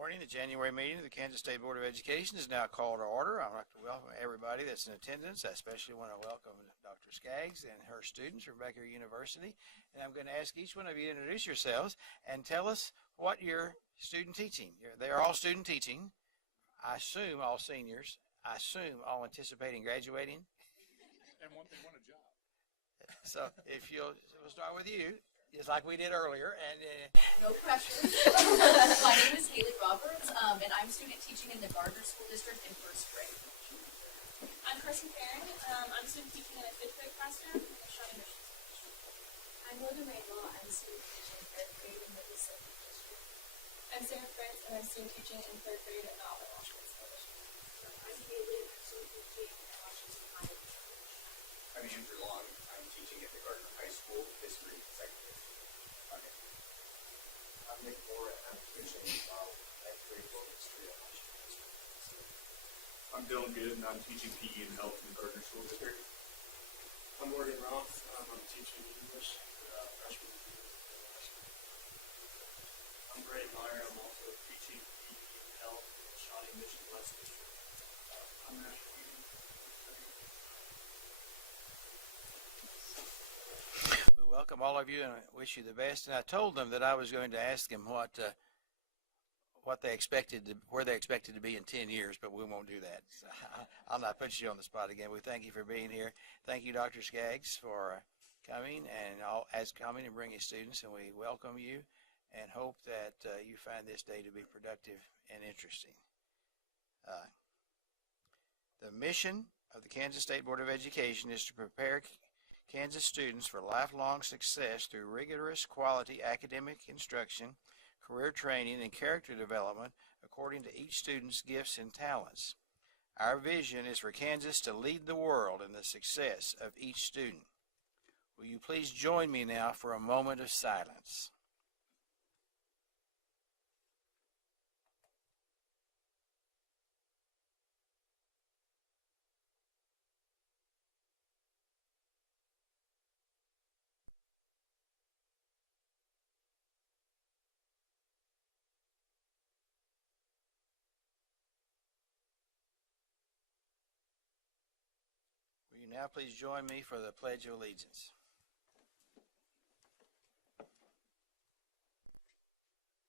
Morning. The January meeting of the Kansas State Board of Education is now called to order. I'd like to welcome everybody that's in attendance. I especially want to welcome Dr. Skaggs and her students from Becker University. And I'm going to ask each one of you to introduce yourselves and tell us what you're student teaching. They are all student teaching. I assume all seniors. I assume all anticipating graduating. And they want a job. So if we'll start with you, just like we did earlier. And no pressure. My name is Haley Roberts, and I'm student teaching in the Gardner School District in first grade. I'm Carson Farron. I'm student teaching in a fifth grade classroom in Shawnee Mission. I'm Logan Randall. I'm student teaching in third grade in the Pacific District. I'm Sarah Prince, and I'm student teaching in third grade in the Auburn Washington School District. I'm Haley. I'm student teaching in Washington High. I'm Andrew Long. I'm teaching at the Gardner High School history second. I'm Nick Moore, and I'm teaching ninth grade book history at Washington District. I'm Dylan Good, and I'm teaching PE and health in the Gardner School District. I'm Morgan Roth. I'm teaching English freshman. I'm Brady Meyer. I'm also teaching PE and health in Shawnee Mission West District. I'm Ashley. welcome all of you and wish you the best. And I told them that I was going to ask them what they expected, where they expected to be in 10 years, but we won't do that. So I'll not put you on the spot again. We thank you for being here. Thank you, Dr. Skaggs, for coming and bringing students, and we welcome you and hope that you find this day to be productive and interesting. The mission of the Kansas State Board of Education is to prepare Kansas students for lifelong success through rigorous quality academic instruction, career training, and character development according to each student's gifts and talents. Our vision is for Kansas to lead the world in the success of each student. Will you please join me now for a moment of silence? Will you now please join me for the Pledge of Allegiance?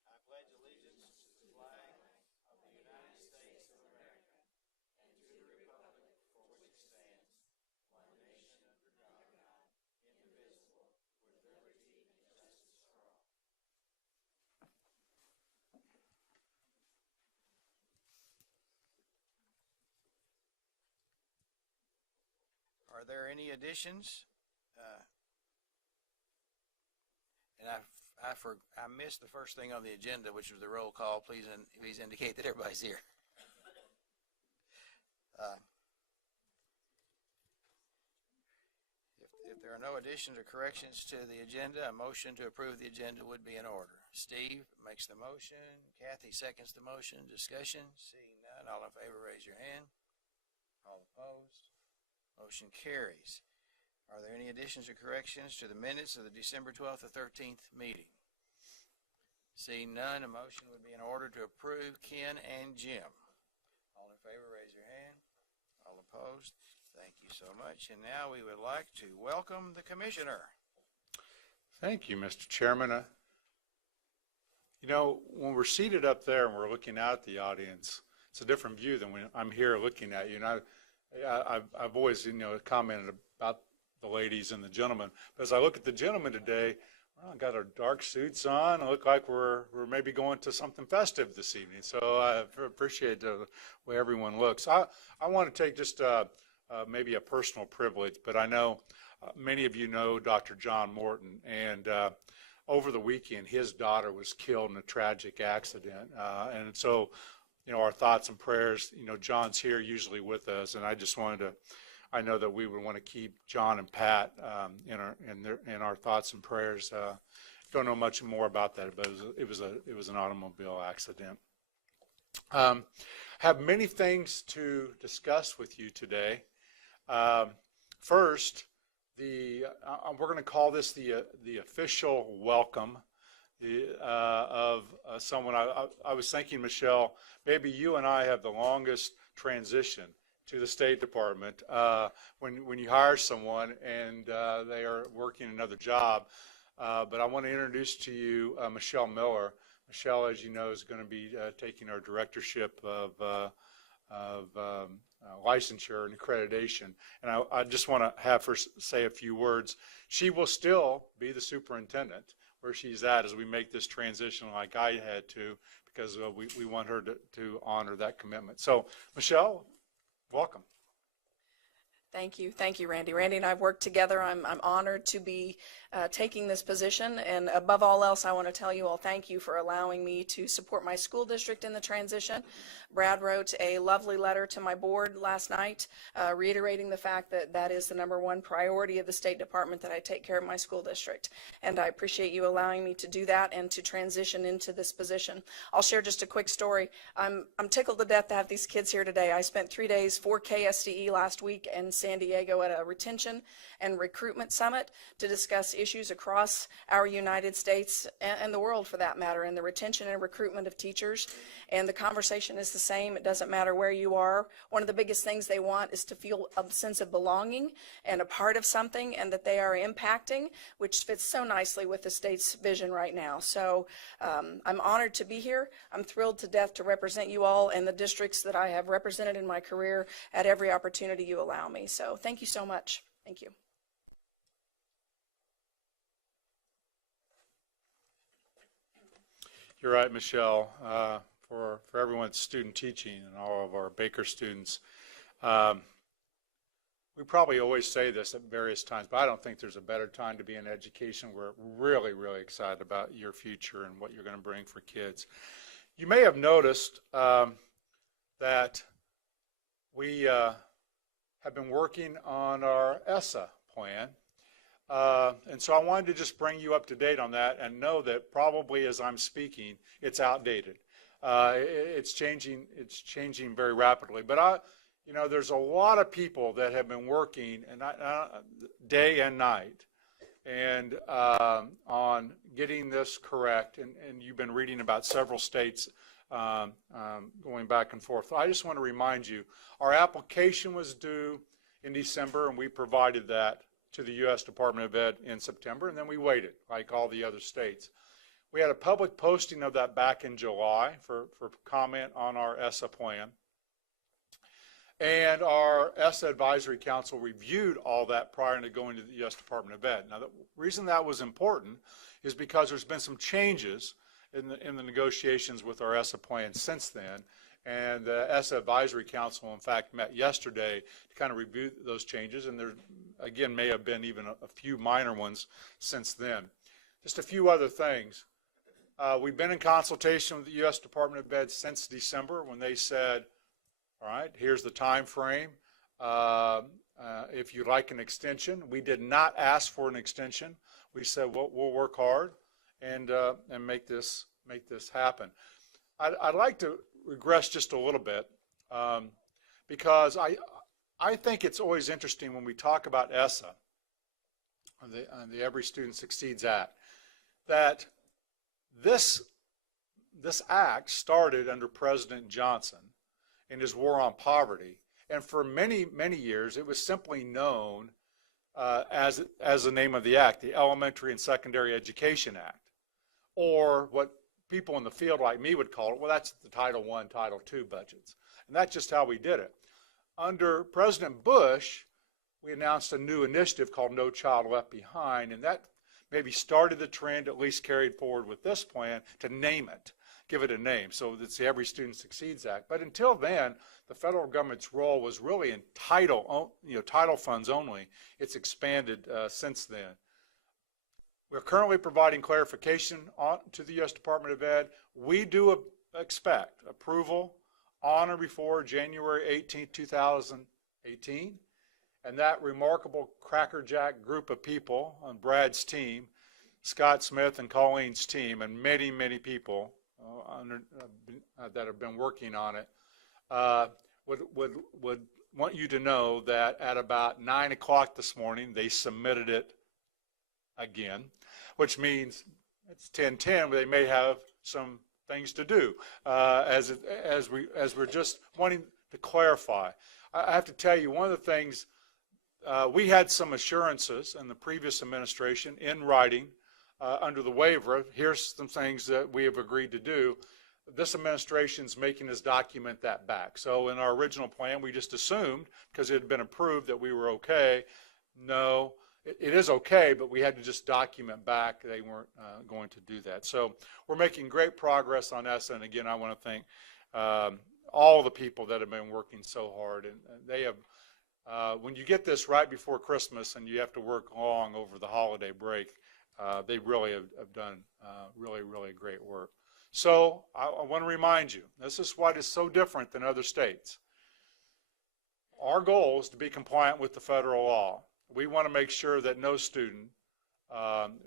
I pledge allegiance to the flag of the United States of America and to the republic for which it stands, one nation under God, indivisible, with liberty and justice for all. Are there any additions? And I missed the first thing on the agenda, which was the roll call. Please indicate that everybody's here. If there are no additions or corrections to the agenda, a motion to approve the agenda would be in order. Steve makes the motion. Kathy seconds the motion. Discussion? Seeing none, all in favor, raise your hand. All opposed? Motion carries. Are there any additions or corrections to the minutes of the December 12th or 13th meeting? Seeing none, a motion would be in order to approve Ken and Jim. All in favor, raise your hand. All opposed? Thank you so much. And now we would like to welcome the commissioner. Thank you, Mr. Chairman. You know, when we're seated up there and we're looking out at the audience, it's a different view than when I'm here looking at you. And I've always, commented about the ladies and the gentlemen. But as I look at the gentlemen today, well, got our dark suits on. It look like we're maybe going to something festive this evening. So I appreciate the way everyone looks. I want to take just maybe a personal privilege, but I know many of you know Dr. John Morton, and over the weekend his daughter was killed in a tragic accident, and so our thoughts and prayers. John's here usually with us, and I just wanted to. I know that we would want to keep John and Pat in our thoughts and prayers. Don't know much more about that, but it was an automobile accident. Have many things to discuss with you today. First, we're going to call this the official welcome. of someone. I was thinking, Michelle, maybe you and I have the longest transition to the State Department when you hire someone and they are working another job. But I want to introduce to you Michelle Miller. Michelle, as you know, is going to be taking our directorship of licensure and accreditation. And I just want to have her say a few words. She will still be the superintendent where she's at as we make this transition like I had to, because we want her to honor that commitment. So, Michelle, welcome. Thank you, Randy. Randy and I have worked together. I'm honored to be taking this position, and above all else, I want to tell you all thank you for allowing me to support my school district in the transition. Brad wrote a lovely letter to my board last night, reiterating the fact that that is the #1 priority of the State Department, that I take care of my school district, and I appreciate you allowing me to do that and to transition into this position. I'll share just a quick story. I'm tickled to death to have these kids here today. I spent 3 days for KSDE last week in San Diego at a retention and recruitment summit to discuss issues across our United States and the world, for that matter, in the retention and recruitment of teachers. And the conversation is the same. It doesn't matter where you are. One of the biggest things they want is to feel a sense of belonging and a part of something, and that they are impacting, which fits so nicely with the state's vision right now. So I'm honored to be here. I'm thrilled to death to represent you all and the districts that I have represented in my career at every opportunity you allow me. So thank you so much. Thank you. You're right, Michelle. For everyone's student teaching and all of our Baker students, we probably always say this at various times, but I don't think there's a better time to be in education. We're really, really excited about your future and what you're going to bring for kids. You may have noticed that we have been working on our ESSA plan. And so I wanted to just bring you up to date on that, and know that probably as I'm speaking, it's outdated. It's changing very rapidly. But there's a lot of people that have been working day and night and on getting this correct. And you've been reading about several states going back and forth. I just want to remind you, our application was due in December, and we provided that to the U.S. Department of Ed in September, and then we waited, like all the other states. We had a public posting of that back in July for comment on our ESSA plan. And our ESSA Advisory Council reviewed all that prior to going to the U.S. Department of Ed. Now, the reason that was important is because there's been some changes in the negotiations with our ESSA plan since then. And the ESSA Advisory Council, in fact, met yesterday to kind of review those changes. And there, again, may have been even a few minor ones since then. Just a few other things. We've been in consultation with the U.S. Department of Ed since December, when they said, all right, here's the time frame. If you'd like an extension, we did not ask for an extension. We said, well, we'll work hard and make this happen. I'd like to regress just a little bit because I think it's always interesting when we talk about ESSA, the Every Student Succeeds Act, that this act started under President Johnson in his war on poverty, and for many, many years it was simply known as the name of the act, the Elementary and Secondary Education Act, or what people in the field like me would call it, well, that's the Title I, Title II budgets. And that's just how we did it. Under President Bush, we announced a new initiative called No Child Left Behind, and that maybe started the trend, at least carried forward with this plan, to name it, give it a name. So it's the Every Student Succeeds Act. But until then, the federal government's role was really in title funds only. It's expanded since then. We're currently providing clarification to the U.S. Department of Ed. We do expect approval on or before January 18, 2018. And that remarkable crackerjack group of people on Brad's team, Scott Smith and Colleen's team, and many, many people that have been working on it, would want you to know that at about 9 o'clock this morning, they submitted it again, which means it's 10:10, but they may have some things to do as we're just wanting to clarify. I have to tell you, one of the things, we had some assurances in the previous administration in writing under the waiver. Here's some things that we have agreed to do. This administration's making us document that back. So in our original plan, we just assumed, because it had been approved, that we were okay. No, it is okay, but we had to just document back they weren't going to do that. So we're making great progress on ESSA, and again, I want to thank all the people that have been working so hard. And they have, when you get this right before Christmas and you have to work long over the holiday break, they really have done really, really great work. So I want to remind you, this is what is so different than other states. Our goal is to be compliant with the federal law. We want to make sure that no student,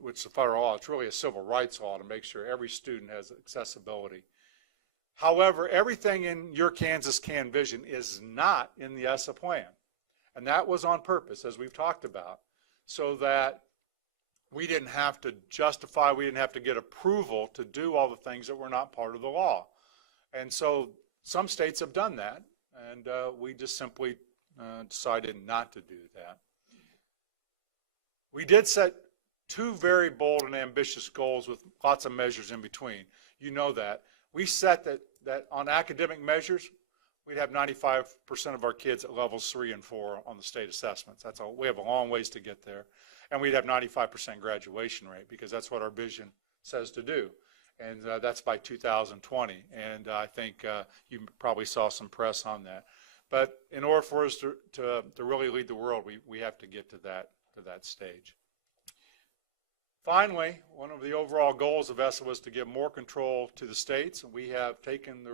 which is the federal law, it's really a civil rights law to make sure every student has accessibility. However, everything in your Kansas Can Vision is not in the ESSA plan. And that was on purpose, as we've talked about, so that we didn't have to justify, we didn't have to get approval to do all the things that were not part of the law. And so some states have done that, and we just simply decided not to do that. We did set two very bold and ambitious goals with lots of measures in between. You know that. We set that on academic measures, we'd have 95% of our kids at levels 3 and 4 on the state assessments. That's all. We have a long ways to get there. And we'd have 95% graduation rate, because that's what our vision says to do. And that's by 2020. And I think you probably saw some press on that. But in order for us to really lead the world, we have to get to that stage. Finally, one of the overall goals of ESSA was to give more control to the states, and we have taken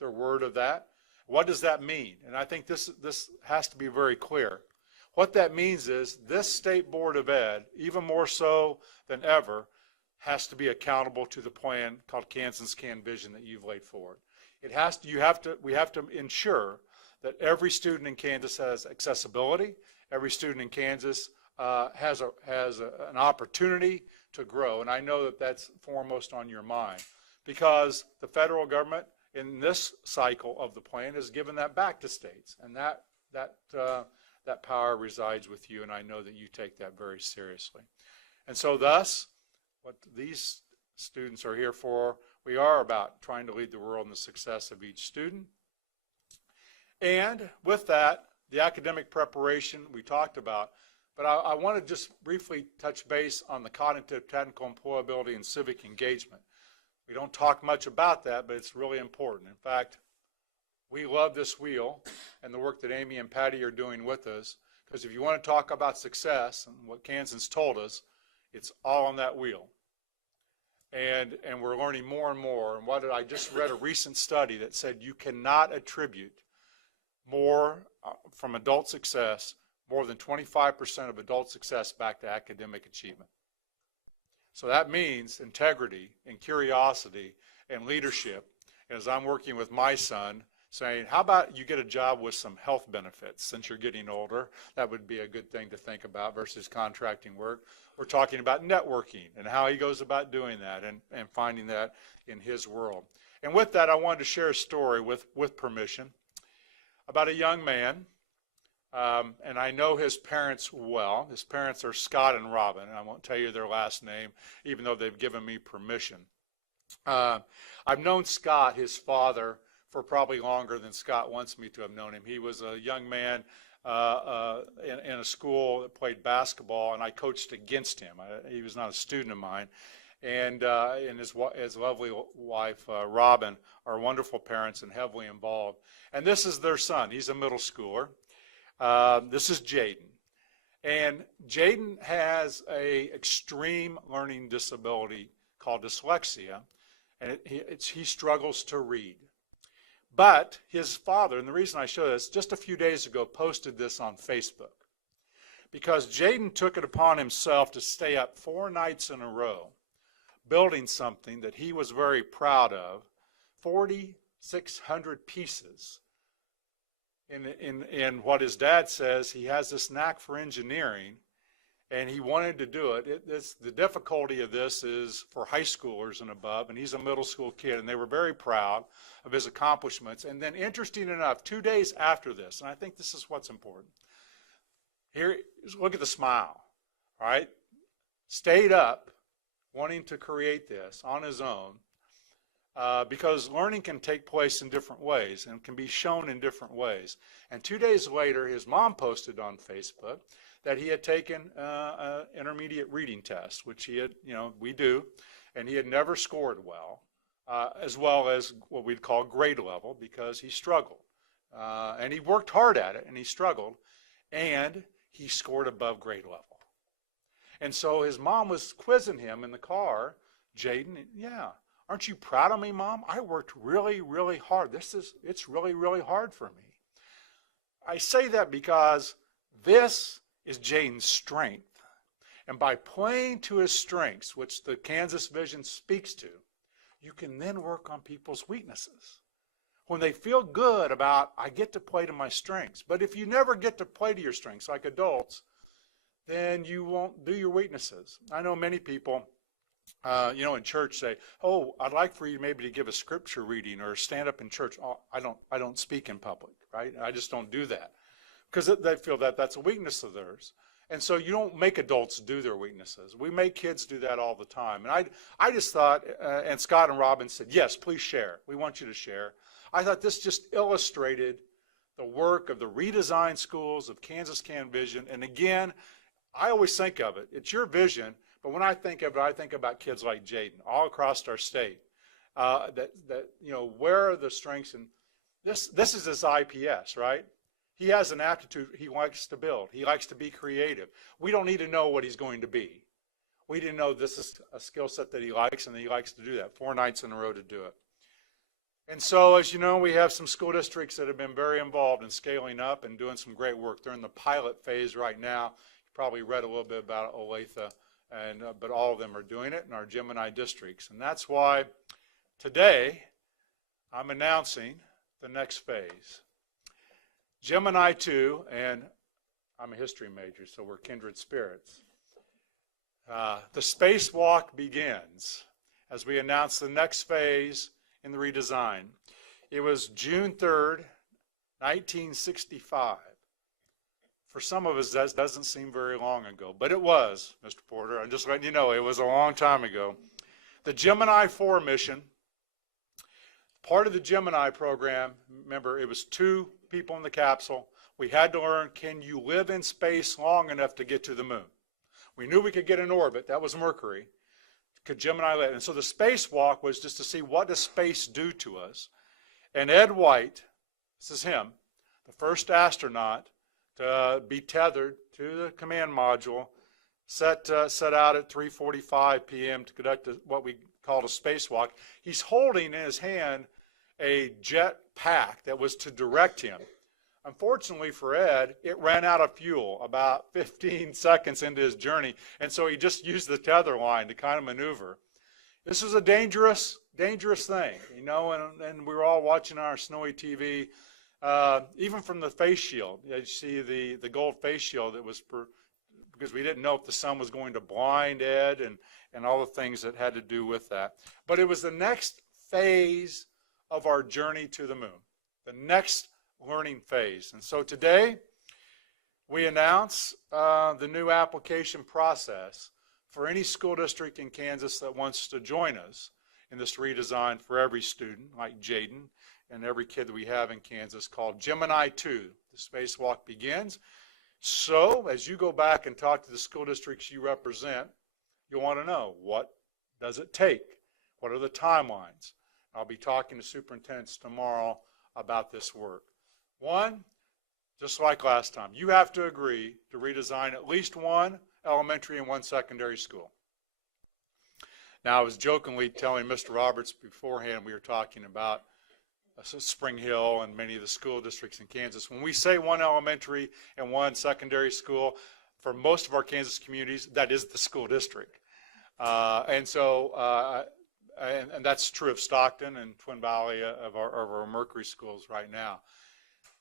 their word of that. What does that mean? And I think this has to be very clear. What that means is this State Board of Ed, even more so than ever, has to be accountable to the plan called Kansas Can Vision that you've laid forward. We have to ensure that every student in Kansas has accessibility. Every student in Kansas has an opportunity to grow. And I know that that's foremost on your mind, because the federal government in this cycle of the plan has given that back to states. And that power resides with you, and I know that you take that very seriously. And so thus, what these students are here for, we are about trying to lead the world in the success of each student. And with that, the academic preparation we talked about, but I want to just briefly touch base on the cognitive, technical, employability, and civic engagement. We don't talk much about that, but it's really important. In fact, we love this wheel and the work that Amy and Patty are doing with us, because if you want to talk about success and what Kansas told us, it's all on that wheel. And we're learning more and more. And I just read a recent study that said you cannot attribute more from adult success, more than 25% of adult success back to academic achievement. So that means integrity and curiosity and leadership. As I'm working with my son, saying, how about you get a job with some health benefits since you're getting older? That would be a good thing to think about versus contracting work. We're talking about networking and how he goes about doing that and finding that in his world. And with that, I wanted to share a story with permission about a young man, and I know his parents well. His parents are Scott and Robin, and I won't tell you their last name, even though they've given me permission. I've known Scott, his father, for probably longer than Scott wants me to have known him. He was a young man in a school that played basketball, and I coached against him. He was not a student of mine. And his lovely wife, Robin, are wonderful parents and heavily involved. And this is their son. He's a middle schooler. This is Jaden. And Jaden has an extreme learning disability called dyslexia, and he struggles to read. But his father, and the reason I show this, just a few days ago posted this on Facebook, because Jaden took it upon himself to stay up 4 nights in a row building something that he was very proud of, 4,600 pieces. In what his dad says, he has this knack for engineering, and he wanted to do it. The difficulty of this is for high schoolers and above, and he's a middle school kid, and they were very proud of his accomplishments. And then, interesting enough, 2 days after this, and I think this is what's important, here, look at the smile, all right? Stayed up wanting to create this on his own, because learning can take place in different ways and can be shown in different ways. And 2 days later, his mom posted on Facebook that he had taken an intermediate reading test, which he had, we do, and he had never scored well as what we'd call grade level, because he struggled. And he worked hard at it, and he struggled, and he scored above grade level. And so his mom was quizzing him in the car, Jaden, yeah, aren't you proud of me, Mom? I worked really, really hard. It's really, really hard for me. I say that because this is Jaden's strength. And by playing to his strengths, which the Kansas Vision speaks to, you can then work on people's weaknesses. When they feel good about, I get to play to my strengths. But if you never get to play to your strengths, like adults, then you won't do your weaknesses. I know many people, in church say, oh, I'd like for you maybe to give a scripture reading or stand up in church. Oh, I don't speak in public, right? I just don't do that. Because they feel that that's a weakness of theirs. And so you don't make adults do their weaknesses. We make kids do that all the time. And I just thought, and Scott and Robin said, yes, please share. We want you to share. I thought this just illustrated the work of the redesigned schools of Kansas Can Vision. And again, I always think of it. It's your vision, but when I think of it, I think about kids like Jaden all across our state. Where are the strengths? And this is his IPS, right? He has an aptitude. He likes to build. He likes to be creative. We don't need to know what he's going to be. We didn't know this is a skill set that he likes, and he likes to do that 4 nights in a row to do it. And so, as you know, we have some school districts that have been very involved in scaling up and doing some great work. They're in the pilot phase right now. You probably read a little bit about Olathe, but all of them are doing it in our Gemini districts. And that's why today I'm announcing the next phase. Gemini 2, and I'm a history major, so we're kindred spirits. The spacewalk begins as we announce the next phase in the redesign. It was June 3rd, 1965. For some of us, that doesn't seem very long ago, but it was, Mr. Porter. I'm just letting you know, it was a long time ago. The Gemini 4 mission, part of the Gemini program, remember, it was 2 people in the capsule. We had to learn, can you live in space long enough to get to the moon? We knew we could get in orbit. That was Mercury. Could Gemini live? And so the spacewalk was just to see, what does space do to us? And Ed White, this is him, the first astronaut to be tethered to the command module, set out at 3:45 p.m. to conduct what we called a spacewalk. He's holding in his hand a jet pack that was to direct him. Unfortunately for Ed, it ran out of fuel about 15 seconds into his journey, and so he just used the tether line to kind of maneuver. This was a dangerous thing, and we were all watching our snowy TV, even from the face shield. You see the gold face shield that was because we didn't know if the sun was going to blind Ed and all the things that had to do with that. But it was the next phase of our journey to the moon, the next learning phase. And so today we announce the new application process for any school district in Kansas that wants to join us in this redesign for every student, like Jaden and every kid that we have in Kansas, called Gemini 2. The spacewalk begins. So as you go back and talk to the school districts you represent, you'll want to know, what does it take? What are the timelines? I'll be talking to superintendents tomorrow about this work. One, just like last time, you have to agree to redesign at least 1 elementary and 1 secondary school. Now, I was jokingly telling Mr. Roberts beforehand, we were talking about Spring Hill and many of the school districts in Kansas. When we say 1 elementary and 1 secondary school, for most of our Kansas communities, that is the school district. And that's true of Stockton and Twin Valley of our Mercury schools right now.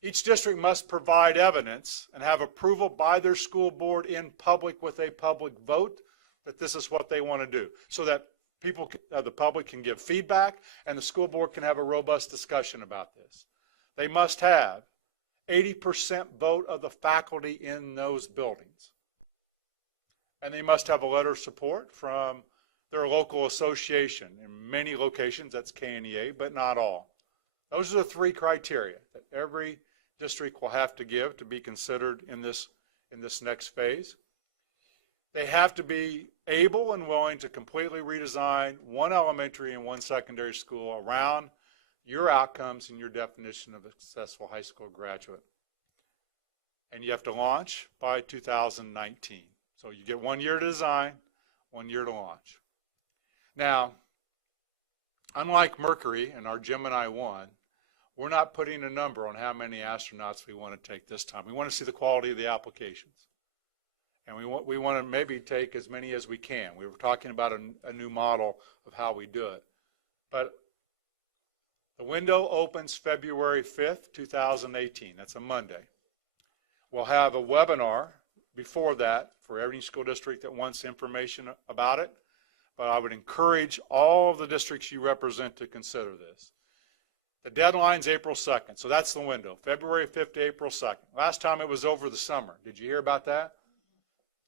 Each district must provide evidence and have approval by their school board in public with a public vote that this is what they want to do, so that people, the public can give feedback and the school board can have a robust discussion about this. They must have 80% vote of the faculty in those buildings. And they must have a letter of support from their local association. In many locations, that's KNEA, but not all. Those are the three criteria that every district will have to give to be considered in this next phase. They have to be able and willing to completely redesign one elementary and one secondary school around your outcomes and your definition of a successful high school graduate. And you have to launch by 2019. So you get 1 year to design, 1 year to launch. Now, unlike Mercury and our Gemini 1, we're not putting a number on how many astronauts we want to take this time. We want to see the quality of the applications. And we want to maybe take as many as we can. We were talking about a new model of how we do it. But the window opens February 5th, 2018. That's a Monday. We'll have a webinar before that for every school district that wants information about it. But I would encourage all of the districts you represent to consider this. The deadline's April 2nd, so that's the window, February 5th to April 2nd. Last time it was over the summer. Did you hear about that?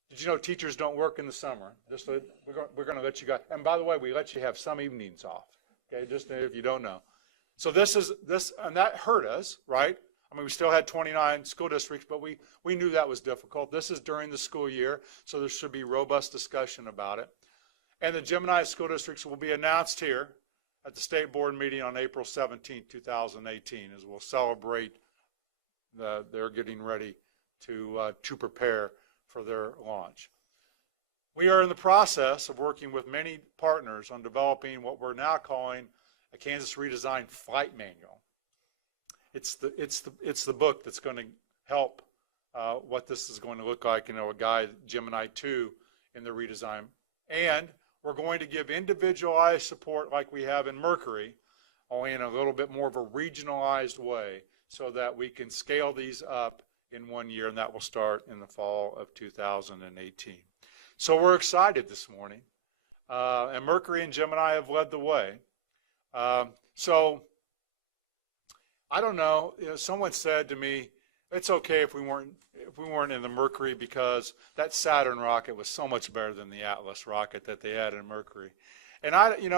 Did you know teachers don't work in the summer? We're going to let you guys, and by the way, we let you have some evenings off, okay, just if you don't know. So this, and that hurt us, right? I mean, we still had 29 school districts, but we knew that was difficult. This is during the school year, so there should be robust discussion about it. And the Gemini school districts will be announced here at the state board meeting on April 17, 2018, as we'll celebrate they're getting ready to prepare for their launch. We are in the process of working with many partners on developing what we're now calling a Kansas Redesigned Flight Manual. It's the book that's going to help what this is going to look like, a guide, Gemini 2 in the redesign. And we're going to give individualized support like we have in Mercury, only in a little bit more of a regionalized way, so that we can scale these up in 1 year, and that will start in the fall of 2018. So we're excited this morning, and Mercury and Gemini have led the way. So I don't know, someone said to me, it's okay if we weren't in the Mercury because that Saturn rocket was so much better than the Atlas rocket that they had in Mercury. And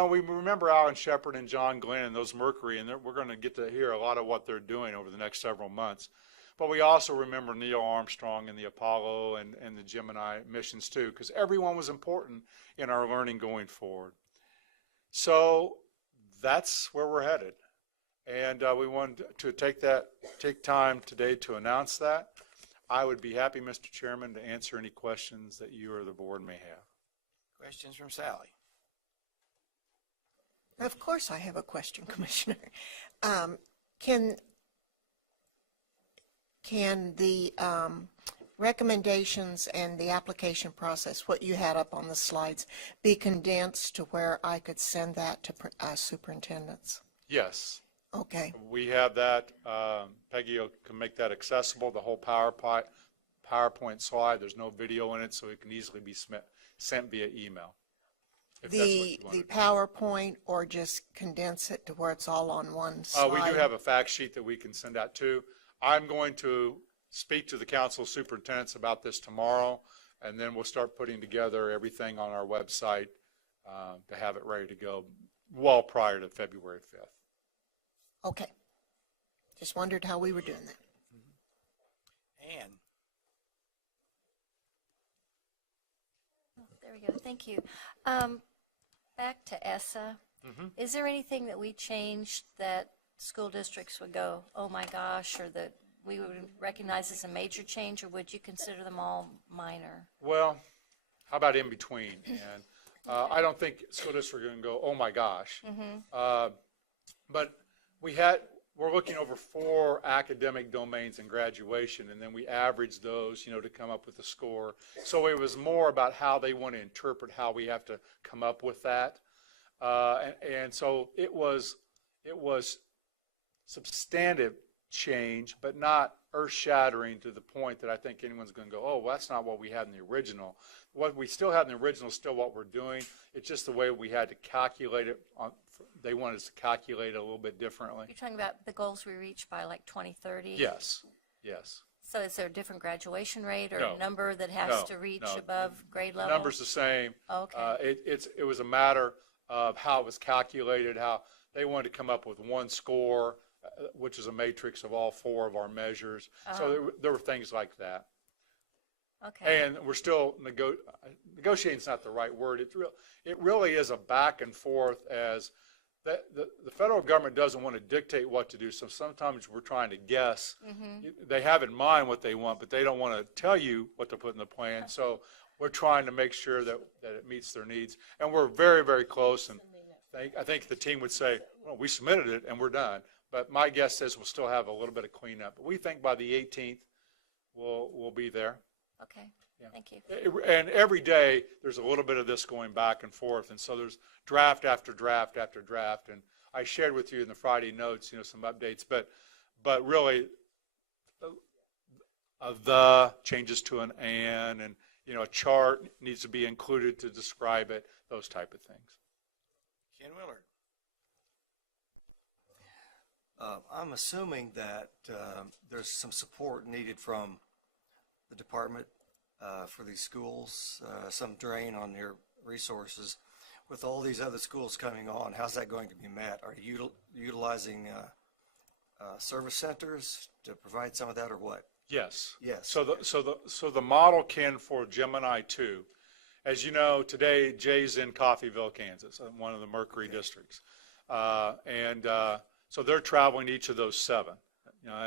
we remember Alan Shepard and John Glenn and those Mercury, and we're going to get to hear a lot of what they're doing over the next several months. But we also remember Neil Armstrong and the Apollo and the Gemini missions too, because everyone was important in our learning going forward. So that's where we're headed. And we wanted to take time today to announce that. I would be happy, Mr. Chairman, to answer any questions that you or the board may have. Questions from Sally? Of course I have a question, Commissioner. Can the recommendations and the application process, what you had up on the slides, be condensed to where I could send that to superintendents? Yes. Okay. We have that. Peggy can make that accessible, the whole PowerPoint slide. There's no video in it, so it can easily be sent via email. The PowerPoint, or just condense it to where it's all on one slide? We do have a fact sheet that we can send out too. I'm going to speak to the council superintendents about this tomorrow, and then we'll start putting together everything on our website to have it ready to go well prior to February 5th. Okay. Just wondered how we were doing that. Ann? There we go. Thank you. Back to ESSA. Is there anything that we changed that school districts would go, oh my gosh, or that we would recognize as a major change, or would you consider them all minor? Well, how about in between? And I don't think school districts are going to go, oh my gosh. But we're looking over 4 academic domains in graduation, and then we averaged those, to come up with a score. So it was more about how they want to interpret how we have to come up with that. And so it was substantive change, but not earth-shattering to the point that I think anyone's going to go, oh, well, that's not what we had in the original. What we still had in the original is still what we're doing. It's just the way we had to calculate it. They wanted us to calculate it a little bit differently. You're talking about the goals we reach by like 2030? Yes, yes. So is there a different graduation rate or No. a number that has No, to reach no. above grade The level? number's the same. Okay. It was a matter of how it was calculated, how they wanted to come up with one score, which is a matrix of all 4 of our measures. So there were things like that. Okay. And we're still negotiating is not the right word. It really is a back and forth as the federal government doesn't want to dictate what to do. So sometimes we're trying to guess. They have in mind what they want, but they don't want to tell you what to put in the plan. So we're trying to make sure that it meets their needs. And we're very, very close. And I think the team would say, well, we submitted it and we're done. But my guess is we'll still have a little bit of cleanup. But we think by the 18th, we'll be there. Okay. Yeah. Thank you. And every day, there's a little bit of this going back and forth. And so there's draft after draft after draft. And I shared with you in the Friday notes, some updates. But really, the changes to an and a chart needs to be included to describe it, those type of things. Ken Willard. I'm assuming that there's some support needed from the department for these schools, some drain on their resources. With all these other schools coming on, how's that going to be met? Are you utilizing service centers to provide some of that, or what? Yes. Yes. So the model, Ken, for Gemini 2, as you know, today Jay's in Coffeyville, Kansas, one of the Mercury districts, so they're traveling to each of those 7.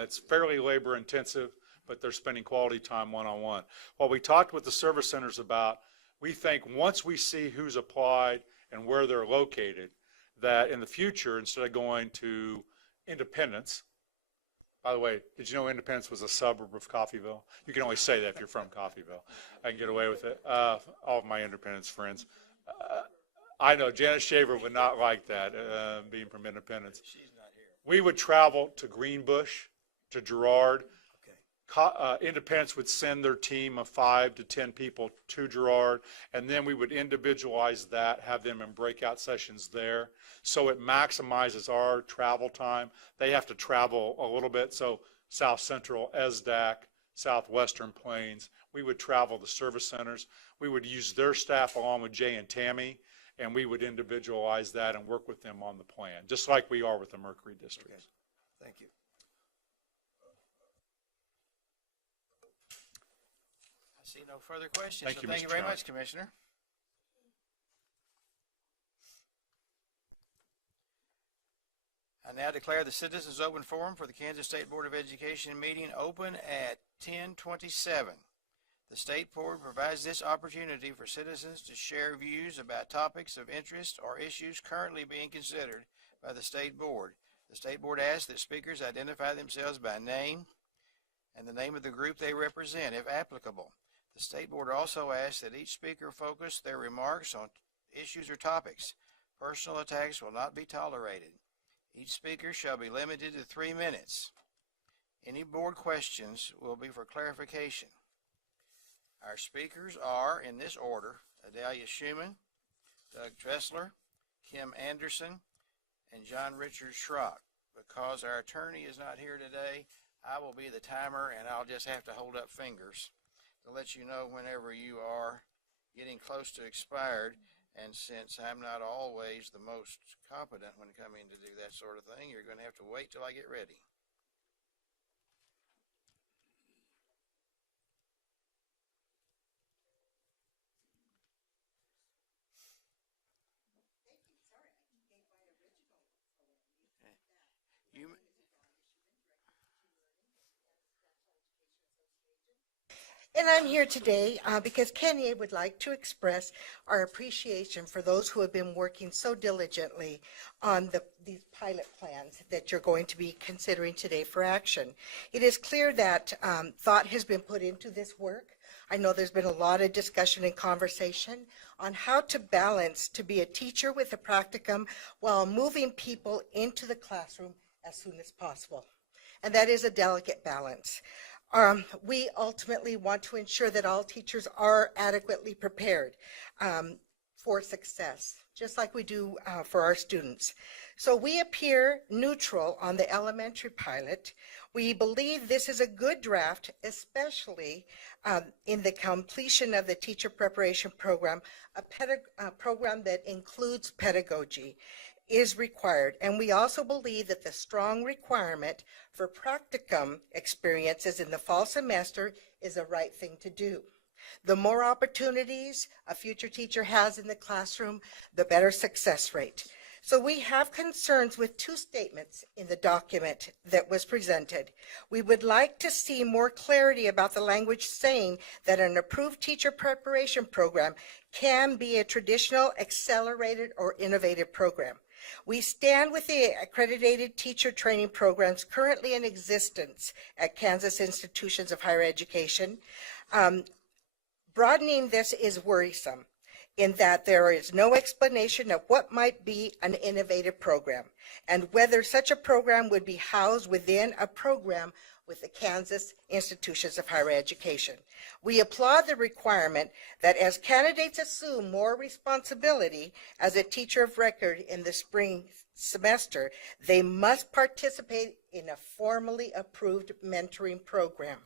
It's fairly labor intensive, but they're spending quality time one-on-one. What we talked with the service centers about, we think once we see who's applied and where they're located, that in the future, instead of going to Independence, by the way, did you know Independence was a suburb of Coffeyville? You can only say that if you're from Coffeyville. I can get away with it. All of my Independence friends. I know Janice Shaver would not like that, being from Independence. She's not here. We would travel to Greenbush, to Girard. Independence would send their team of 5 to 10 people to Girard, and then we would individualize that, have them in breakout sessions there. So it maximizes our travel time. They have to travel a little bit, so South Central, ESDAC, Southwestern Plains. We would travel the service centers. We would use their staff along with Jay and Tammy, and we would individualize that and work with them on the plan, just like we are with the Mercury districts. Okay. Thank you. I see no further questions. Thank you, Thank you Mr. very Chairman. much, Commissioner. I now declare the Citizens Open Forum for the Kansas State Board of Education meeting open at 10:27. The State Board provides this opportunity for citizens to share views about topics of interest or issues currently being considered by the State Board. The State Board asks that speakers identify themselves by name and the name of the group they represent, if applicable. The State Board also asks that each speaker focus their remarks on issues or topics. Personal attacks will not be tolerated. Each speaker shall be limited to 3 minutes. Any board questions will be for clarification. Our speakers are, in this order, Adalia Schumann, Doug Dressler, Kim Anderson, and John Richard Schrock. Because our attorney is not here today, I will be the timer, and I'll just have to hold up fingers to let you know whenever you are getting close to expired. And since I'm not always the most competent when coming to do that sort of thing, you're going to have to wait till I get ready. You, And I'm here today because Kenny would like to express our appreciation for those who have been working so diligently on these pilot plans that you're going to be considering today for action. It is clear that thought has been put into this work. I know there's been a lot of discussion and conversation on how to balance to be a teacher with a practicum while moving people into the classroom as soon as possible. and that is a delicate balance. We ultimately want to ensure that all teachers are adequately prepared for success, just like we do for our students. So we appear neutral on the elementary pilot. We believe this is a good draft, especially in the completion of the teacher preparation program, a program that includes pedagogy is required. And we also believe that the strong requirement for practicum experiences in the fall semester is the right thing to do. The more opportunities a future teacher has in the classroom, the better success rate. So we have concerns with two statements in the document that was presented. We would like to see more clarity about the language saying that an approved teacher preparation program can be a traditional, accelerated, or innovative program. We stand with the accredited teacher training programs currently in existence at Kansas institutions of higher education. Broadening this is worrisome in that there is no explanation of what might be an innovative program and whether such a program would be housed within a program with the Kansas institutions of higher education. We applaud the requirement that as candidates assume more responsibility as a teacher of record in the spring semester, they must participate in a formally approved mentoring program.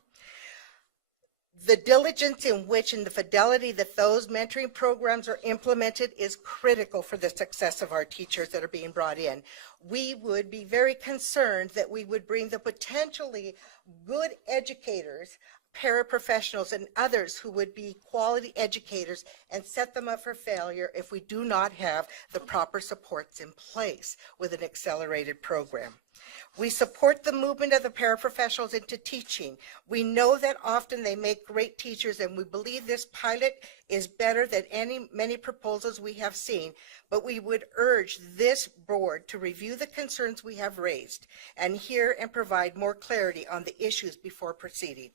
The diligence in which and the fidelity that those mentoring programs are implemented is critical for the success of our teachers that are being brought in. We would be very concerned that we would bring the potentially good educators, paraprofessionals, and others who would be quality educators and set them up for failure if we do not have the proper supports in place with an accelerated program. We support the movement of the paraprofessionals into teaching. We know that often they make great teachers, and we believe this pilot is better than many proposals we have seen, but we would urge this board to review the concerns we have raised and hear and provide more clarity on the issues before proceeding.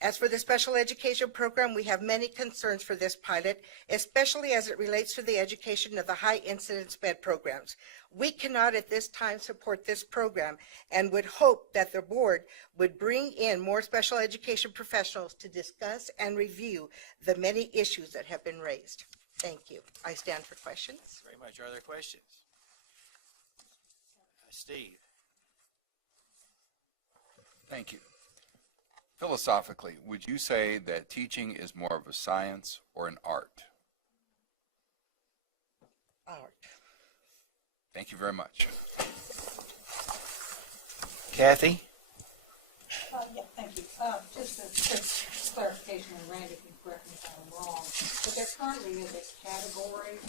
As for the special education program, we have many concerns for this pilot, especially as it relates to the education of the high incidence SPED programs. We cannot at this time support this program and would hope that the board would bring in more special education professionals to discuss and review the many issues that have been raised. Thank you. I stand for questions. Very much. Are there questions? Steve. Thank you. Philosophically, would you say that teaching is more of a science or an art? Art. Thank you very much. Kathy? Yeah, thank you. Just a quick clarification, and Randy can correct me if I'm wrong, but there currently is a category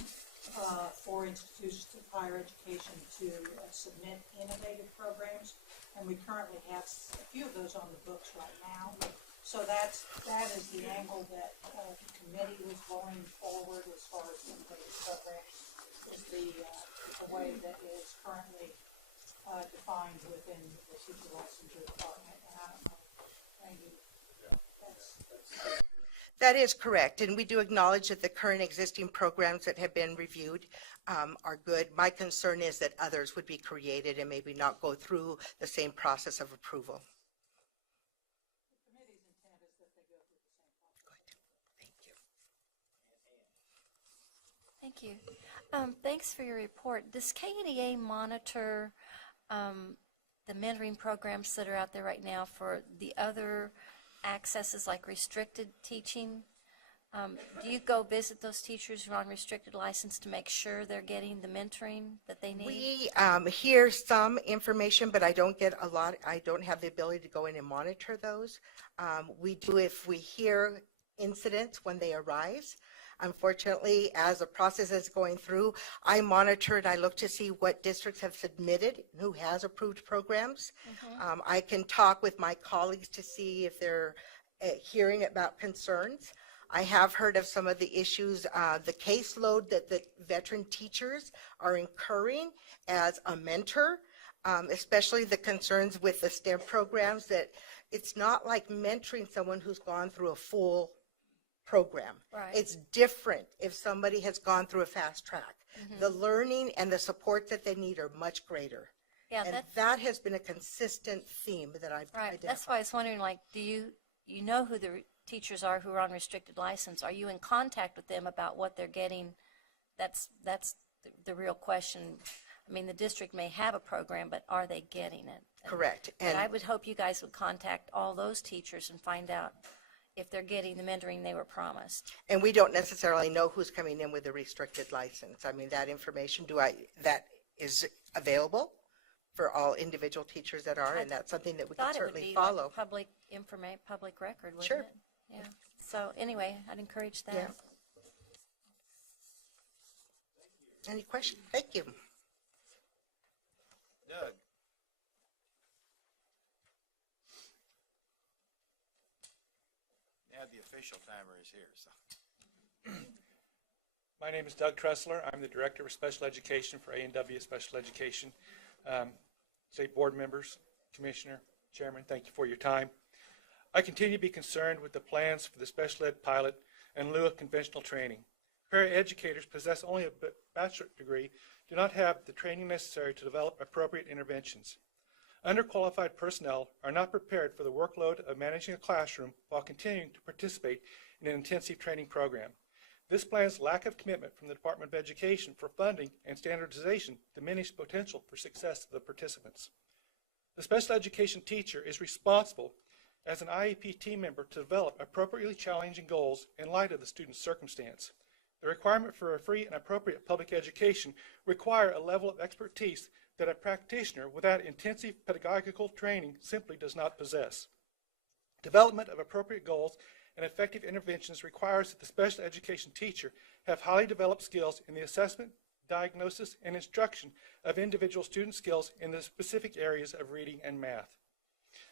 for institutions of higher education to submit innovative programs, and we currently have a few of those on the books right now. So that is the angle that the committee was going forward as far as innovative programs, is the way that is currently defined within the teacher licensure department. And I don't know, Randy, that's That is correct, and we do acknowledge that the current existing programs that have been reviewed are good. My concern is that others would be created and maybe not go through the same process of approval. the committee's intent is that they go through the same process. Thank you. Thank you. Thanks for your report. Does KSDE monitor the mentoring programs that are out there right now for the other accesses like restricted teaching? Do you go visit those teachers who are on restricted license to make sure they're getting the mentoring that they need? We hear some information, but I don't get a lot. I don't have the ability to go in and monitor those. We do if we hear incidents when they arise. Unfortunately, as the process is going through, I monitor and I look to see what districts have submitted, who has approved programs. I can talk with my colleagues to see if they're hearing about concerns. I have heard of some of the issues, the caseload that the veteran teachers are incurring as a mentor, especially the concerns with the STEM programs, that it's not like mentoring someone who's gone through a full program. Right. It's different if somebody has gone through a fast track. The learning and the support that they need are much greater. Yeah, And that has been a consistent theme that I've right. identified. That's why I was wondering, like, do you know who the teachers are who are on restricted license? Are you in contact with them about what they're getting? That's the real question. I mean, the district may have a program, but are they getting it? Correct. And I would hope you guys would contact all those teachers and find out if they're getting the mentoring they were promised. And we don't necessarily know who's coming in with a restricted license. I mean, that information, that is available for all individual teachers that are, and that's something that we can certainly follow. Thought it would be like public record, wouldn't Sure. it? Yeah. So anyway, I'd encourage that. Yeah. Any questions? Thank you. Doug? Now the official timer is here, so. My name is Doug Tressler. I'm the Director of Special Education for A&W Special Education. State board members, Commissioner, Chairman, thank you for your time. I continue to be concerned with the plans for the special ed pilot in lieu of conventional training. Paraeducators possess only a bachelor's degree, do not have the training necessary to develop appropriate interventions. Underqualified personnel are not prepared for the workload of managing a classroom while continuing to participate in an intensive training program. This plan's lack of commitment from the Department of Education for funding and standardization diminishes potential for success of the participants. The special education teacher is responsible as an IEP team member to develop appropriately challenging goals in light of the student's circumstance. The requirement for a free and appropriate public education require a level of expertise that a practitioner without intensive pedagogical training simply does not possess. Development of appropriate goals and effective interventions requires that the special education teacher have highly developed skills in the assessment, diagnosis, and instruction of individual student skills in the specific areas of reading and math.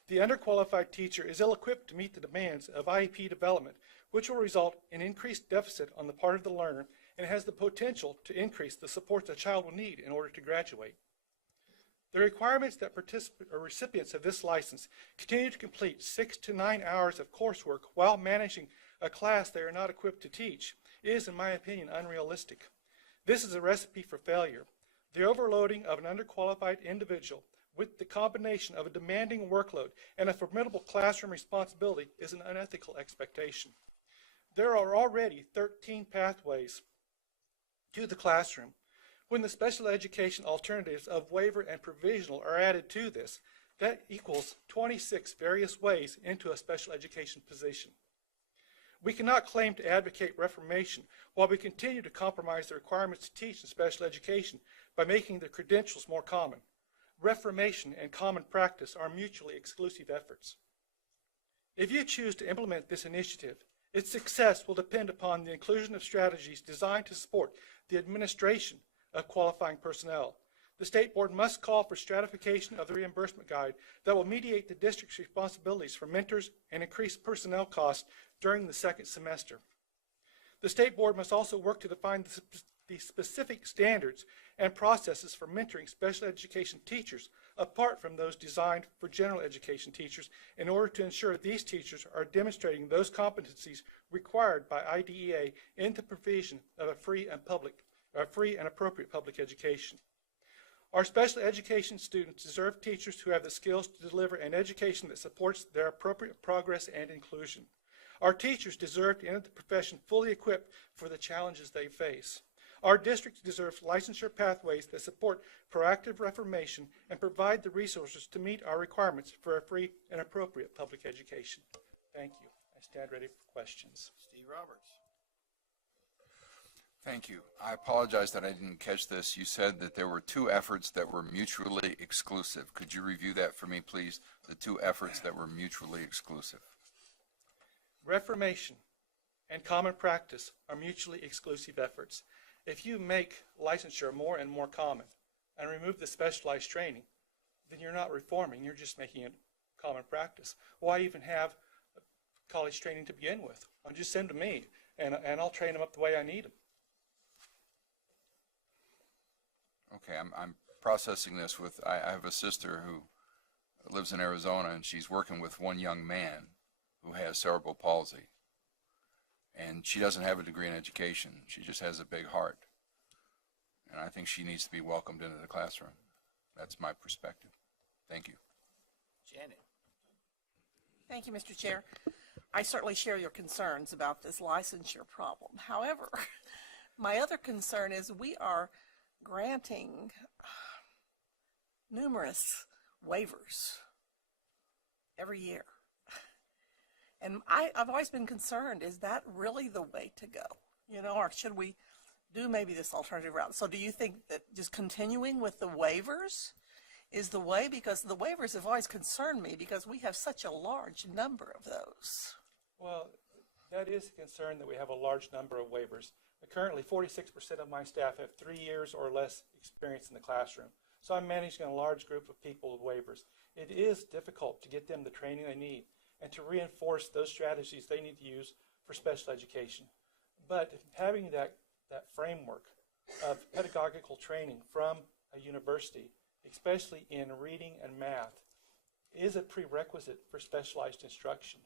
The underqualified teacher is ill-equipped to meet the demands of IEP development, which will result in increased deficit on the part of the learner and has the potential to increase the support a child will need in order to graduate. The requirements that recipients of this license continue to complete 6 to 9 hours of coursework while managing a class they are not equipped to teach is, in my opinion, unrealistic. This is a recipe for failure. The overloading of an underqualified individual with the combination of a demanding workload and a formidable classroom responsibility is an unethical expectation. There are already 13 pathways to the classroom. When the special education alternatives of waiver and provisional are added to this, that equals 26 various ways into a special education position. We cannot claim to advocate reformation while we continue to compromise the requirements to teach in special education by making the credentials more common. Reformation and common practice are mutually exclusive efforts. If you choose to implement this initiative, its success will depend upon the inclusion of strategies designed to support the administration of qualifying personnel. The State Board must call for stratification of the reimbursement guide that will mediate the district's responsibilities for mentors and increase personnel costs during the second semester. The State Board must also work to define the specific standards and processes for mentoring special education teachers apart from those designed for general education teachers in order to ensure these teachers are demonstrating those competencies required by IDEA in the provision of a free and appropriate public education. Our special education students deserve teachers who have the skills to deliver an education that supports their appropriate progress and inclusion. Our teachers deserve to enter the profession fully equipped for the challenges they face. Our district deserves licensure pathways that support proactive reformation and provide the resources to meet our requirements for a free and appropriate public education. Thank you. I stand ready for questions. Steve Roberts. Thank you. I apologize that I didn't catch this. You said that there were two efforts that were mutually exclusive. Could you review that for me, please? The two efforts that were mutually exclusive. Reformation and common practice are mutually exclusive efforts. If you make licensure more and more common and remove the specialized training, then you're not reforming, you're just making it common practice. Why even have college training to begin with? I'll just send them to me, and I'll train them up the way I need them. Okay, I'm processing this with, I have a sister who lives in Arizona, and she's working with one young man who has cerebral palsy. And she doesn't have a degree in education. She just has a big heart. And I think she needs to be welcomed into the classroom. That's my perspective. Thank you. Janet. Thank you, Mr. Chair. I certainly share your concerns about this licensure problem. However, my other concern is we are granting numerous waivers every year. And I've always been concerned, is that really the way to go? You know, or should we do maybe this alternative route? So do you think that just continuing with the waivers is the way? Because the waivers have always concerned me because we have such a large number of those. Well, that is a concern that we have a large number of waivers. Currently, 46% of my staff have 3 years or less experience in the classroom. So I'm managing a large group of people with waivers. It is difficult to get them the training they need and to reinforce those strategies they need to use for special education. But having that framework of pedagogical training from a university, especially in reading and math, is a prerequisite for specialized instruction.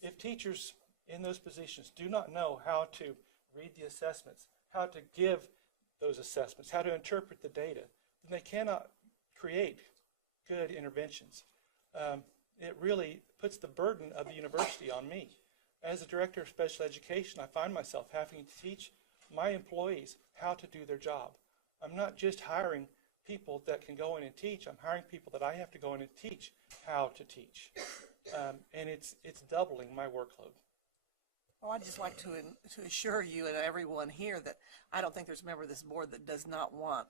If teachers in those positions do not know how to read the assessments, how to give those assessments, how to interpret the data, then they cannot create good interventions. It really puts the burden of the university on me. As a director of special education, I find myself having to teach my employees how to do their job. I'm not just hiring people that can go in and teach. I'm hiring people that I have to go in and teach how to teach. And it's doubling my workload. Well, I'd just like to assure you and everyone here that I don't think there's a member of this board that does not want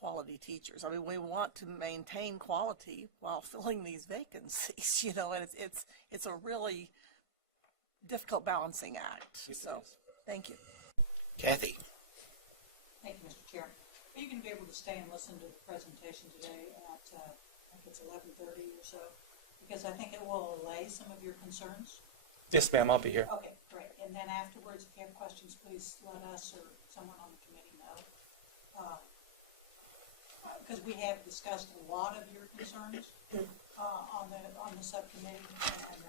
quality teachers. I mean, we want to maintain quality while filling these vacancies, you know, and it's a really difficult balancing act. So, thank you. Kathy. Thank you, Mr. Chair. Are you going to be able to stay and listen to the presentation today at, I think it's 11:30 or so? Because I think it will allay some of your concerns. Yes, ma'am, I'll be here. Okay, great. And then afterwards, if you have questions, please let us or someone on the committee know. Because we have discussed a lot of your concerns on the subcommittee, and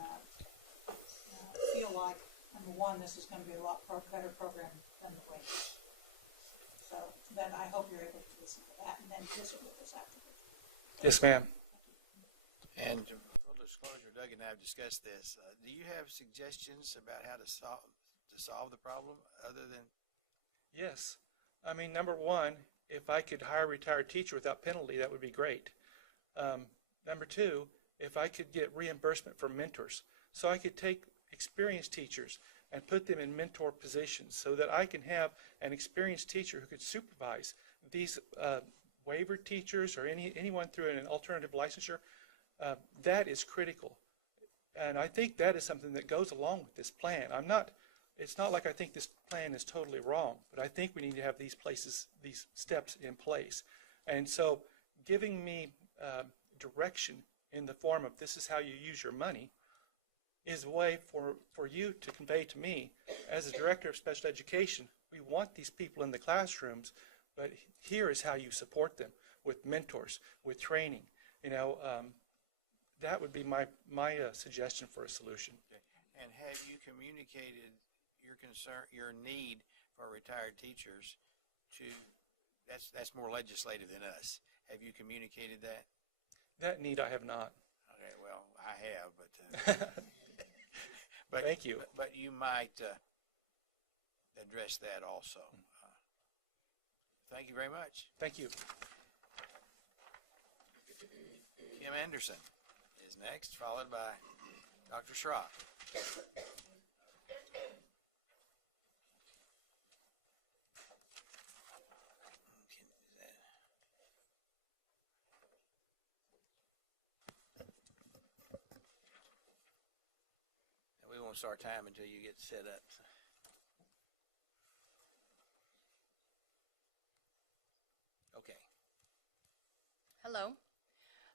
feel like, number one, this is going to be a lot better program than the waivers. So then I hope you're able to listen to that and then visit with us afterwards. Yes, ma'am. And full disclosure, Doug and I have discussed this. Do you have suggestions about how to solve the problem other than? Yes. I mean, number one, if I could hire a retired teacher without penalty, that would be great. Number two, if I could get reimbursement for mentors, so I could take experienced teachers and put them in mentor positions so that I can have an experienced teacher who could supervise these waiver teachers or anyone through an alternative licensure. That is critical. And I think that is something that goes along with this plan. It's not like I think this plan is totally wrong, but I think we need to have these steps in place. And so giving me direction in the form of this is how you use your money is a way for you to convey to me, as a director of special education, we want these people in the classrooms, but here is how you support them with mentors, with training. You know, that would be my suggestion for a solution. Okay. And have you communicated your concern, your need for retired teachers to? That's more legislative than us. Have you communicated that? That need I have not. Okay. Well, I have, but Thank you. But you might address that also. Thank you very much. Thank you. Kim Anderson is next, followed by Dr. Schrock. We won't start time until you get set up. Okay. Hello,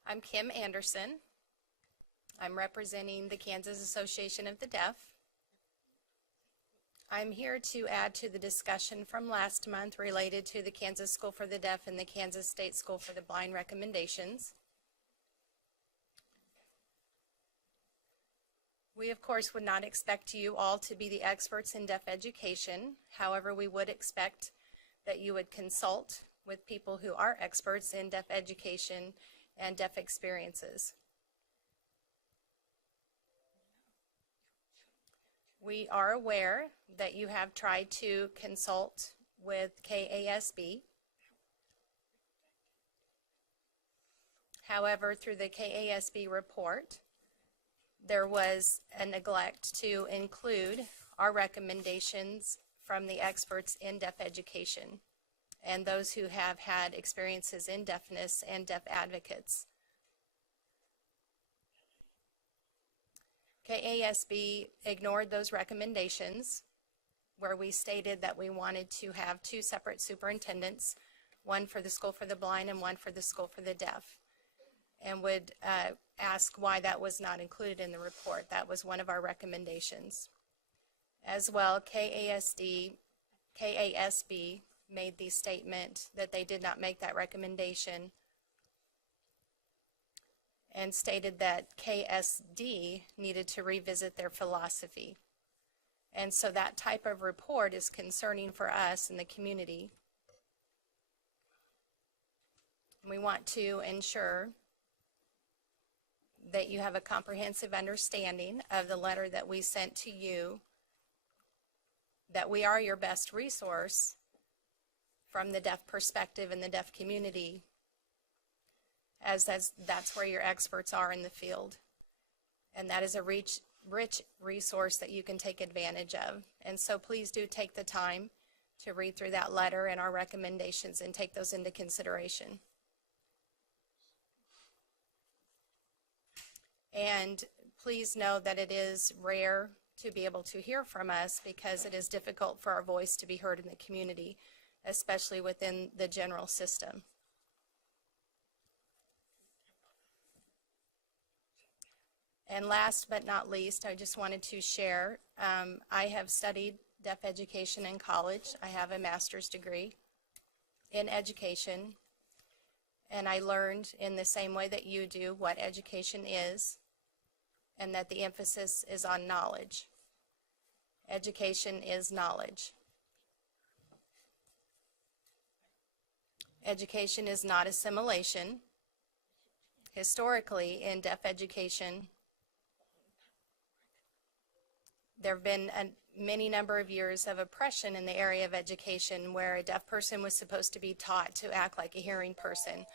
I'm Kim Anderson. I'm representing the Kansas Association of the Deaf. I'm here to add to the discussion from last month related to the Kansas School for the Deaf and the Kansas State School for the Blind recommendations. We, of course, would not expect you all to be the experts in deaf education. However, we would expect that you would consult with people who are experts in deaf education and deaf experiences. We are aware that you have tried to consult with KASB. However, through the KASB report, there was a neglect to include our recommendations from the experts in deaf education and those who have had experiences in deafness and deaf advocates. KASB ignored those recommendations where we stated that we wanted to have 2 separate superintendents, one for the School for the Blind and one for the School for the Deaf, and would ask why that was not included in the report. That was one of our recommendations. As well, KASB made the statement that they did not make that recommendation and stated that KSDE needed to revisit their philosophy. And so that type of report is concerning for us in the community. We want to ensure that you have a comprehensive understanding of the letter that we sent to you, that we are your best resource from the deaf perspective in the deaf community, as that's where your experts are in the field. And that is a rich resource that you can take advantage of. And so please do take the time to read through that letter and our recommendations and take those into consideration. And please know that it is rare to be able to hear from us because it is difficult for our voice to be heard in the community, especially within the general system. And last but not least, I just wanted to share, I have studied deaf education in college. I have a master's degree in education, and I learned in the same way that you do what education is, and that the emphasis is on knowledge. Education is knowledge. Education is not assimilation. Historically, in deaf education, there have been many number of years of oppression in the area of education where a deaf person was supposed to be taught to act like a hearing person,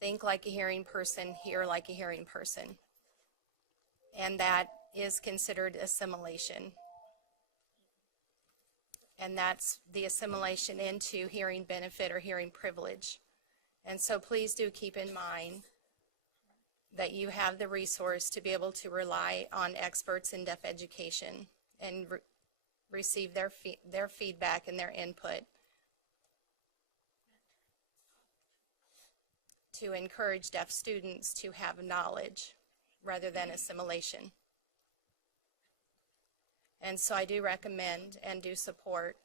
think like a hearing person, hear like a hearing person. And that is considered assimilation. And that's the assimilation into hearing benefit or hearing privilege. And so please do keep in mind that you have the resource to be able to rely on experts in deaf education and receive their feedback and their input to encourage deaf students to have knowledge rather than assimilation. And so I do recommend and do support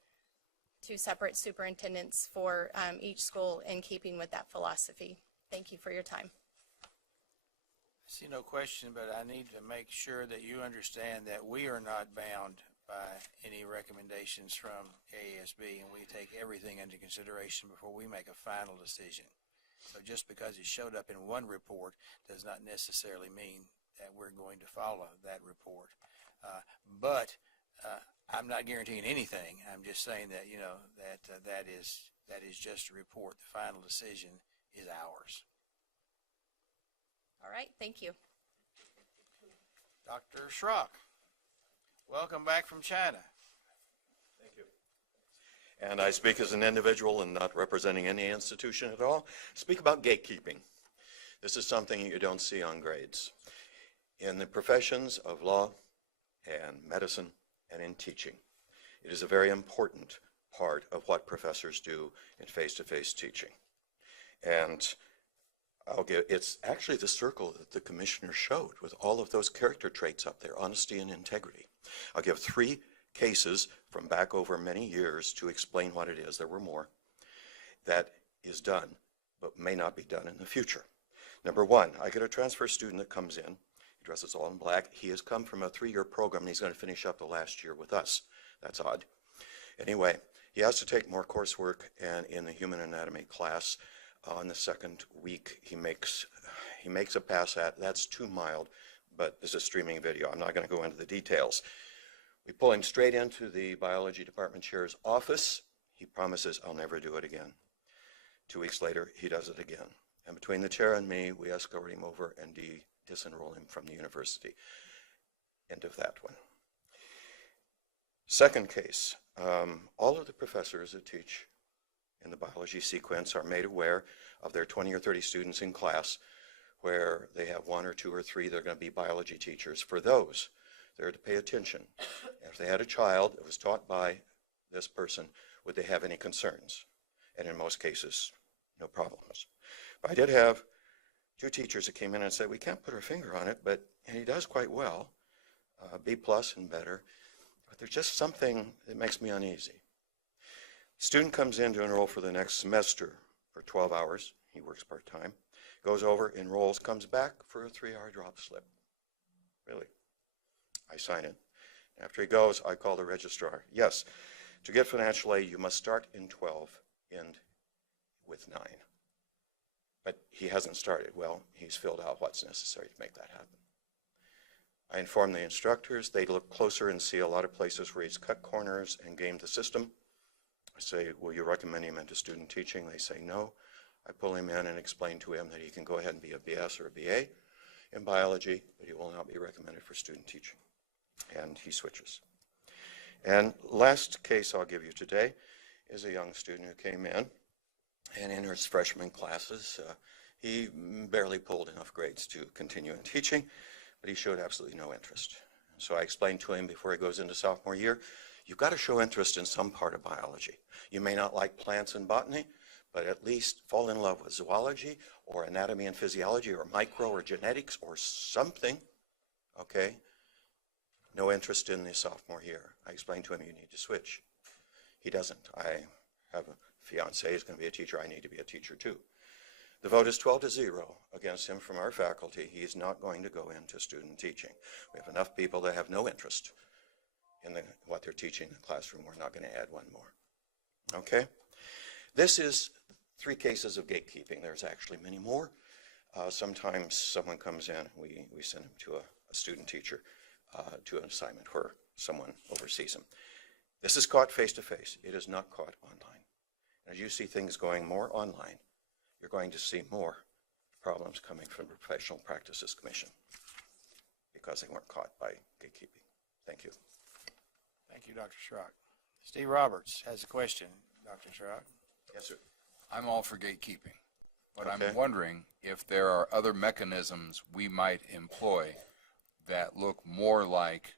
2 separate superintendents for each school in keeping with that philosophy. Thank you for your time. I see no question, but I need to make sure that you understand that we are not bound by any recommendations from KSB, and we take everything into consideration before we make a final decision. So just because it showed up in one report does not necessarily mean that we're going to follow that report. But I'm not guaranteeing anything. I'm just saying that, you know, that is just a report. The final decision is ours. All right, thank you. Dr. Schrock, welcome back from China. Thank you. And I speak as an individual and not representing any institution at all. Speak about gatekeeping. This is something you don't see on grades. In the professions of law and medicine and in teaching, it is a very important part of what professors do in face-to-face teaching. And it's actually the circle that the commissioner showed with all of those character traits up there, honesty and integrity. I'll give 3 cases from back over many years to explain what it is. There were more that is done, but may not be done in the future. Number 1, I get a transfer student that comes in. He dresses all in black. He has come from a 3-year program, and he's going to finish up the last year with us. That's odd. Anyway, He has to take more coursework, and in the human anatomy class, on the second week, he makes a pass at. That's too mild, but this is streaming video. I'm not going to go into the details. We pull him straight into the biology department chair's office. He promises, I'll never do it again. 2 weeks later, he does it again. And between the chair and me, we escort him over and disenroll him from the university. End of that one. Second case, all of the professors that teach in the biology sequence are made aware of their 20 or 30 students in class where they have 1 or 2 or 3 that are going to be biology teachers. For those, they're to pay attention. If they had a child that was taught by this person, would they have any concerns? And in most cases, no problems. But I did have 2 teachers that came in and said, we can't put our finger on it, but he does quite well, B+ and better. But there's just something that makes me uneasy. Student comes in to enroll for the next semester for 12 hours. He works part-time. Goes over, enrolls, comes back for a 3-hour drop slip. Really? I sign it. After he goes, I call the registrar. Yes, to get financial aid, you must start in 12, end with 9. But he hasn't started. Well, he's filled out what's necessary to make that happen. I inform the instructors. They look closer and see a lot of places where he's cut corners and gamed the system. I say, will you recommend him into student teaching? They say no. I pull him in and explain to him that he can go ahead and be a BS or a BA in biology, but he will not be recommended for student teaching. And he switches. And last case I'll give you today is a young student who came in, and in his freshman classes, he barely pulled enough grades to continue in teaching, but he showed absolutely no interest. So I explained to him before he goes into sophomore year, you've got to show interest in some part of biology. You may not like plants and botany, but at least fall in love with zoology or anatomy and physiology or micro or genetics or something, okay? No interest in the sophomore year. I explained to him, you need to switch. He doesn't. I have a fiance who's going to be a teacher. I need to be a teacher too. The vote is 12-0 against him from our faculty. He is not going to go into student teaching. We have enough people that have no interest in what they're teaching in the classroom. We're not going to add one more. Okay? This is 3 cases of gatekeeping. There's actually many more. Sometimes someone comes in, we send him to a student teacher to an assignment where someone oversees him. This is caught face-to-face. It is not caught online. As you see things going more online, you're going to see more problems coming from the Professional Practices Commission because they weren't caught by gatekeeping. Thank you. Thank you, Dr. Schrock. Steve Roberts has a question. Dr. Schrock? Yes, sir. I'm all for gatekeeping, but Okay. I'm wondering if there are other mechanisms we might employ that look more like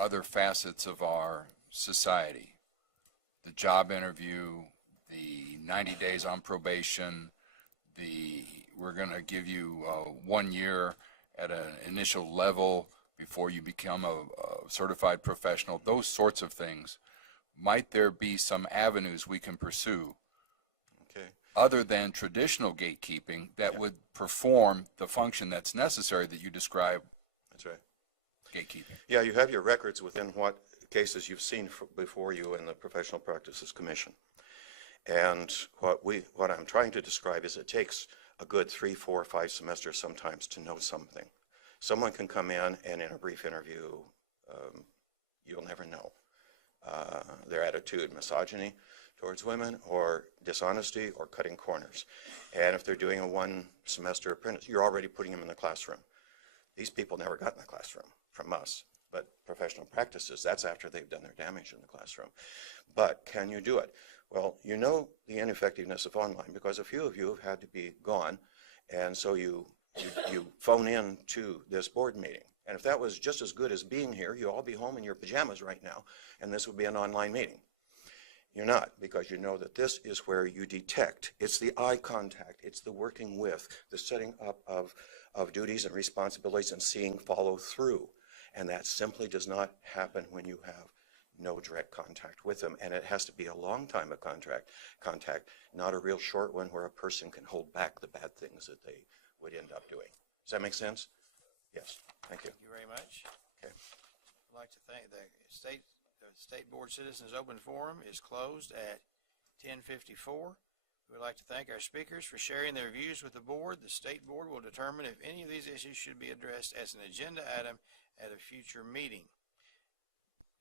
other facets of our society. The job interview, the 90 days on probation, we're going to give you 1 year at an initial level before you become a certified professional, those sorts of things. Might there be some avenues we can pursue other than traditional gatekeeping that would perform the function that's necessary that you describe? That's right. Gatekeeping. Yeah, you have your records within what cases you've seen before you in the Professional Practices Commission. And what I'm trying to describe is it takes a good 3, 4, 5 semesters sometimes to know something. Someone can come in and in a brief interview, you'll never know. Their attitude, misogyny towards women, or dishonesty, or cutting corners. And if they're doing a 1-semester apprentice, you're already putting them in the classroom. These people never got in the classroom from us, but professional practices, that's after they've done their damage in the classroom. But can you do it? Well, you know the ineffectiveness of online because a few of you have had to be gone, and so you phone in to this board meeting. And if that was just as good as being here, you'd all be home in your pajamas right now, and this would be an online meeting. You're not, because you know that this is where you detect. It's the eye contact. It's the working with, the setting up of duties and responsibilities and seeing follow through. And that simply does not happen when you have no direct contact with them. And it has to be a long time of contact, not a real short one where a person can hold back the bad things that they would end up doing. Does that make sense? Yes. Thank you. Thank you very much. Okay. I'd like to thank the state the State Board Citizens Open Forum is closed at 10:54. We would like to thank our speakers for sharing their views with the board. The State Board will determine if any of these issues should be addressed as an agenda item at a future meeting.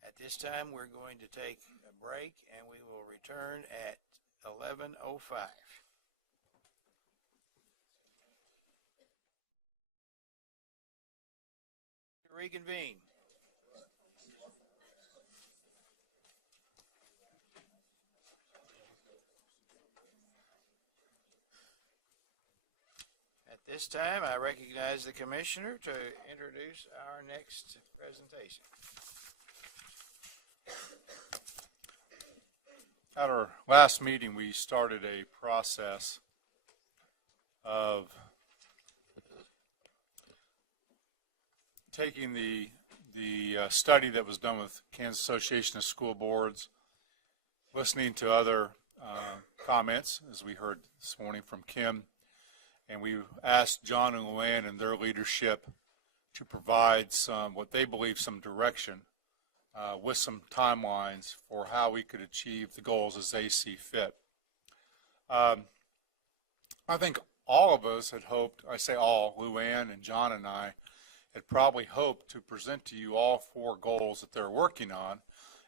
At this time, we're going to take a break, and we will return at 11:05. To reconvene. At this time, I recognize the commissioner to introduce our next presentation. At our last meeting, we started a process of taking the study that was done with Kansas Association of School Boards, listening to other comments, as we heard this morning from Kim, and we asked John and Luann and their leadership to provide some, what they believe, some direction with some timelines for how we could achieve the goals as they see fit. I think all of us had hoped, I say all, Luann and John and I, had probably hoped to present to you all 4 goals that they're working on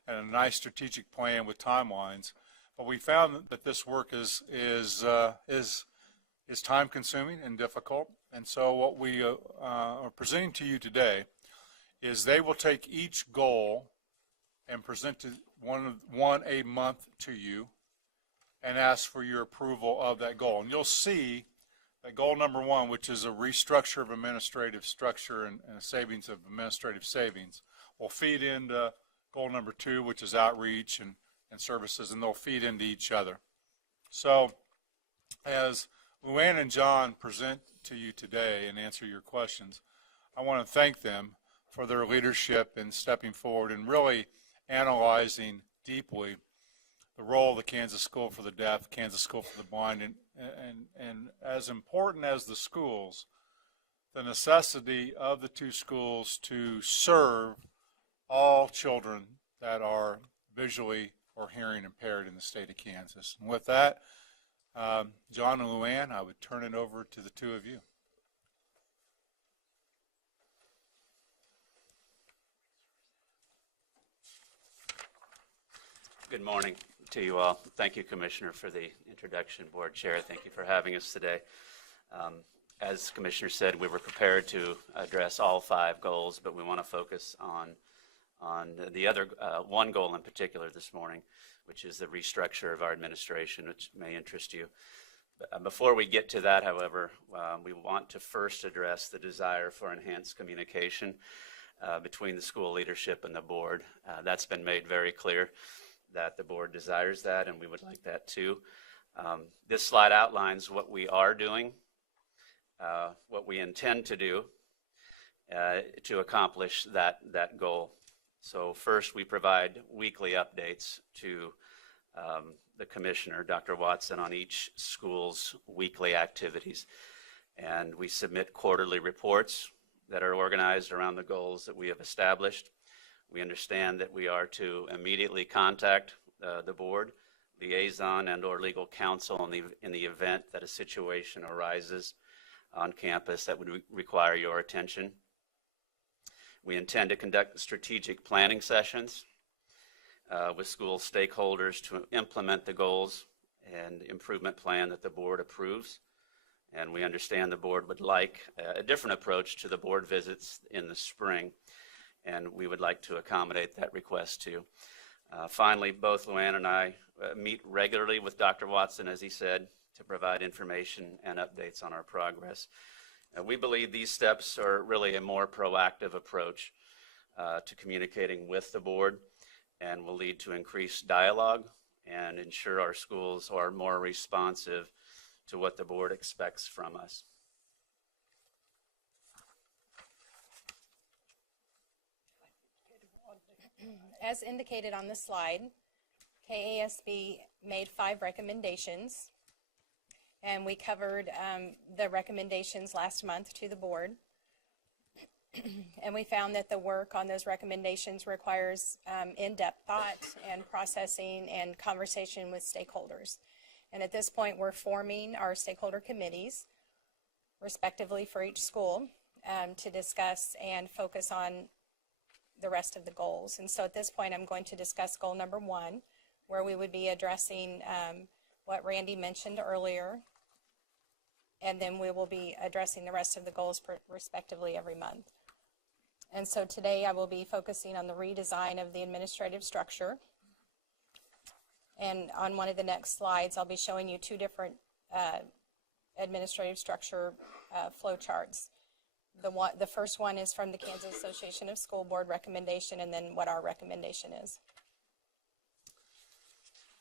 and a nice strategic plan with timelines. But we found that this work is time consuming and difficult. And so what we are presenting to you today is they will take each goal and present one a month to you and ask for your approval of that goal. And you'll see that goal number 1, which is a restructure of administrative structure and a savings of administrative savings, will feed into goal number 2, which is outreach and services, and they'll feed into each other. So as Luann and John present to you today and answer your questions, I want to thank them for their leadership in stepping forward and really analyzing deeply the role of the Kansas School for the Deaf, Kansas School for the Blind, and as important as the schools, the necessity of the 2 schools to serve all children that are visually or hearing impaired in the state of Kansas. And with that, John and Luann, I would turn it over to the 2 of you. Good morning to you all. Thank you, Commissioner, for the introduction. Board Chair, thank you for having us today. As Commissioner said, we were prepared to address all 5 goals, but we want to focus on the other one goal in particular this morning, which is the restructure of our administration, which may interest you. Before we get to that, however, we want to first address the desire for enhanced communication between the school leadership and the board. That's been made very clear that the board desires that, and we would like that too. This slide outlines what we are doing, what we intend to do to accomplish that goal. So first, we provide weekly updates to the Commissioner, Dr. Watson, on each school's weekly activities. And we submit quarterly reports that are organized around the goals that we have established. We understand that we are to immediately contact the board, liaison, and/or legal counsel in the event that a situation arises on campus that would require your attention. We intend to conduct strategic planning sessions with school stakeholders to implement the goals and improvement plan that the board approves. And we understand the board would like a different approach to the board visits in the spring, and we would like to accommodate that request too. Finally, both Luann and I meet regularly with Dr. Watson, as he said, to provide information and updates on our progress. We believe these steps are really a more proactive approach to communicating with the board and will lead to increased dialogue and ensure our schools are more responsive to what the board expects from us. As indicated on the slide, KASB made 5 recommendations, and we covered the recommendations last month to the board. And we found that the work on those recommendations requires in-depth thought and processing and conversation with stakeholders. And at this point, we're forming our stakeholder committees, respectively for each school, to discuss and focus on the rest of the goals. And so at this point, I'm going to discuss goal number 1, where we would be addressing what Randy mentioned earlier, and then we will be addressing the rest of the goals respectively every month. And so today I will be focusing on the redesign of the administrative structure. And on one of the next slides, I'll be showing you 2 different administrative structure flow charts. The first one is from the Kansas Association of School Board recommendation, and then what our recommendation is.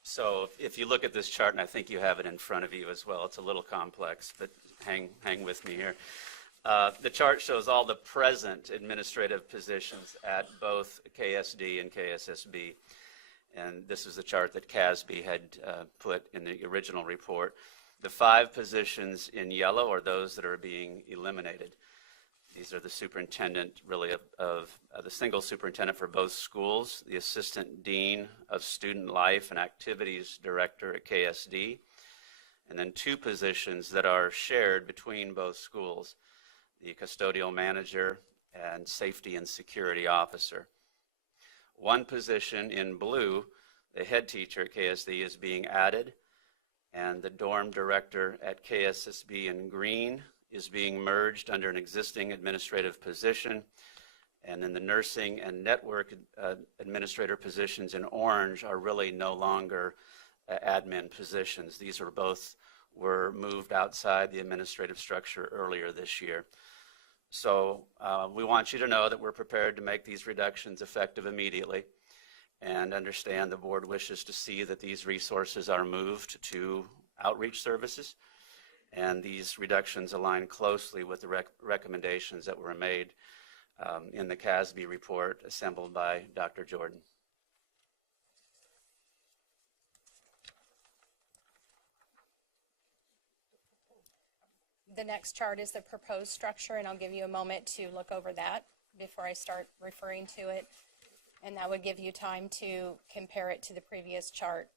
So if you look at this chart, and I think you have it in front of you as well, it's a little complex, but hang with me here. The chart shows all the present administrative positions at both KSD and KSSB. And this is the chart that KSB had put in the original report. The 5 positions in yellow are those that are being eliminated. These are the superintendent, really, of the single superintendent for both schools, the assistant dean of student life and activities director at KSD, and then 2 positions that are shared between both schools, the custodial manager and safety and security officer. 1 position in blue, the head teacher at KSD, is being added, and the dorm director at KSSB in green is being merged under an existing administrative position, and then the nursing and network administrator positions in orange are really no longer admin positions. These were moved outside the administrative structure earlier this year. So we want you to know that we're prepared to make these reductions effective immediately, and understand the board wishes to see that these resources are moved to outreach services. And these reductions align closely with the recommendations that were made in the KSB report assembled by Dr. Jordan. The next chart is the proposed structure, and I'll give you a moment to look over that before I start referring to it. And that would give you time to compare it to the previous chart.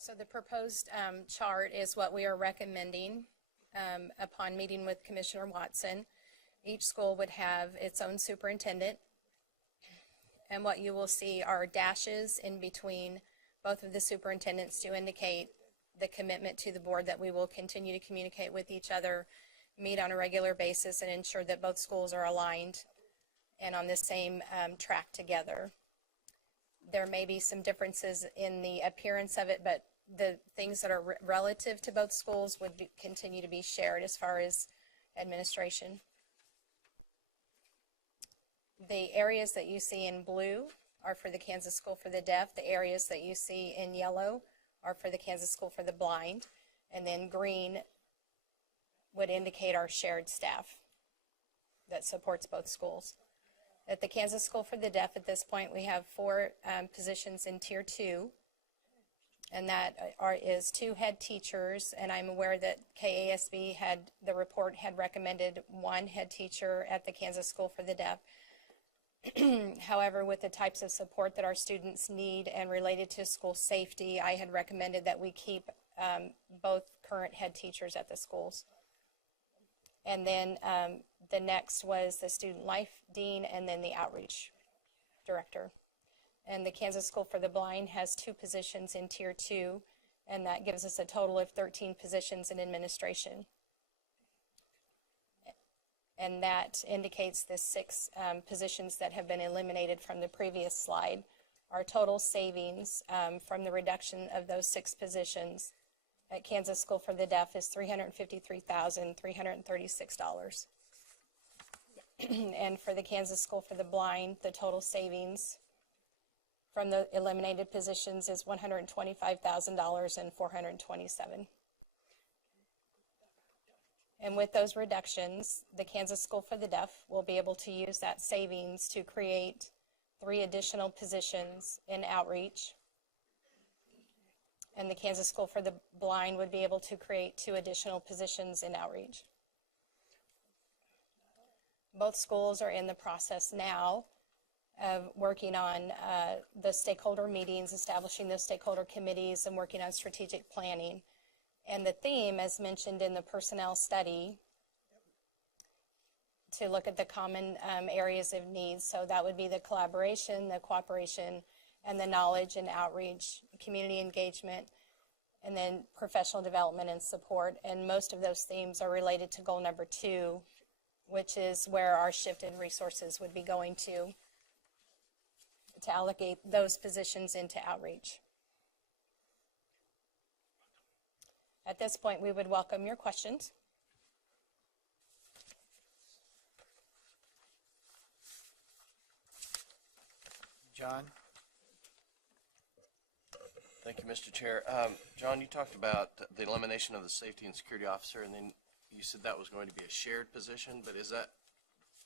So the proposed chart is what we are recommending upon meeting with Commissioner Watson. Each school would have its own superintendent, and what you will see are dashes in between both of the superintendents to indicate the commitment to the board that we will continue to communicate with each other, meet on a regular basis, and ensure that both schools are aligned and on the same track together. There may be some differences in the appearance of it, but the things that are relative to both schools would continue to be shared as far as administration. The areas that you see in blue are for the Kansas School for the Deaf. The areas that you see in yellow are for the Kansas School for the Blind. And then green would indicate our shared staff that supports both schools. At the Kansas School for the Deaf, at this point, we have 4 positions in Tier 2, and that is 2 head teachers, and I'm aware that KASB the report had recommended 1 head teacher at the Kansas School for the Deaf. However, with the types of support that our students need and related to school safety, I had recommended that we keep both current head teachers at the schools. And then the next was the student life dean, and then the outreach director. And the Kansas School for the Blind has 2 positions in Tier 2, and that gives us a total of 13 positions in administration. And that indicates the 6 positions that have been eliminated from the previous slide. Our total savings from the reduction of those 6 positions at Kansas School for the Deaf is $353,336. And for the Kansas School for the Blind, the total savings from the eliminated positions is $125,000 and $427. And with those reductions, the Kansas School for the Deaf will be able to use that savings to create 3 additional positions in outreach. And the Kansas School for the Blind would be able to create 2 additional positions in outreach. Both schools are in the process now of working on the stakeholder meetings, establishing those stakeholder committees, and working on strategic planning. And the theme, as mentioned in the personnel study, to look at the common areas of needs. So that would be the collaboration, the cooperation, and the knowledge and outreach, community engagement, and then professional development and support. And most of those themes are related to goal number 2, which is where our shifted resources would be going to allocate those positions into outreach. At this point, we would welcome your questions. John? Thank you, Mr. Chair. John, you talked about the elimination of the safety and security officer, and then you said that was going to be a shared position, but is that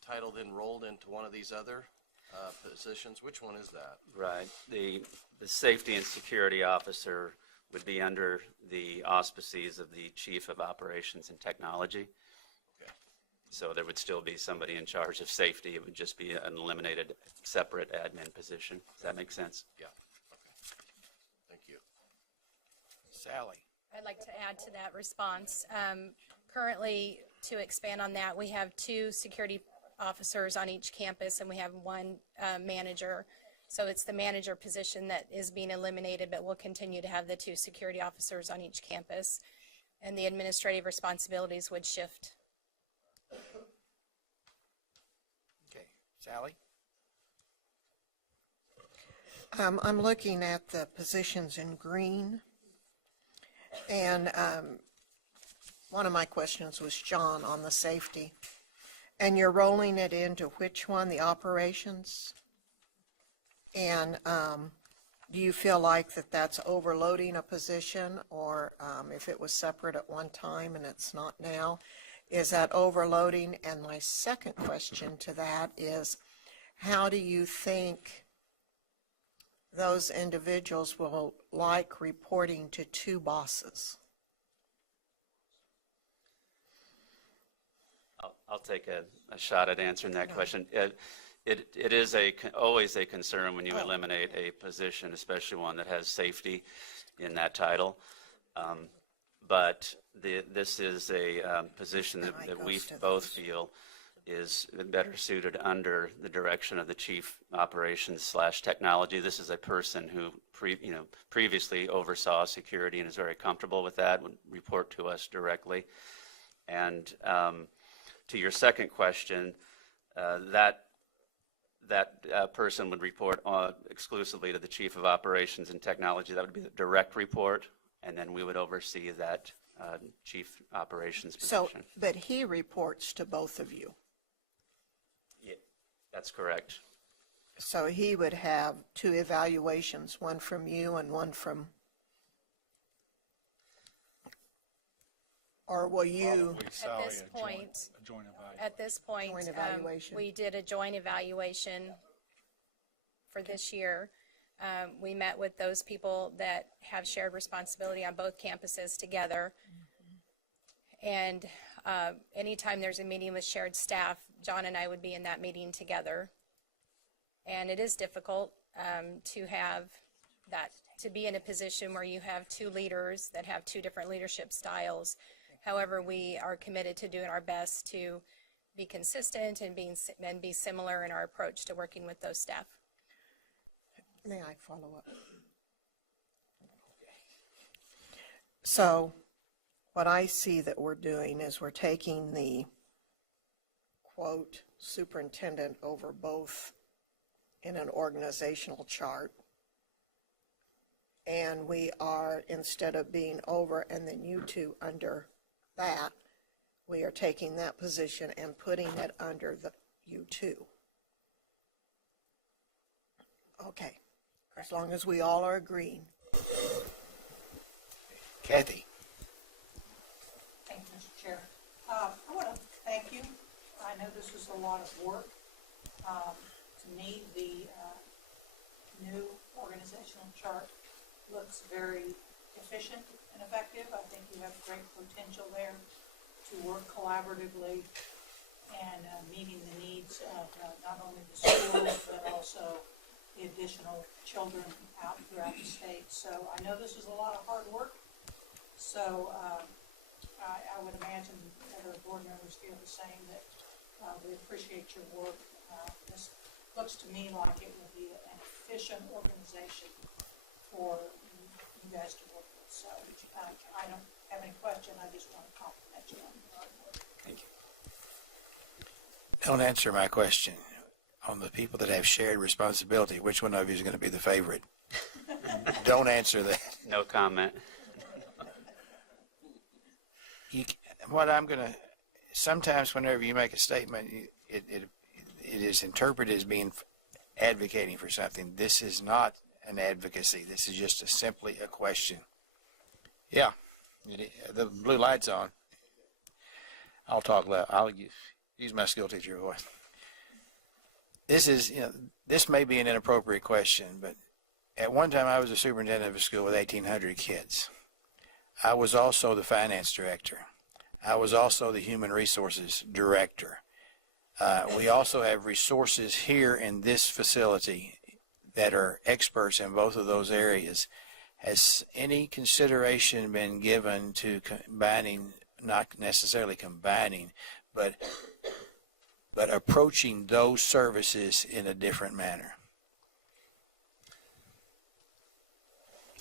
title then rolled into one of these other positions? Which one is that? Right. The safety and security officer would be under the auspices of the Chief of Operations and Technology. Okay. So there would still be somebody in charge of safety. It would just be an eliminated separate admin position. Does that make sense? Yeah. Okay. Thank you. Sally? I'd like to add to that response. Currently, to expand on that, we have 2 security officers on each campus, and we have 1 manager. So it's the manager position that is being eliminated, but we'll continue to have the 2 security officers on each campus, and the administrative responsibilities would shift. Okay. Sally? I'm looking at the positions in green, and one of my questions was John on the safety. And you're rolling it into which one, the operations? And do you feel like that's overloading a position, or if it was separate at one time and it's not now, is that overloading? And my second question to that is, how do you think those individuals will like reporting to 2 bosses? I'll take a shot at answering that question. It is always a concern when you eliminate a position, especially one that has safety in that title. But this is a position that we both feel is better suited under the direction of the Chief Operations / Technology. This is a person who previously oversaw security and is very comfortable with that, would report to us directly. And to your second question, that person would report exclusively to the Chief of Operations and Technology. That would be the direct report, and then we would oversee that Chief Operations position. So, but he reports to both of you. Yeah, that's correct. So he would have 2 evaluations, one from you and one from, or will you? At this point, Joint evaluation. we did a joint evaluation for this year. We met with those people that have shared responsibility on both campuses together. And anytime there's a meeting with shared staff, John and I would be in that meeting together. And it is difficult to have that, to be in a position where you have 2 leaders that have 2 different leadership styles. However, we are committed to doing our best to be consistent and be similar in our approach to working with those staff. May I follow up? So what I see that we're doing is we're taking the, quote, superintendent over both in an organizational chart. And we are, instead of being over and then you 2 under that, we are taking that position and putting it under the you 2. Okay. as long as we all are agreeing. Kathy? Thank you, Mr. Chair. I want to thank you. I know this was a lot of work. To me, the new organizational chart looks very efficient and effective. I think you have great potential there to work collaboratively and meeting the needs of not only the schools, but also the additional children out throughout the state. So I know this is a lot of hard work. So I would imagine other board members feel the same, that we appreciate your work. This looks to me like it will be an efficient organization for you guys to work with. So I don't have any question. I just want to compliment you on your hard work. Thank you. Don't answer my question. On the people that have shared responsibility, which one of you is going to be the favorite? Don't answer that. No comment. What I'm going to, sometimes whenever you make a statement, it is interpreted as being advocating for something. This is not an advocacy. This is just simply a question. Yeah, the blue light's on. I'll talk loud. I'll use my school teacher voice. This is, this may be an inappropriate question, but at one time I was a superintendent of a school with 1,800 kids. I was also the finance director. I was also the human resources director. We also have resources here in this facility that are experts in both of those areas. Has any consideration been given to combining, not necessarily combining, but approaching those services in a different manner?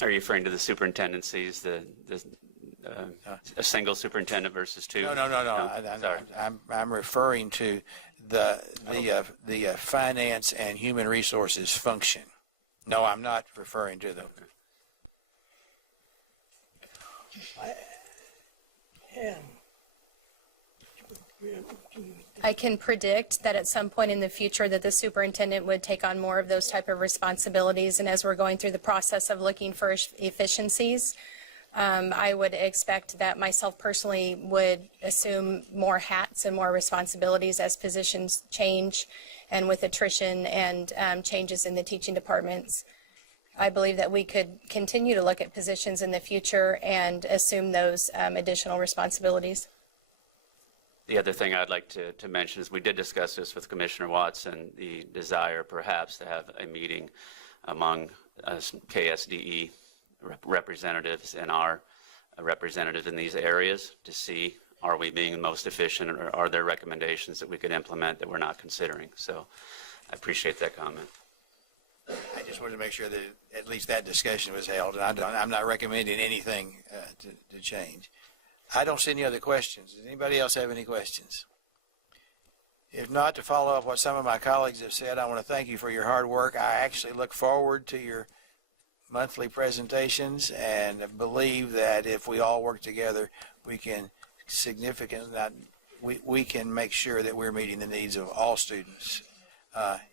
Are you referring to the superintendencies, a single superintendent versus two? No. Sorry. I'm referring to the finance and human resources function. No, I'm not referring to them. I can predict that at some point in the future that the superintendent would take on more of those type of responsibilities. And as we're going through the process of looking for efficiencies, I would expect that myself personally would assume more hats and more responsibilities as positions change and with attrition and changes in the teaching departments. I believe that we could continue to look at positions in the future and assume those additional responsibilities. The other thing I'd like to mention is we did discuss this with Commissioner Watson, the desire perhaps to have a meeting among KSDE representatives and our representatives in these areas to see, are we being the most efficient, or are there recommendations that we could implement that we're not considering? So I appreciate that comment. I just wanted to make sure that at least that discussion was held. And I'm not recommending anything to change. I don't see any other questions. Does anybody else have any questions? If not, to follow up what some of my colleagues have said, I want to thank you for your hard work. I actually look forward to your monthly presentations and believe that if we all work together, we can we can make sure that we're meeting the needs of all students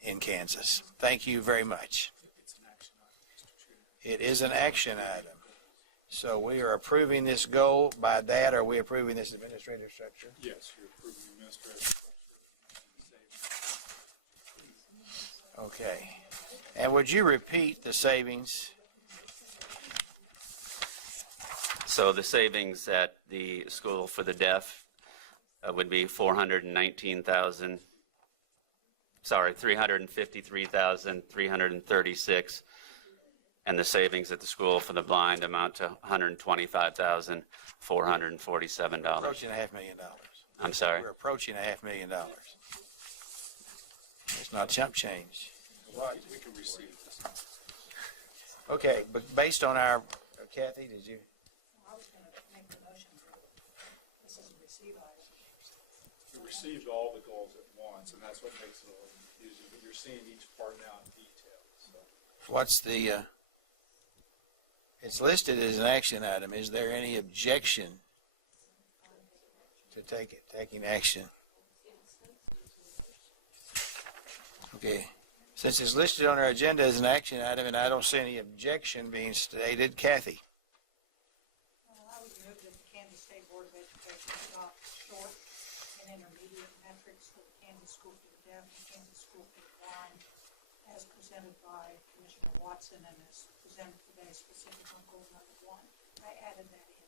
in Kansas. Thank you very much. It is an action item. So we are approving this goal. By that, are we approving this administrative structure? Yes, you're approving the administrative structure. Okay. And would you repeat the savings? So the savings at the School for the Deaf would be $353,336, and the savings at the School for the Blind amount to $125,447. Approaching $500,000. I'm sorry? We're approaching $500,000. It's not chump change. We can receive this. Okay, but based on our, Kathy, did you? I was going to make the motion for this is a receive item. You received all the goals at once, and that's what makes it a little confusing, but you're seeing each part now in detail. So. What's the, it's listed as an action item. Is there any objection to taking action? Okay, Since it's listed on our agenda as an action item and I don't see any objection being stated, Kathy? I would move that the Kansas State Board of Education adopt short and intermediate metrics for the Kansas School for the Deaf and Kansas School for the Blind as presented by Commissioner Watson and as presented today, specific on goal number 1. I added that in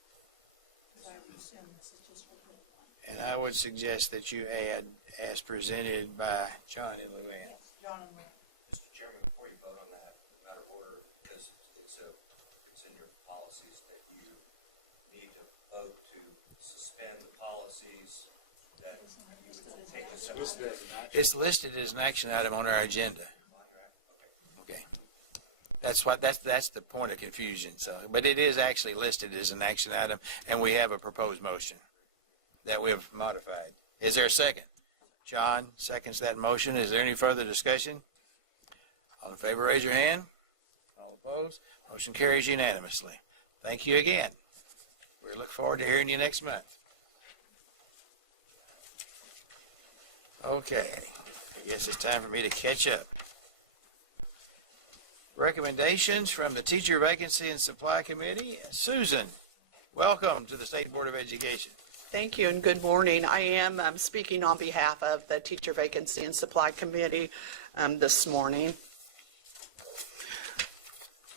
because I would assume this is just for goal 1. And I would suggest that you add as presented by John and Luann. Yes, John and Luann. Mr. Chairman, before you vote on that, matter of order, because it's in your policies that you need to vote to suspend the policies that you would take as It's listed as an action item on our agenda. Okay. That's the point of confusion. So, but it is actually listed as an action item, and we have a proposed motion that we have modified. Is there a second? John seconds that motion. Is there any further discussion? All in favor, raise your hand. All opposed? Motion carries unanimously. Thank you again. We look forward to hearing you next month. Okay. I guess it's time for me to catch up. Recommendations from the Teacher Vacancy and Supply Committee. Susan, welcome to the State Board of Education. Thank you and good morning. I am speaking on behalf of the Teacher Vacancy and Supply Committee this morning.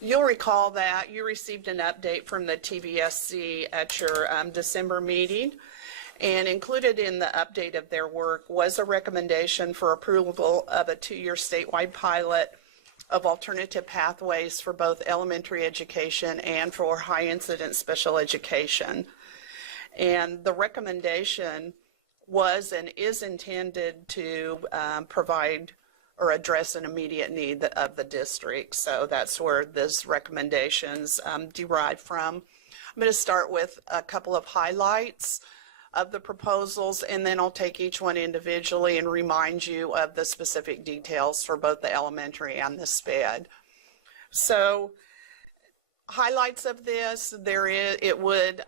You'll recall that you received an update from the TVSC at your December meeting, and included in the update of their work was a recommendation for approval of a 2-year statewide pilot of alternative pathways for both elementary education and for high-incidence special education. And the recommendation was and is intended to provide or address an immediate need of the district. So that's where these recommendations derive from. I'm going to start with a couple of highlights of the proposals, and then I'll take each one individually and remind you of the specific details for both the elementary and the SPED. So highlights of this, it would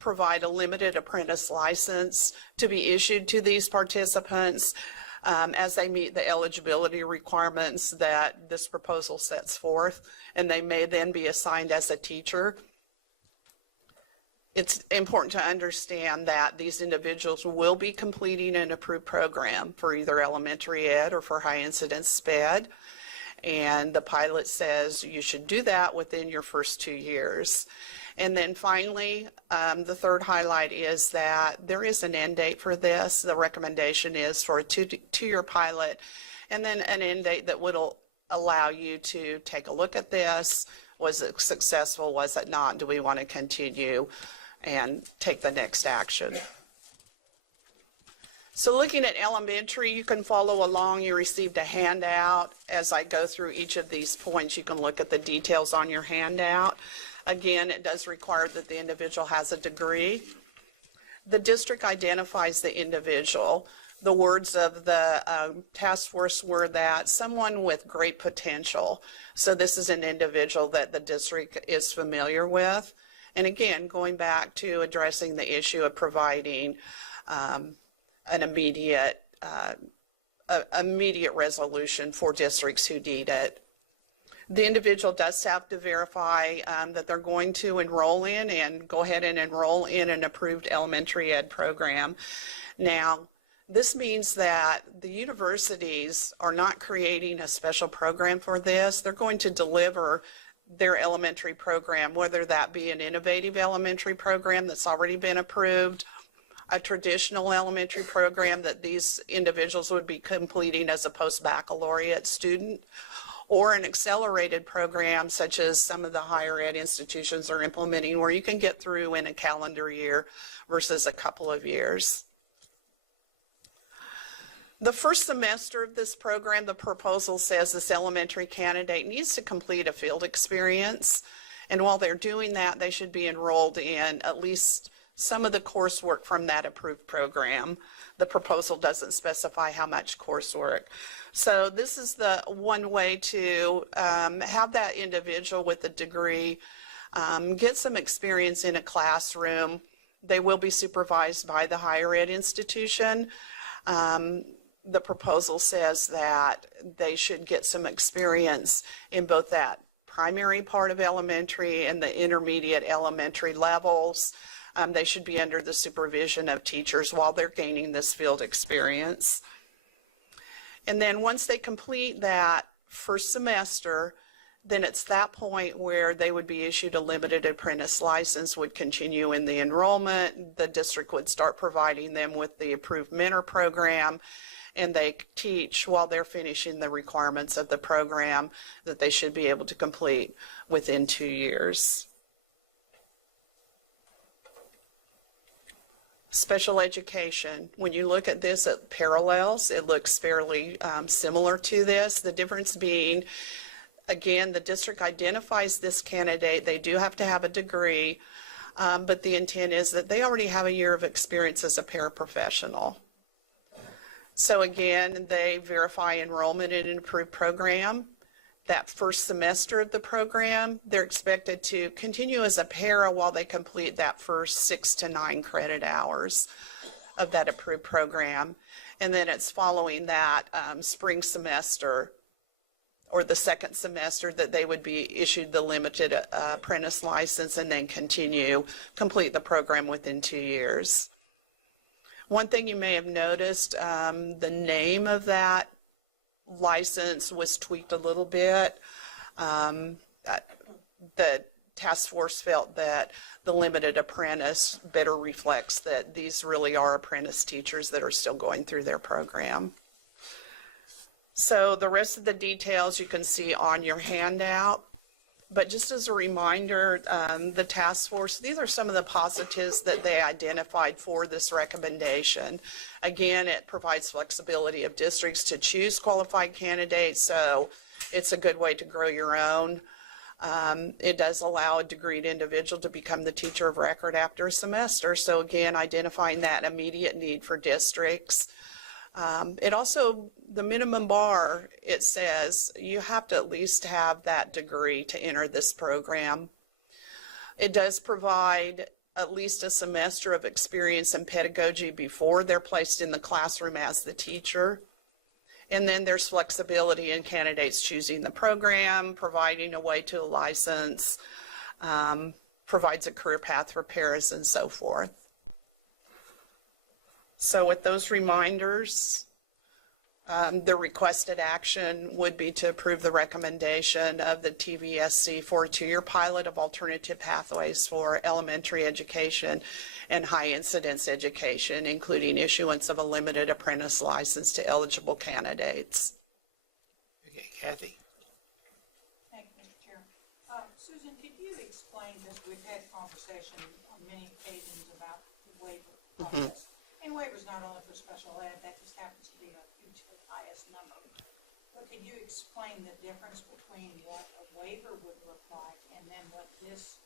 provide a limited apprentice license to be issued to these participants as they meet the eligibility requirements that this proposal sets forth, and they may then be assigned as a teacher. It's important to understand that these individuals will be completing an approved program for either elementary ed or for high incidence SPED. And the pilot says you should do that within your first 2 years. And then finally, the third highlight is that there is an end date for this. The recommendation is for a two-year pilot, and then an end date that would allow you to take a look at this. Was it successful? Was it not? Do we want to continue and take the next action? So looking at elementary, you can follow along. You received a handout. As I go through each of these points, you can look at the details on your handout. Again, it does require that the individual has a degree. The district identifies the individual. The words of the task force were that someone with great potential. So this is an individual that the district is familiar with. And again, going back to addressing the issue of providing an immediate resolution for districts who need it. The individual does have to verify that they're going to enroll in and go ahead and enroll in an approved elementary ed program. Now, this means that the universities are not creating a special program for this. They're going to deliver their elementary program, whether that be an innovative elementary program that's already been approved, a traditional elementary program that these individuals would be completing as a post-baccalaureate student, or an accelerated program such as some of the higher ed institutions are implementing, where you can get through in a calendar year versus a couple of years. The first semester of this program, the proposal says this elementary candidate needs to complete a field experience, and while they're doing that, they should be enrolled in at least some of the coursework from that approved program. The proposal doesn't specify how much coursework. So this is the one way to have that individual with a degree get some experience in a classroom. They will be supervised by the higher ed institution. the proposal says that they should get some experience in both that primary part of elementary and the intermediate elementary levels. They should be under the supervision of teachers while they're gaining this field experience. And then once they complete that first semester, then it's that point where they would be issued a limited apprentice license, would continue in the enrollment. The district would start providing them with the approved mentor program, and they teach while they're finishing the requirements of the program that they should be able to complete within 2 years. Special education, when you look at this at parallels, it looks fairly similar to this. The difference being, again, the district identifies this candidate. They do have to have a degree, but the intent is that they already have a year of experience as a paraprofessional. So again, they verify enrollment in an approved program. That first semester of the program, they're expected to continue as a para while they complete that first 6 to 9 credit hours of that approved program. And then it's following that spring semester or the second semester that they would be issued the limited apprentice license and then complete the program within 2 years. One thing you may have noticed, the name of that license was tweaked a little bit. The task force felt that the limited apprentice better reflects that these really are apprentice teachers that are still going through their program. So the rest of the details you can see on your handout. But just as a reminder, the task force, these are some of the positives that they identified for this recommendation. Again, it provides flexibility of districts to choose qualified candidates, so it's a good way to grow your own. It does allow a degreed individual to become the teacher of record after a semester, so again, identifying that immediate need for districts. It also, the minimum bar, it says you have to at least have that degree to enter this program. It does provide at least a semester of experience in pedagogy before they're placed in the classroom as the teacher. And then there's flexibility in candidates choosing the program, providing a way to a license, provides a career path for paras and so forth. So with those reminders, the requested action would be to approve the recommendation of the TVSC for a 2-year pilot of alternative pathways for elementary education and high incidence education, including issuance of a limited apprentice license to eligible candidates. Okay, Kathy. Thank you, Mr. Chair. Susan, could you explain this? We've had conversation on many occasions about the waiver process. And waivers not only for special ed, that just happens to be a hugely highest number. But could you explain the difference between what a waiver would look like and then what this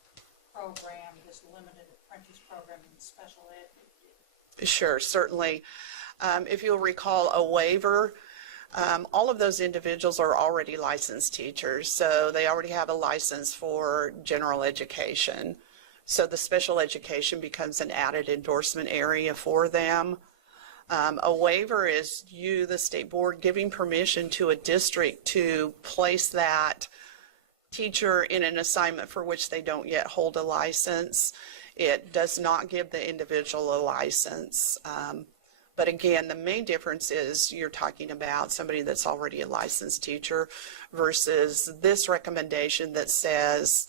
program, this limited apprentice program in special ed would do? Sure, certainly. If you'll recall, a waiver, all of those individuals are already licensed teachers, so they already have a license for general education. So the special education becomes an added endorsement area for them. A waiver is you, the state board, giving permission to a district to place that teacher in an assignment for which they don't yet hold a license. It does not give the individual a license. But again, the main difference is you're talking about somebody that's already a licensed teacher versus this recommendation that says,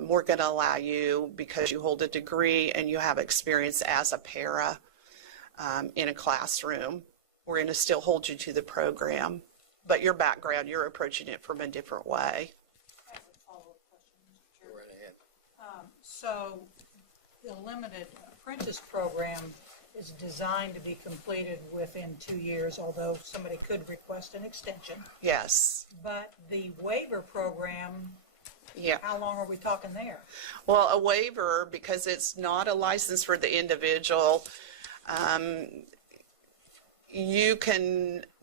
we're going to allow you, because you hold a degree and you have experience as a para in a classroom, we're going to still hold you to the program. But your background, you're approaching it from a different way. I have a follow-up question, Mr. Chair. Go right ahead. So the limited apprentice program is designed to be completed within 2 years, although somebody could request an extension. Yes. But the waiver program, yeah. How long are we talking there? Well, a waiver, because it's not a license for the individual,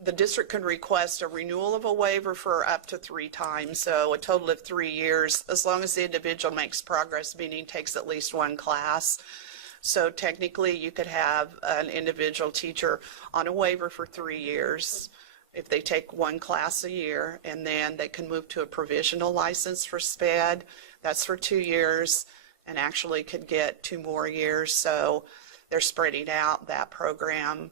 the district can request a renewal of a waiver for up to 3 times, so a total of 3 years, as long as the individual makes progress, meaning takes at least 1 class. So technically, you could have an individual teacher on a waiver for 3 years if they take one class a year, and then they can move to a provisional license for SPED. That's for 2 years, and actually could get 2 more years. So they're spreading out that program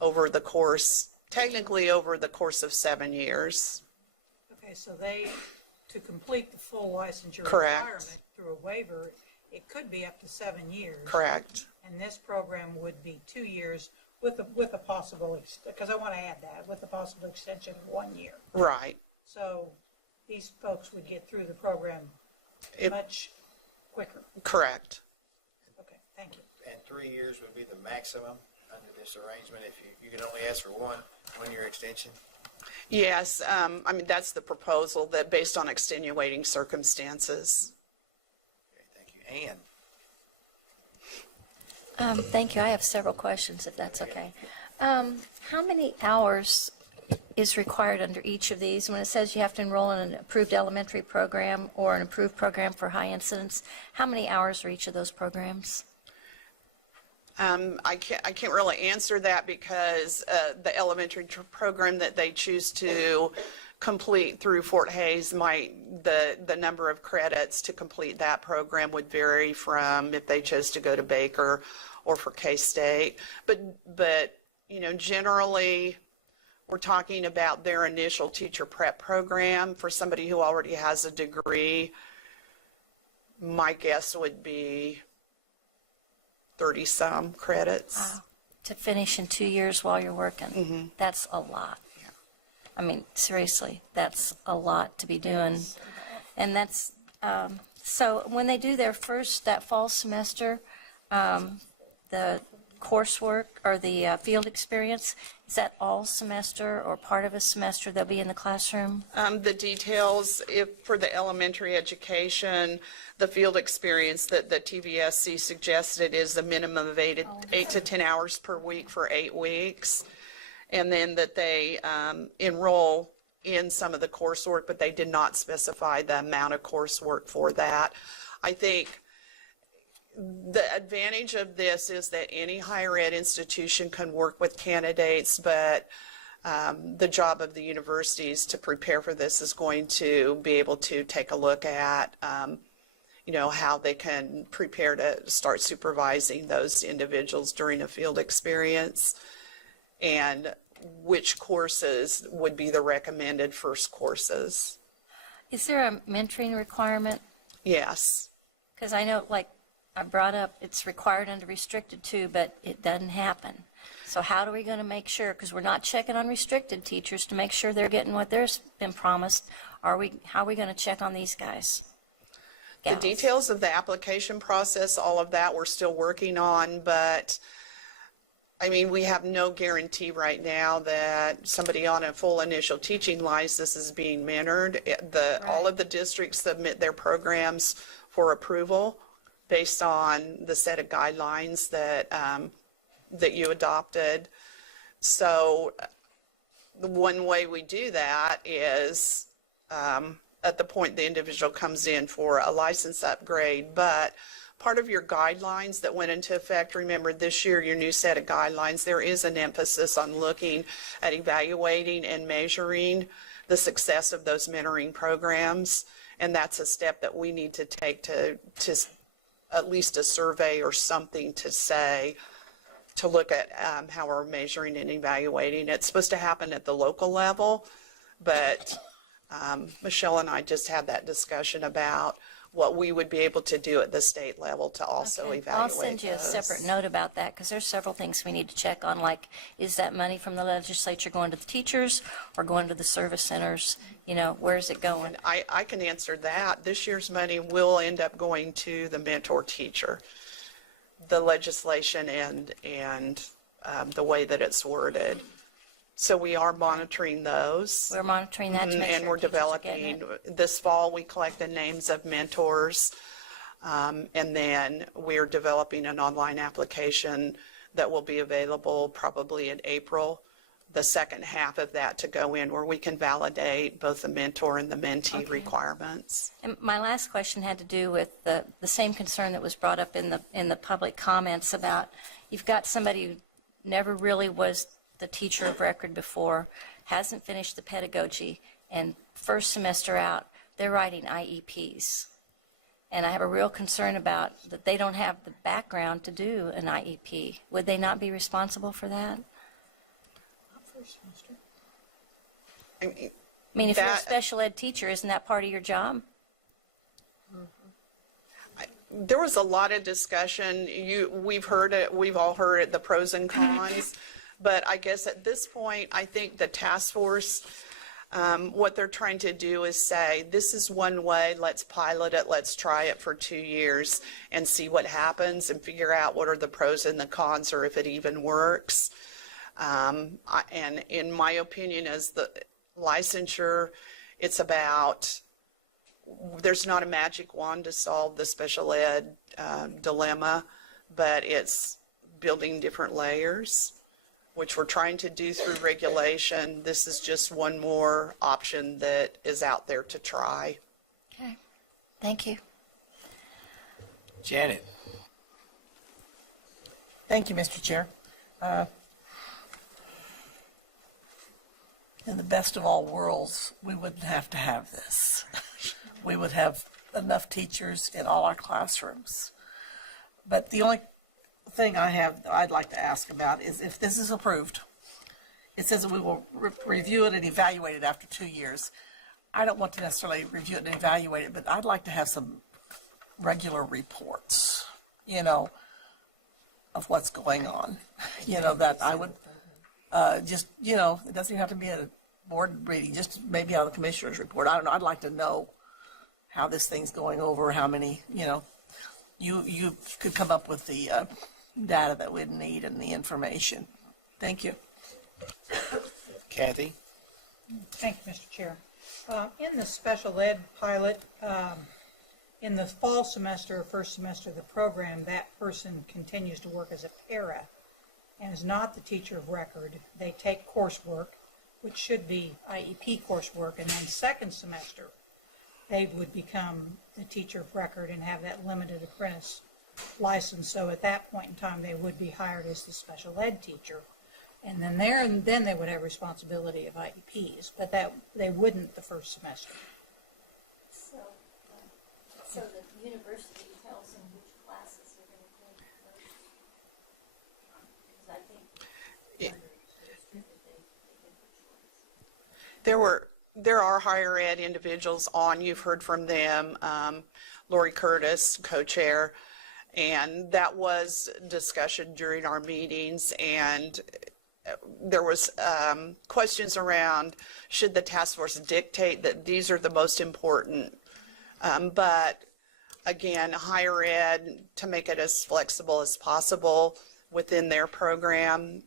over the course, technically over the course of 7 years. Okay, so to complete the full licensure Correct. requirement through a waiver, it could be up to 7 years. Correct. And this program would be 2 years with a possible, because I want to add that, with a possible extension of 1 year. Right. So these folks would get through the program much quicker. Correct. Okay, thank you. And 3 years would be the maximum under this arrangement if you can only ask for one year extension? Yes, I mean, that's the proposal, that based on extenuating circumstances. Thank you. Ann? Thank you. I have several questions, if that's okay. How many hours is required under each of these? When it says you have to enroll in an approved elementary program or an approved program for high incidence, how many hours are each of those programs? I can't really answer that because the elementary program that they choose to complete through Fort Hays the number of credits to complete that program would vary from if they chose to go to Baker or for K-State. But you know, generally we're talking about their initial teacher prep program for somebody who already has a degree. My guess would be 30-some credits. Wow. To finish in 2 years while you're working. Mm-hmm. That's a lot. I mean, seriously, that's a lot to be doing. And that's, so when they do their first, that fall semester, the coursework or the field experience, is that all semester or part of a semester they'll be in the classroom? The details, for the elementary education, the field experience that the TVSC suggested is a minimum of 8 to 10 hours per week for 8 weeks. And then that they enroll in some of the coursework, but they did not specify the amount of coursework for that. I think the advantage of this is that any higher ed institution can work with candidates, but the job of the universities to prepare for this is going to be able to take a look at you know, how they can prepare to start supervising those individuals during a field experience, and which courses would be the recommended first courses. Is there a mentoring requirement? Yes. Because I know, like I brought up, it's required under restricted too, but it doesn't happen. So how are we going to make sure, because we're not checking on restricted teachers to make sure they're getting what they've been promised, how are we going to check on these guys? The details of the application process, all of that we're still working on, but I mean, we have no guarantee right now that somebody on a full initial teaching license is being mentored. All of the districts submit their programs for approval based on the set of guidelines that that you adopted. So the one way we do that is at the point the individual comes in for a license upgrade, but part of your guidelines that went into effect, remember this year, your new set of guidelines, there is an emphasis on looking at evaluating and measuring the success of those mentoring programs. And that's a step that we need to take to at least a survey or something to say, to look at how we're measuring and evaluating. It's supposed to happen at the local level, but Michelle and I just had that discussion about what we would be able to do at the state level to also evaluate I'll send you a separate note about that, because there's several things we need to check on, like, is that money from the legislature going to the teachers or going to the service centers? You know, where's it going? I can answer that. This year's money will end up going to the mentor teacher. The legislation and the way that it's worded. So we are monitoring those. We're monitoring that to make sure and we're developing. This fall, we collected names of mentors, and then we're developing an online application that will be available probably in April the second half of that to go in where we can validate both the mentor and the mentee requirements. And my last question had to do with the same concern that was brought up in the public comments about you've got somebody who never really was the teacher of record before, hasn't finished the pedagogy, and first semester out, they're writing IEPs. And I have a real concern about that they don't have the background to do an IEP. Would they not be responsible for that? I mean, if you're a special ed teacher, isn't that part of your job? There was a lot of discussion. We've heard it. We've all heard it, the pros and cons. But I guess at this point, I think the task force, what they're trying to do is say, this is one way, let's pilot it, let's try it for 2 years and see what happens and figure out what are the pros and the cons or if it even works. And in my opinion, as the licensure, it's about, there's not a magic wand to solve the special ed dilemma, but it's building different layers, which we're trying to do through regulation. This is just one more option that is out there to try. Okay, thank you. Janet. Thank you, Mr. Chair. In the best of all worlds, we wouldn't have to have this. We would have enough teachers in all our classrooms. But the only thing I'd like to ask about is if this is approved, it says that we will review it and evaluate it after 2 years. I don't want to necessarily review it and evaluate it, but I'd like to have some regular reports, of what's going on. That I would just, it doesn't even have to be a board meeting, just maybe on the commissioner's report. I don't know. I'd like to know how this thing's going over, how many, you could come up with the data that we'd need and the information. Thank you. Kathy? Thank you, Mr. Chair. In the special ed pilot, in the fall semester or first semester of the program, that person continues to work as a para and is not the teacher of record. They take coursework, which should be IEP coursework, and then second semester, they would become the teacher of record and have that limited apprentice license. So at that point in time, they would be hired as the special ed teacher. And then they would have responsibility of IEPs, but that they wouldn't the first semester. So the university tells them which classes they're going to take first? Because I think there are higher ed individuals on, you've heard from them, Lori Curtis, co-chair, and that was discussion during our meetings, and there was questions around should the task force dictate that these are the most important, but again, higher ed, to make it as flexible as possible within their program,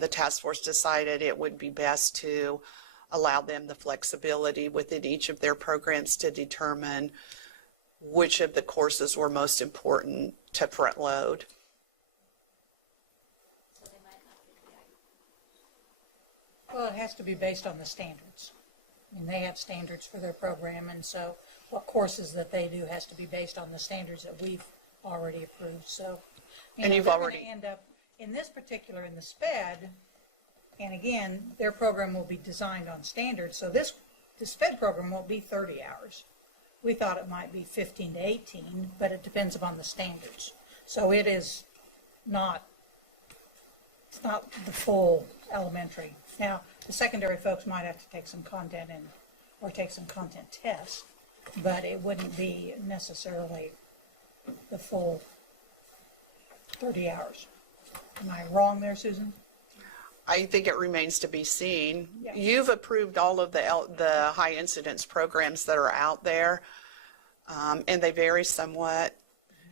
the task force decided it would be best to allow them the flexibility within each of their programs to determine which of the courses were most important to front load. Well, it has to be based on the standards. I mean, they have standards for their program, and so what courses that they do has to be based on the standards that we've already approved. So, And you've already end up in this particular, in the SPED, and again, their program will be designed on standards. So the SPED program won't be 30 hours. We thought it might be 15 to 18, but it depends upon the standards. So it is not, it's not the full elementary. Now, the secondary folks might have to take some content or take some content tests, but it wouldn't be necessarily the full 30 hours. Am I wrong there, Susan? I think it remains to be seen. Yeah. You've approved all of the high incidence programs that are out there, and they vary somewhat.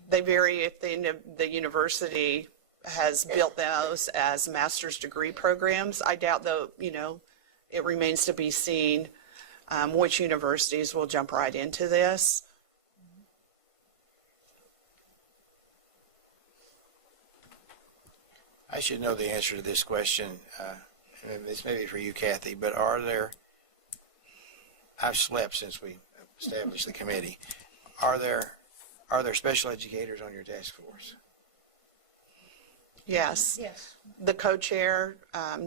They vary if the university has built those as master's degree programs. I doubt though, it remains to be seen which universities will jump right into this. I should know the answer to this question. and this may be for you, Kathy, but are there, I've slept since we established the committee, are there special educators on your task force? Yes. Yes. The co-chair,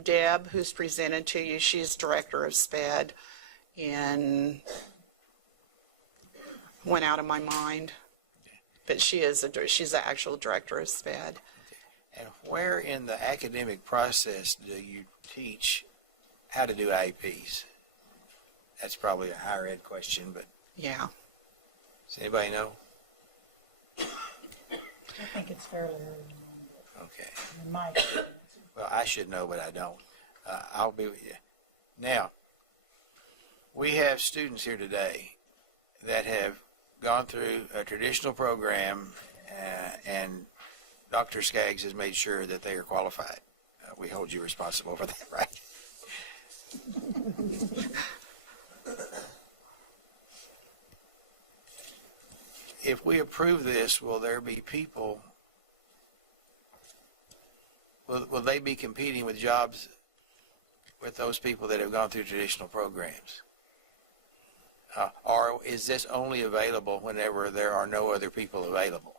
Deb, who's presented to you, she's director of SPED, and went out of my mind, but she's the actual director of SPED. And where in the academic process do you teach how to do IEPs? That's probably a higher ed question, but Yeah. does anybody know? I think it's fairly early Okay. in my experience. Well, I should know, but I don't. I'll be with you. Now, we have students here today that have gone through a traditional program, and Dr. Skaggs has made sure that they are qualified. We hold you responsible for that, right? If we approve this, will there be people, will they be competing with jobs with those people that have gone through traditional programs? Or is this only available whenever there are no other people available?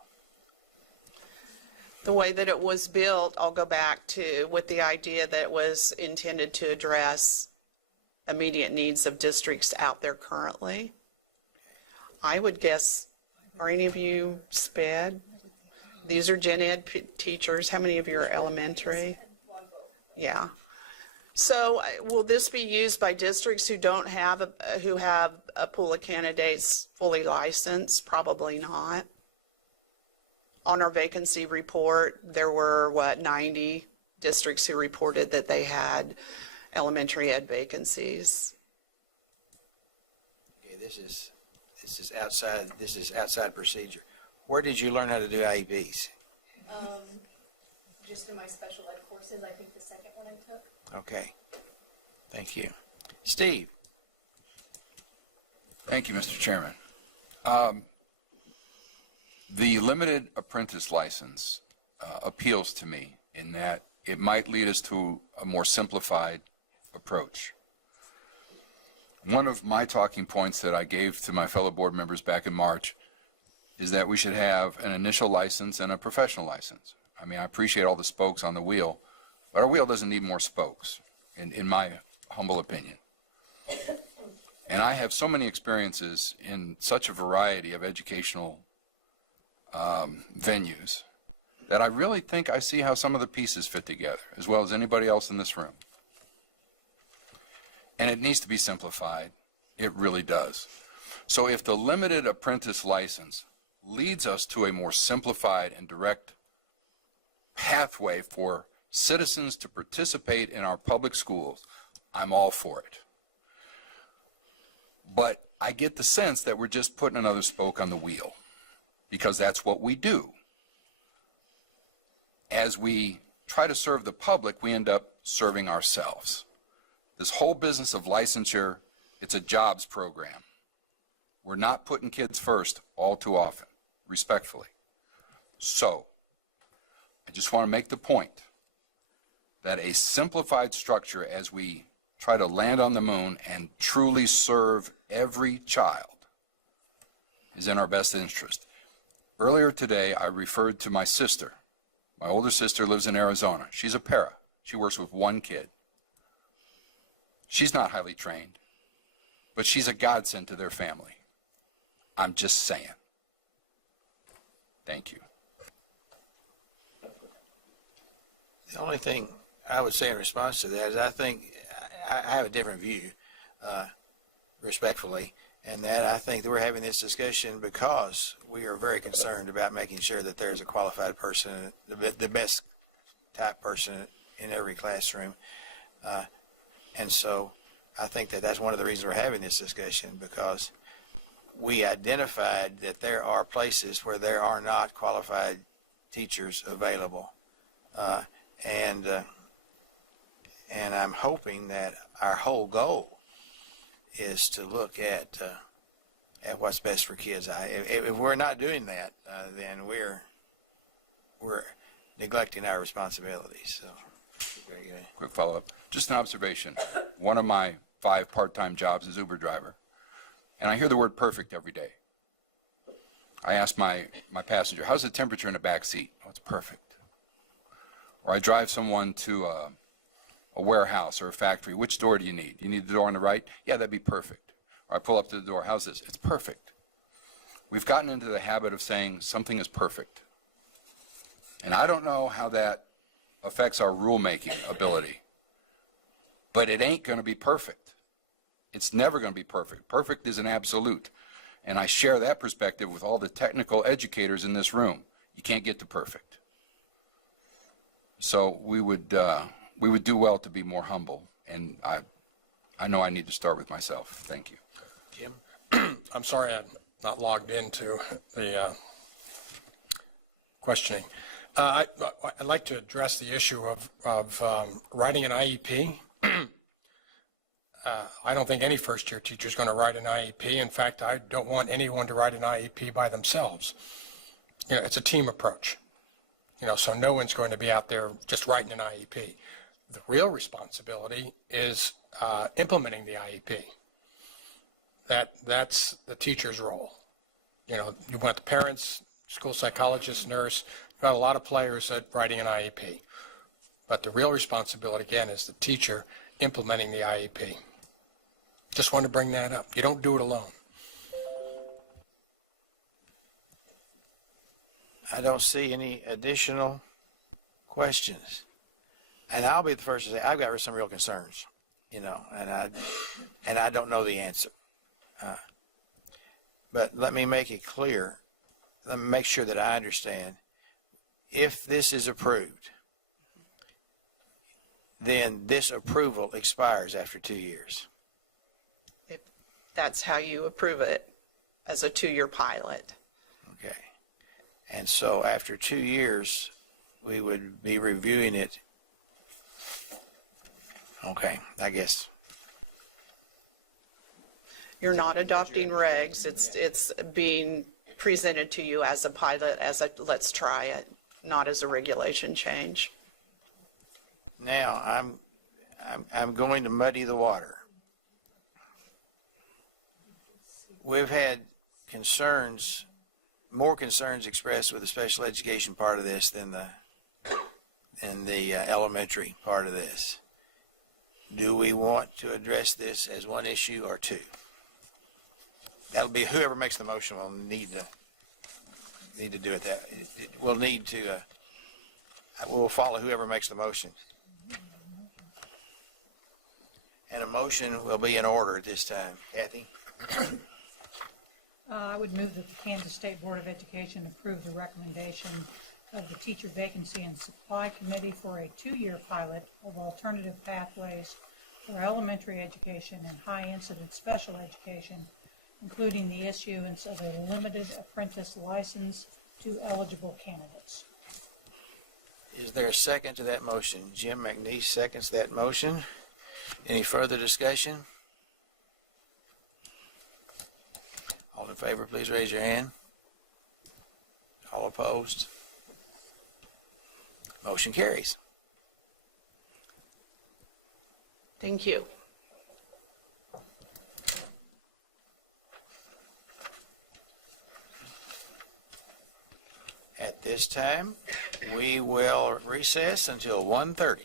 The way that it was built, I'll go back to with the idea that it was intended to address immediate needs of districts out there currently. I would guess, are any of you SPED? These are gen ed teachers. How many of you are elementary? Yeah. So will this be used by districts who don't have, who have a pool of candidates fully licensed? Probably not. On our vacancy report, there were, 90 districts who reported that they had elementary ed vacancies. Okay, this is outside procedure. Where did you learn how to do IEPs? Just in my special ed courses, I think the second one I took. Okay. Thank you. Steve? Thank you, Mr. Chairman. The limited apprentice license appeals to me in that it might lead us to a more simplified approach. One of my talking points that I gave to my fellow board members back in March is that we should have an initial license and a professional license. I mean, I appreciate all the spokes on the wheel, but our wheel doesn't need more spokes, in my humble opinion. And I have so many experiences in such a variety of educational venues that I really think I see how some of the pieces fit together, as well as anybody else in this room. And it needs to be simplified. It really does. So if the limited apprentice license leads us to a more simplified and direct pathway for citizens to participate in our public schools, I'm all for it. But I get the sense that we're just putting another spoke on the wheel, because that's what we do. As we try to serve the public, we end up serving ourselves. This whole business of licensure, it's a jobs program. We're not putting kids first all too often, respectfully. So, I just want to make the point that a simplified structure as we try to land on the moon and truly serve every child is in our best interest. Earlier today, I referred to my sister. My older sister lives in Arizona. She's a para. She works with one kid. She's not highly trained, but she's a godsend to their family. I'm just saying. Thank you. The only thing I would say in response to that is I think I have a different view, respectfully, and that I think that we're having this discussion because we are very concerned about making sure that there's a qualified person, the best type person in every classroom. And so I think that that's one of the reasons we're having this discussion, because we identified that there are places where there are not qualified teachers available. And I'm hoping that our whole goal is to look at what's best for kids. If we're not doing that, then we're neglecting our responsibilities. So, very good. Quick follow-up. Just an observation. One of my 5 part-time jobs is Uber driver, and I hear the word perfect every day. I ask my passenger, how's the temperature in the back seat? Oh, it's perfect. Or I drive someone to a warehouse or a factory. Which door do you need? You need the door on the right? Yeah, that'd be perfect. Or I pull up to the door. How's this? It's perfect. We've gotten into the habit of saying something is perfect. And I don't know how that affects our rulemaking ability, but it ain't going to be perfect. It's never going to be perfect. Perfect is an absolute. And I share that perspective with all the technical educators in this room. You can't get to perfect. So we would do well to be more humble. And I know I need to start with myself. Thank you. Jim? I'm sorry I'm not logged into the questioning. I'd like to address the issue of writing an IEP. I don't think any first-year teacher is going to write an IEP. In fact, I don't want anyone to write an IEP by themselves. You know, it's a team approach. You know, so no one's going to be out there just writing an IEP. The real responsibility is implementing the IEP. That's the teacher's role. You know, you want the parents, school psychologist, nurse, you've got a lot of players at writing an IEP. But the real responsibility, again, is the teacher implementing the IEP. Just want to bring that up. You don't do it alone. I don't see any additional questions. And I'll be the first to say, I've got some real concerns, you know, and I don't know the answer. But let me make it clear. Let me make sure that I understand. If this is approved, then this approval expires after 2 years. That's how you approve it, as a 2-year pilot. Okay. And so after 2 years, we would be reviewing it. Okay, I guess. You're not adopting regs. It's being presented to you as a pilot, as a let's try it, not as a regulation change. Now, I'm going to muddy the water. We've had concerns, more concerns expressed with the special education part of this than the elementary part of this. Do we want to address this as one issue or two? That'll be whoever makes the motion will need to do it that. We'll need to. We'll follow whoever makes the motion. And a motion will be in order at this time. Kathy? I would move that the Kansas State Board of Education approve the recommendation of the Teacher Vacancy and Supply Committee for a 2-year pilot of alternative pathways for elementary education and high-incident special education, including the issuance of a limited apprentice license to eligible candidates. Is there a second to that motion? Jim McNeese seconds that motion. Any further discussion? All in favor, please raise your hand. All opposed? Motion carries. Thank you. At this time, we will recess until 1:30.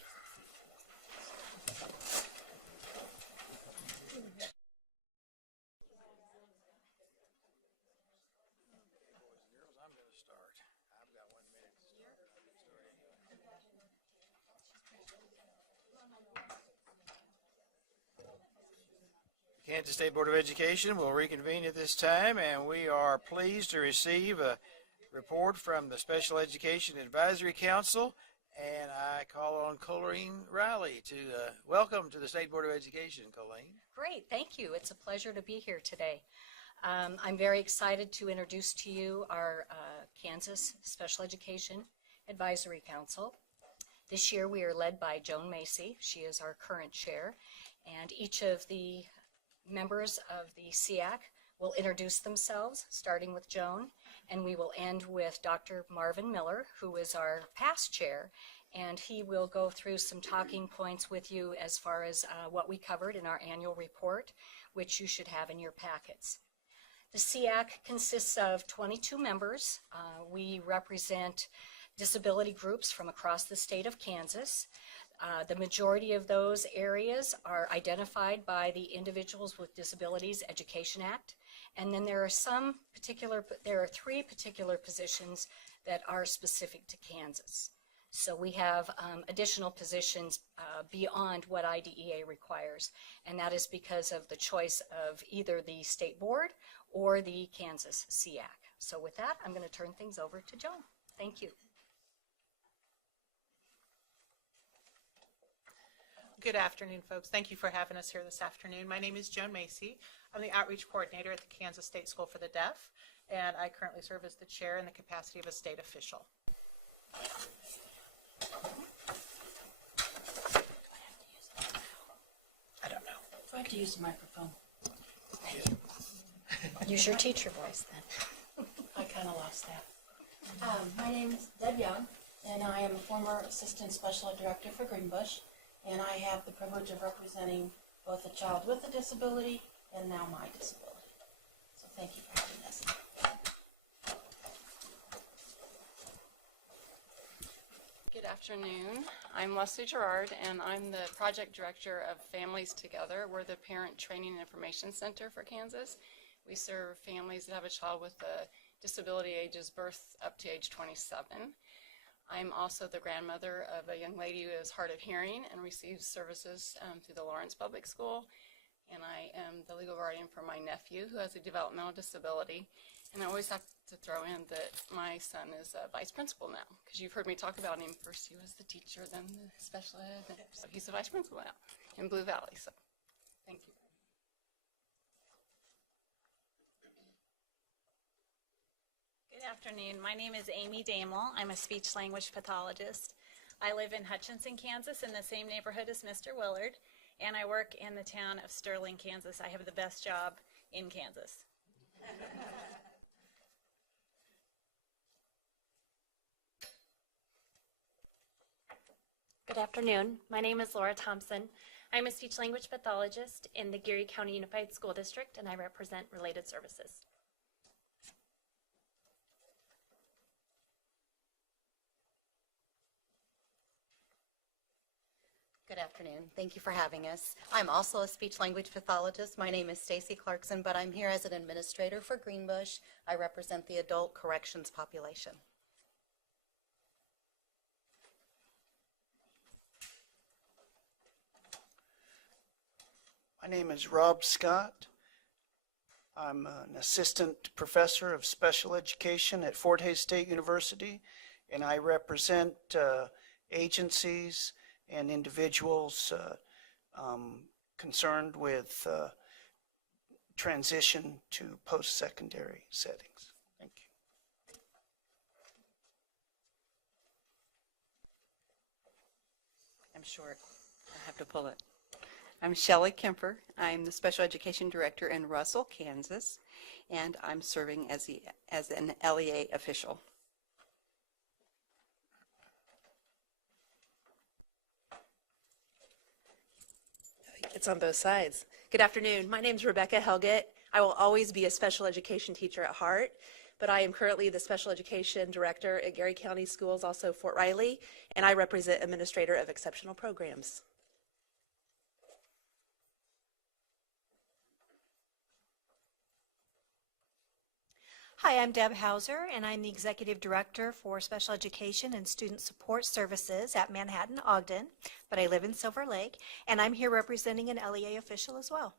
Kansas State Board of Education will reconvene at this time, and we are pleased to receive a report from the Special Education Advisory Council, and I call on Colleen Riley to welcome to the State Board of Education. Colleen. Great, thank you. It's a pleasure to be here today. I'm very excited to introduce to you our Kansas Special Education Advisory Council. This year we are led by Joan Macy. She is our current chair, and each of the members of the SEAC will introduce themselves, starting with Joan, and we will end with Dr. Marvin Miller, who is our past chair, and he will go through some talking points with you as far as what we covered in our annual report, which you should have in your packets. The SEAC consists of 22 members. We represent disability groups from across the state of Kansas. The majority of those areas are identified by the Individuals with Disabilities Education Act. And then there are three particular positions that are specific to Kansas. So we have additional positions beyond what IDEA requires, and that is because of the choice of either the state board or the Kansas SEAC. So with that, I'm going to turn things over to Joan. Thank you. Good afternoon, folks. Thank you for having us here this afternoon. My name is Joan Macy. I'm the Outreach Coordinator at the Kansas State School for the Deaf, and I currently serve as the chair in the capacity of a state official. I don't know. Do I have to use the microphone? Use your teacher voice then. I kind of lost that. My name is Deb Young, and I am a former Assistant Special Ed Director for Greenbush, and I have the privilege of representing both a child with a disability and now my disability. So thank you for having us. Good afternoon. I'm Leslie Gerard, and I'm the project director of Families Together. We're the Parent Training and Information Center for Kansas. We serve families that have a child with a disability ages birth up to age 27. I'm also the grandmother of a young lady who is hard of hearing and receives services through the Lawrence Public School. And I am the legal guardian for my nephew who has a developmental disability. And I always have to throw in that my son is a vice principal now, because you've heard me talk about him. First he was the teacher, then the special ed, and so he's the vice principal now in Blue Valley. So thank you. Good afternoon. My name is Amy Damel. I'm a speech language pathologist. I live in Hutchinson, Kansas, in the same neighborhood as Mr. Willard, and I work in the town of Sterling, Kansas. I have the best job in Kansas. Good afternoon. My name is Laura Thompson. I'm a speech language pathologist in the Geary County Unified School District, and I represent Related Services. Good afternoon. Thank you for having us. I'm also a speech language pathologist. My name is Stacy Clarkson, but I'm here as an administrator for Greenbush. I represent the adult corrections population. My name is Rob Scott. I'm an assistant professor of special education at Fort Hays State University, and I represent agencies and individuals concerned with transition to post-secondary settings. Thank you. I'm short. I have to pull it. I'm Shelley Kemper. I'm the Special Education Director in Russell, Kansas, and I'm serving as an LEA official. It's on both sides. Good afternoon. My name is Rebecca Helgett. I will always be a special education teacher at heart, but I am currently the Special Education Director at Geary County Schools, also Fort Riley, and I represent Administrator of Exceptional Programs. Hi, I'm Deb Hauser, and I'm the Executive Director for Special Education and Student Support Services at Manhattan Ogden, but I live in Silver Lake, and I'm here representing an LEA official as well.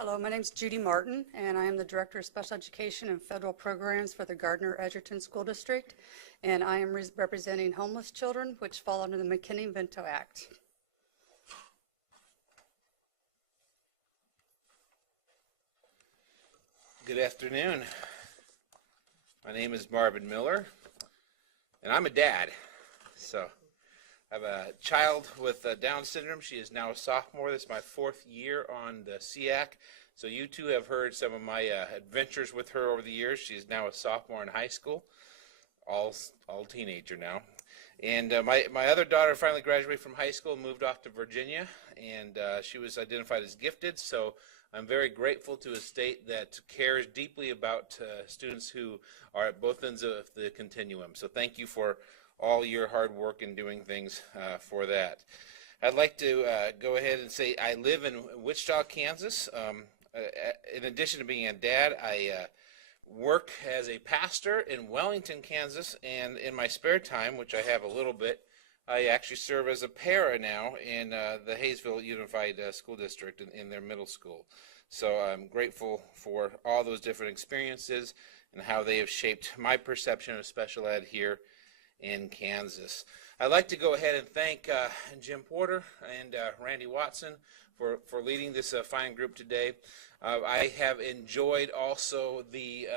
Hello, my name is Judy Martin, and I am the Director of Special Education and Federal Programs for the Gardner-Edgerton School District, and I am representing homeless children, which fall under the McKinney-Vento Act. Good afternoon. My name is Marvin Miller, and I'm a dad. So I have a child with Down syndrome. She is now a sophomore. This is my 4th year on the SEAC. So you two have heard some of my adventures with her over the years. She's now a sophomore in high school, all teenager now. And my other daughter finally graduated from high school and moved off to Virginia, and she was identified as gifted. So I'm very grateful to a state that cares deeply about students who are at both ends of the continuum. So thank you for all your hard work in doing things for that. I'd like to go ahead and say I live in Wichita, Kansas. In addition to being a dad, I work as a pastor in Wellington, Kansas, and in my spare time, which I have a little bit, I actually serve as a para now in the Hayesville Unified School District in their middle school. So I'm grateful for all those different experiences and how they have shaped my perception of special ed here in Kansas. I'd like to go ahead and thank Jim Porter and Randy Watson for leading this fine group today. I have enjoyed also the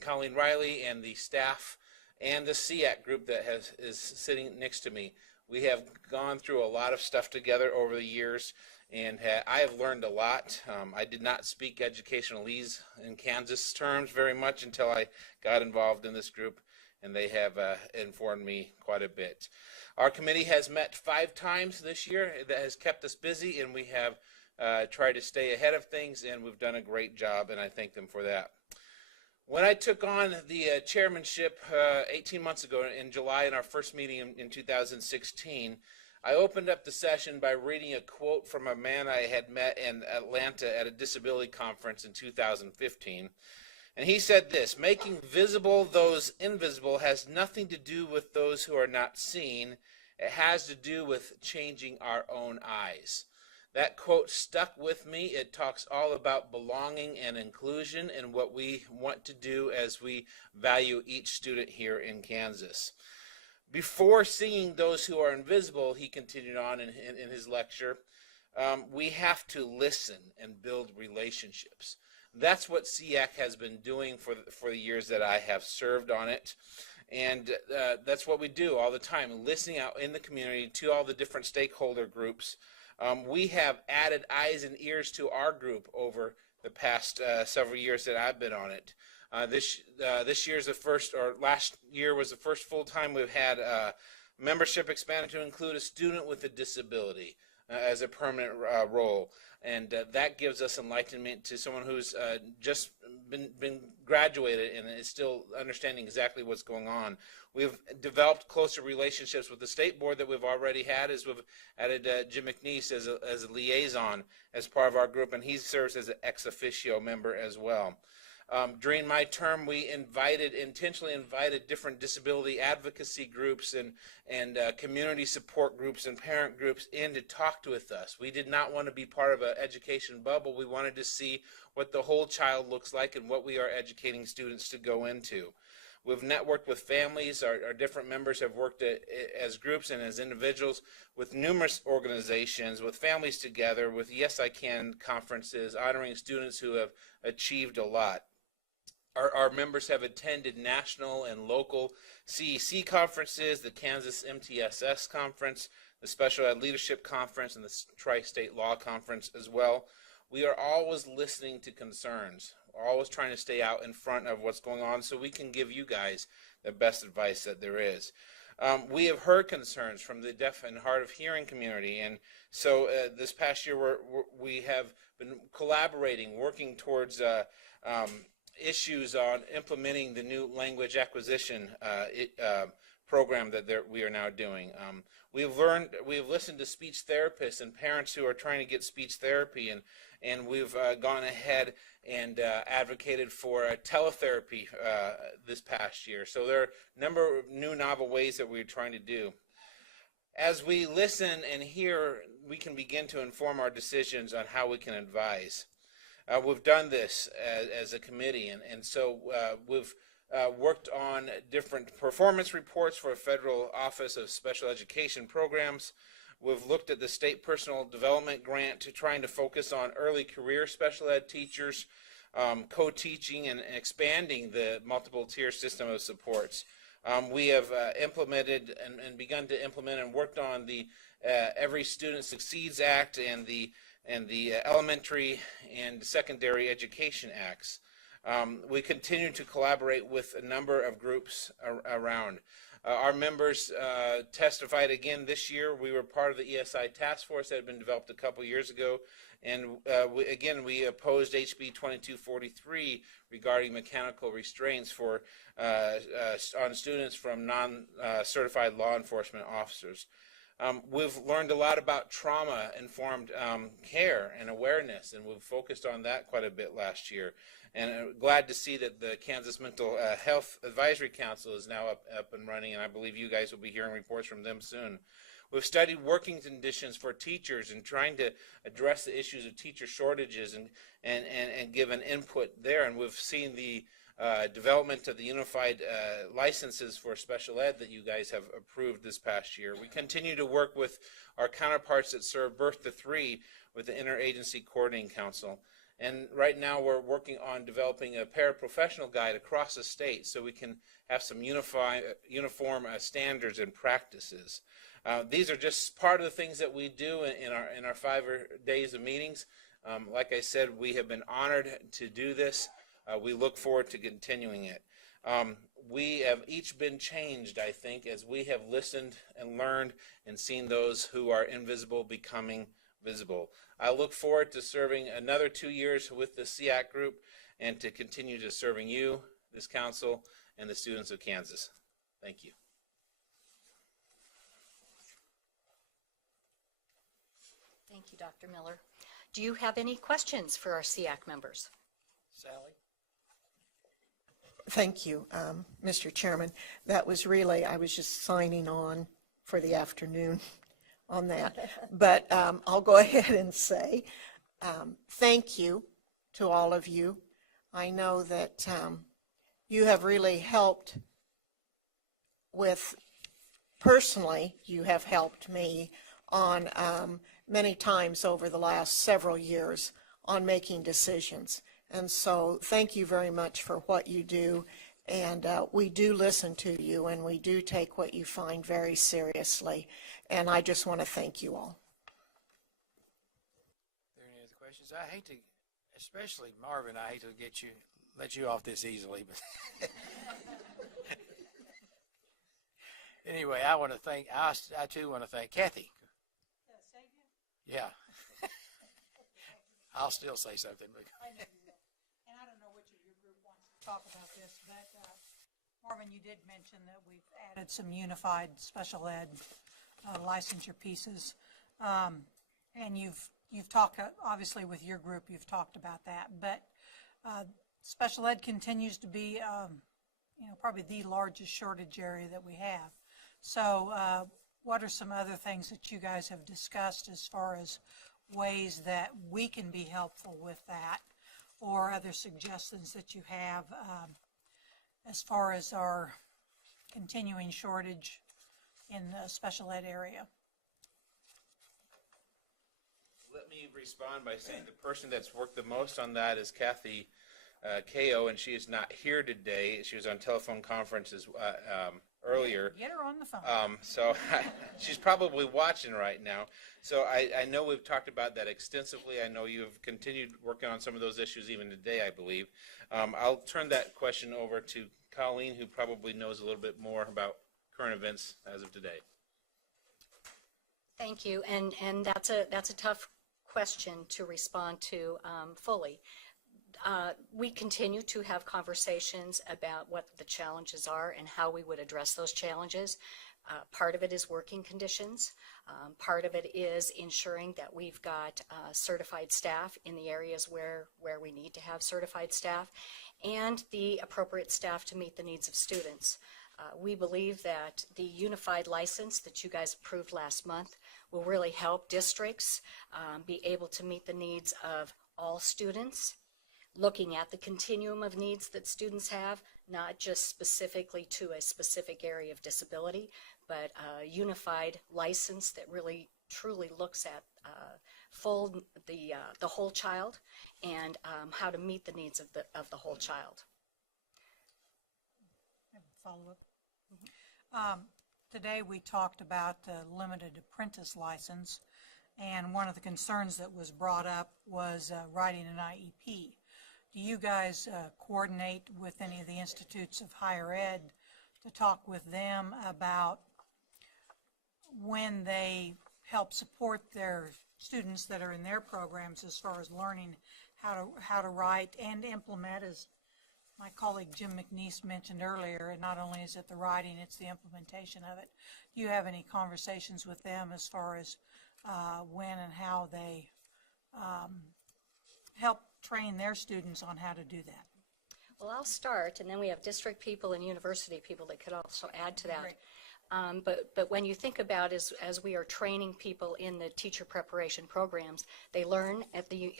Colleen Riley and the staff and the SEAC group that is sitting next to me. We have gone through a lot of stuff together over the years, and I have learned a lot. I did not speak educationalese in Kansas terms very much until I got involved in this group, and they have informed me quite a bit. Our committee has met 5 times this year. That has kept us busy, and we have tried to stay ahead of things, and we've done a great job, and I thank them for that. When I took on the chairmanship 18 months ago in July in our first meeting in 2016, I opened up the session by reading a quote from a man I had met in Atlanta at a disability conference in 2015. And he said this: "Making visible those invisible has nothing to do with those who are not seen. It has to do with changing our own eyes." That quote stuck with me. It talks all about belonging and inclusion and what we want to do as we value each student here in Kansas. Before seeing those who are invisible, he continued on in his lecture, we have to listen and build relationships. That's what SEAC has been doing for the years that I have served on it. And that's what we do all the time, listening out in the community to all the different stakeholder groups. We have added eyes and ears to our group over the past several years that I've been on it. This year's the first, or last year was the first full time we've had membership expanded to include a student with a disability as a permanent role. And that gives us enlightenment to someone who's just been graduated and is still understanding exactly what's going on. We've developed closer relationships with the state board that we've already had, as we've added Jim McNeese as a liaison as part of our group, and he serves as an ex officio member as well. During my term, we intentionally invited different disability advocacy groups and community support groups and parent groups in to talk with us. We did not want to be part of an education bubble. We wanted to see what the whole child looks like and what we are educating students to go into. We've networked with families. Our different members have worked as groups and as individuals with numerous organizations, with families together, with Yes I Can conferences, honoring students who have achieved a lot. Our members have attended national and local CEC conferences, the Kansas MTSS conference, the Special Ed Leadership Conference, and the Tri-State Law Conference as well. We are always listening to concerns. We're always trying to stay out in front of what's going on so we can give you guys the best advice that there is. We have heard concerns from the deaf and hard of hearing community, and so this past year we have been collaborating, working towards issues on implementing the new language acquisition program that we are now doing. We have listened to speech therapists and parents who are trying to get speech therapy, and we've gone ahead and advocated for teletherapy this past year. So there are a number of new novel ways that we're trying to do. As we listen and hear, we can begin to inform our decisions on how we can advise. We've done this as a committee, and so we've worked on different performance reports for a Federal Office of Special Education Programs. We've looked at the State Personal Development Grant to trying to focus on early career special ed teachers, co-teaching, and expanding the multiple tier system of supports. We have implemented and begun to implement and worked on the Every Student Succeeds Act and the Elementary and Secondary Education Acts. We continue to collaborate with a number of groups around. Our members testified again this year. We were part of the ESI task force that had been developed a couple years ago. And we opposed HB 2243 regarding mechanical restraints for on students from non-certified law enforcement officers. We've learned a lot about trauma-informed care and awareness, and we've focused on that quite a bit last year. And I'm glad to see that the Kansas Mental Health Advisory Council is now up and running, and I believe you guys will be hearing reports from them soon. We've studied working conditions for teachers and trying to address the issues of teacher shortages and give an input there. And we've seen the development of the unified licenses for special ed that you guys have approved this past year. We continue to work with our counterparts that serve birth to 3 with the Interagency Coordinating Council. And right now we're working on developing a paraprofessional guide across the state so we can have some uniform standards and practices. These are just part of the things that we do in our 5 days of meetings. Like I said, we have been honored to do this. We look forward to continuing it. We have each been changed, I think, as we have listened and learned and seen those who are invisible becoming visible. I look forward to serving another 2 years with the SEAC group and to continue to serving you, this council, and the students of Kansas. Thank you. Thank you, Dr. Miller. Do you have any questions for our SEAC members? Sally? Thank you, Mr. Chairman. That was really, I was just signing on for the afternoon on that. But I'll go ahead and say thank you to all of you. I know that you have really helped with, personally, you have helped me on many times over the last several years on making decisions. And so thank you very much for what you do. And we do listen to you, and we do take what you find very seriously. And I just want to thank you all. Are there any other questions? I hate to, especially Marvin, I hate to let you off this easily. But anyway, I want to thank, I too want to thank Kathy. Yeah. I'll still say something. But and I don't know which of your group wants to talk about this, but Marvin, you did mention that we've added some unified special ed licensure pieces, and you've talked, obviously with your group, you've talked about that, but special ed continues to be, probably the largest shortage area that we have. So what are some other things that you guys have discussed as far as ways that we can be helpful with that, or other suggestions that you have as far as our continuing shortage in the special ed area? Let me respond by saying the person that's worked the most on that is Kathy Ko, and she is not here today. She was on telephone conferences earlier. Get her on the phone. So she's probably watching right now. So I know we've talked about that extensively. I know you've continued working on some of those issues even today, I believe. I'll turn that question over to Colleen, who probably knows a little bit more about current events as of today. Thank you, and that's a tough question to respond to fully. We continue to have conversations about what the challenges are and how we would address those challenges. Part of it is working conditions. Part of it is ensuring that we've got certified staff in the areas where we need to have certified staff, and the appropriate staff to meet the needs of students. We believe that the unified license that you guys approved last month will really help districts be able to meet the needs of all students, looking at the continuum of needs that students have, not just specifically to a specific area of disability, but a unified license that really truly looks at the whole child and how to meet the needs of the whole child. Follow up. Today we talked about the limited apprentice license, and one of the concerns that was brought up was writing an IEP. Do you guys coordinate with any of the institutes of higher ed to talk with them about when they help support their students that are in their programs as far as learning how to write and implement, as my colleague Jim McNeese mentioned earlier, and not only is it the writing, it's the implementation of it. Do you have any conversations with them as far as when and how they help train their students on how to do that? Well, I'll start, and then we have district people and university people that could also add to that. Great. But when you think about as we are training people in the teacher preparation programs, they learn at the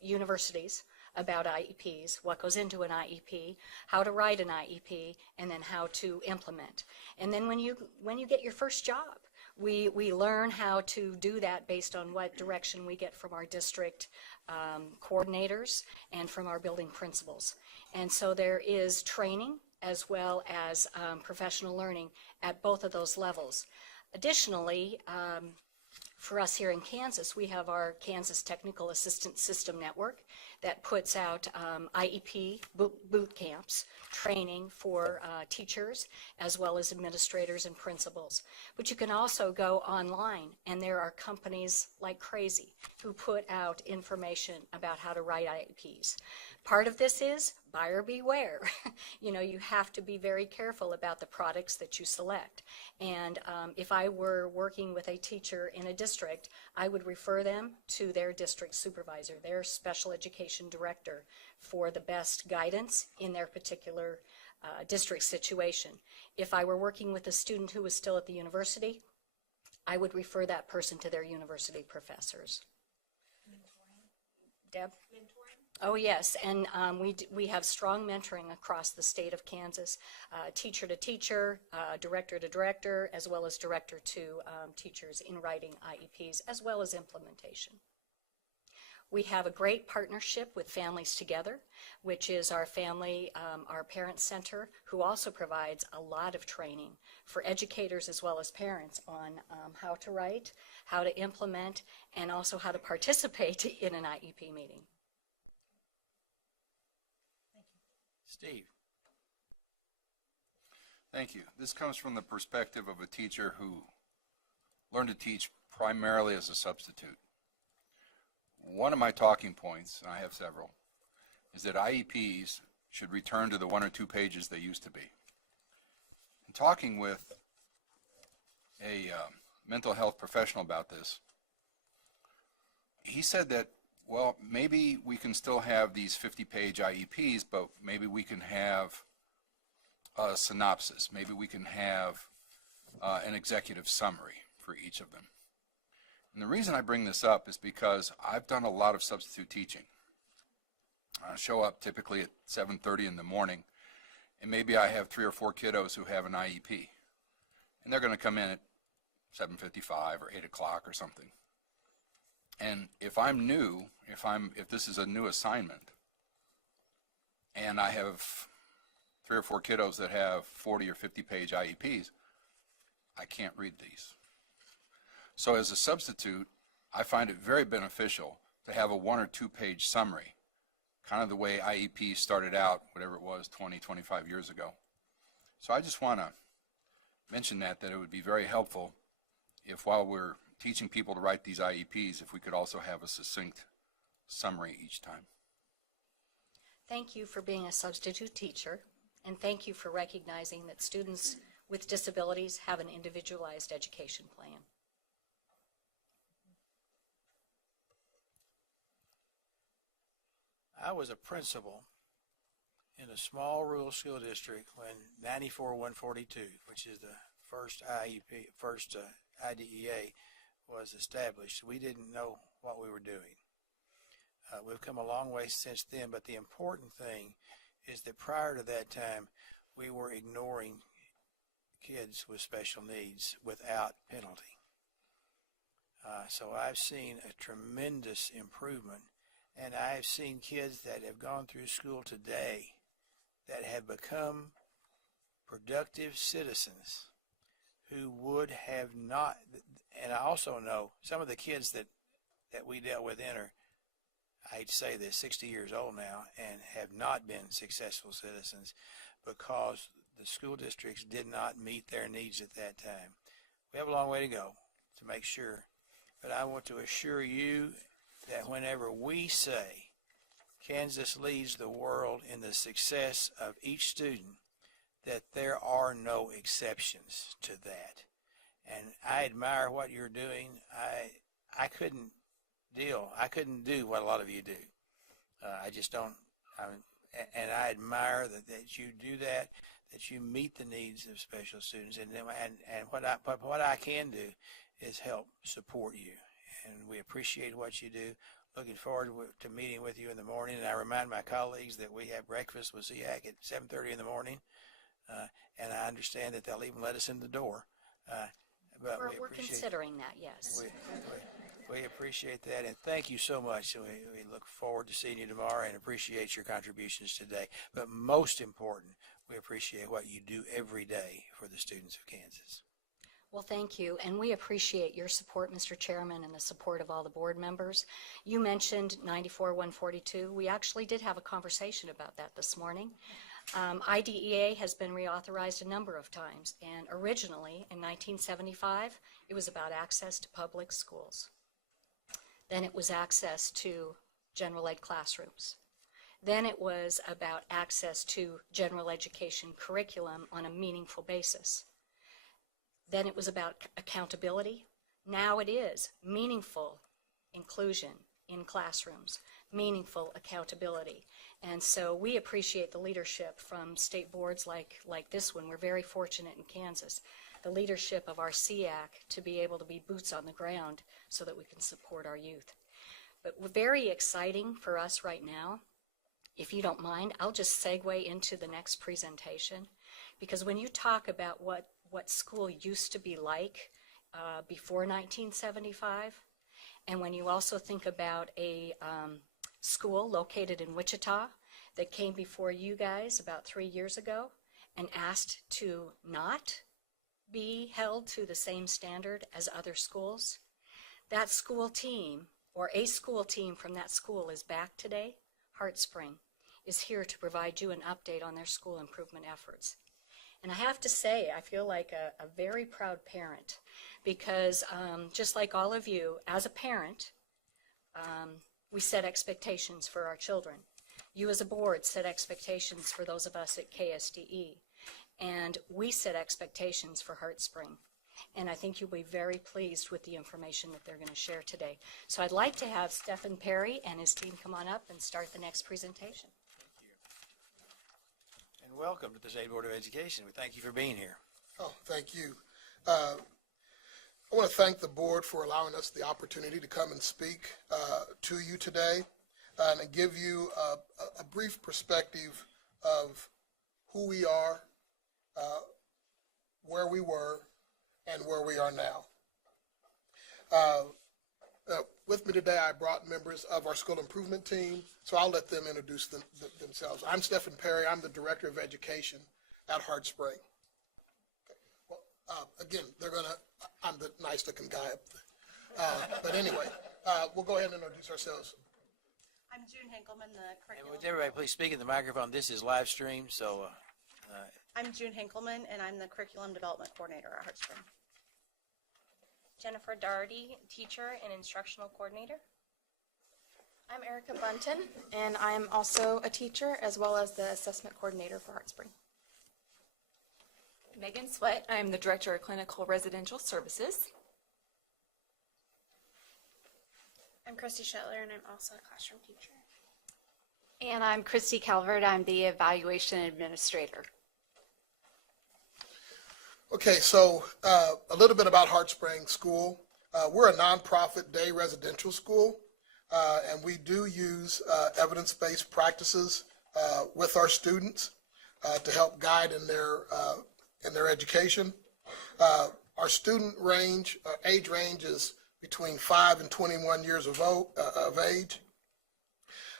universities about IEPs, what goes into an IEP, how to write an IEP, and then how to implement. And then when you get your first job, we learn how to do that based on what direction we get from our district coordinators and from our building principals. And so there is training as well as professional learning at both of those levels. Additionally, for us here in Kansas, we have our Kansas Technical Assistance System Network that puts out IEP boot camps, training for teachers as well as administrators and principals. But you can also go online, and there are companies like crazy who put out information about how to write IEPs. Part of this is buyer beware. You know, you have to be very careful about the products that you select. And if I were working with a teacher in a district, I would refer them to their district supervisor, their special education director, for the best guidance in their particular district situation. If I were working with a student who was still at the university, I would refer that person to their university professors. Deb? Oh, yes, and we have strong mentoring across the state of Kansas, teacher to teacher, director to director, as well as director to teachers in writing IEPs, as well as implementation. We have a great partnership with Families Together, which is our family, our parent center, who also provides a lot of training for educators as well as parents on how to write, how to implement, and also how to participate in an IEP meeting. Steve. Thank you. This comes from the perspective of a teacher who learned to teach primarily as a substitute. One of my talking points, and I have several, is that IEPs should return to the 1 or 2 pages they used to be. In talking with a mental health professional about this, he said that, well, maybe we can still have these 50-page IEPs, but maybe we can have a synopsis. Maybe we can have an executive summary for each of them. And the reason I bring this up is because I've done a lot of substitute teaching. I show up typically at 7:30 in the morning, and maybe I have 3 or 4 kiddos who have an IEP. And they're going to come in at 7:55 or 8 o'clock or something. And if I'm new, if this is a new assignment, and I have 3 or 4 kiddos that have 40 or 50-page IEPs, I can't read these. So as a substitute, I find it very beneficial to have a 1 or 2 page summary, kind of the way IEP started out, whatever it was, 20, 25 years ago. So I just want to mention that it would be very helpful if, while we're teaching people to write these IEPs, if we could also have a succinct summary each time. Thank you for being a substitute teacher, and thank you for recognizing that students with disabilities have an individualized education plan. I was a principal in a small rural school district when 94-142, which is the first IEP, IDEA, was established. We didn't know what we were doing. We've come a long way since then, but the important thing is that prior to that time, we were ignoring kids with special needs without penalty. So I've seen a tremendous improvement, and I've seen kids that have gone through school today that have become productive citizens who would have not, and I also know some of the kids that we dealt with in are, I hate to say this, 60 years old now and have not been successful citizens because the school districts did not meet their needs at that time. We have a long way to go to make sure, but I want to assure you that whenever we say Kansas leads the world in the success of each student, that there are no exceptions to that. And I admire what you're doing. I couldn't do what a lot of you do. I just don't, and I admire that you do that you meet the needs of special students. And what I can do is help support you. And we appreciate what you do. Looking forward to meeting with you in the morning. And I remind my colleagues that we have breakfast with SEAC at 7:30 in the morning. And I understand that they'll even let us in the door. But We're considering that, yes. We appreciate that, and thank you so much. We look forward to seeing you tomorrow and appreciate your contributions today. But most important, we appreciate what you do every day for the students of Kansas. Well, thank you, and we appreciate your support, Mr. Chairman, and the support of all the board members. You mentioned 94-142. We actually did have a conversation about that this morning. IDEA has been reauthorized a number of times, and originally in 1975, it was about access to public schools. Then it was access to general ed classrooms. Then it was about access to general education curriculum on a meaningful basis. Then it was about accountability. Now it is meaningful inclusion in classrooms, meaningful accountability. And so we appreciate the leadership from state boards like this one. We're very fortunate in Kansas, the leadership of our SEAC to be able to be boots on the ground so that we can support our youth. But very exciting for us right now. If you don't mind, I'll just segue into the next presentation, because when you talk about what school used to be like before 1975, and when you also think about a school located in Wichita that came before you guys about 3 years ago and asked to not be held to the same standard as other schools, that school team or a school team from that school is back today. Heartspring is here to provide you an update on their school improvement efforts. And I have to say, I feel like a very proud parent, because just like all of you, as a parent, we set expectations for our children. You as a board set expectations for those of us at KSDE. And we set expectations for Heartspring. And I think you'll be very pleased with the information that they're going to share today. So I'd like to have Stephen Perry and his team come on up and start the next presentation. And welcome to the State Board of Education. We thank you for being here. Oh, thank you. I want to thank the board for allowing us the opportunity to come and speak to you today and give you a brief perspective of who we are, where we were, and where we are now. With me today, I brought members of our school improvement team, so I'll let them introduce themselves. I'm Stephen Perry. I'm the Director of Education at Heartspring. Again, I'm the nice-looking guy up there. But anyway, we'll go ahead and introduce ourselves. I'm June Henkelman, the And curriculum. would everybody please speak in the microphone? This is live stream, so I'm June Henkelman, and I'm the curriculum development coordinator at Heartspring. Jennifer Doherty, teacher and instructional coordinator. I'm Erica Bunton, and I'm also a teacher as well as the assessment coordinator for Heartspring. Megan Sweat, I'm the Director of Clinical Residential Services. I'm Christy Shetler, and I'm also a classroom teacher. And I'm Christy Calvert, I'm the Evaluation Administrator. Okay, so a little bit about Heartspring School. We're a nonprofit day residential school, and we do use evidence-based practices with our students to help guide in their education. Our student age range is between 5 and 21 years of age.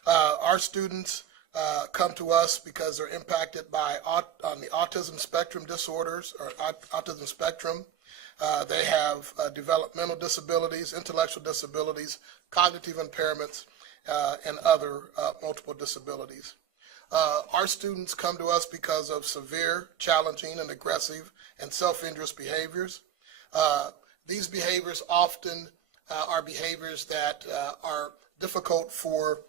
Our students come to us because they're impacted by on the autism spectrum disorders or autism spectrum, They have developmental disabilities, intellectual disabilities, cognitive impairments, and other multiple disabilities. Our students come to us because of severe, challenging, and aggressive and self-injurious behaviors. These behaviors often are behaviors that are difficult for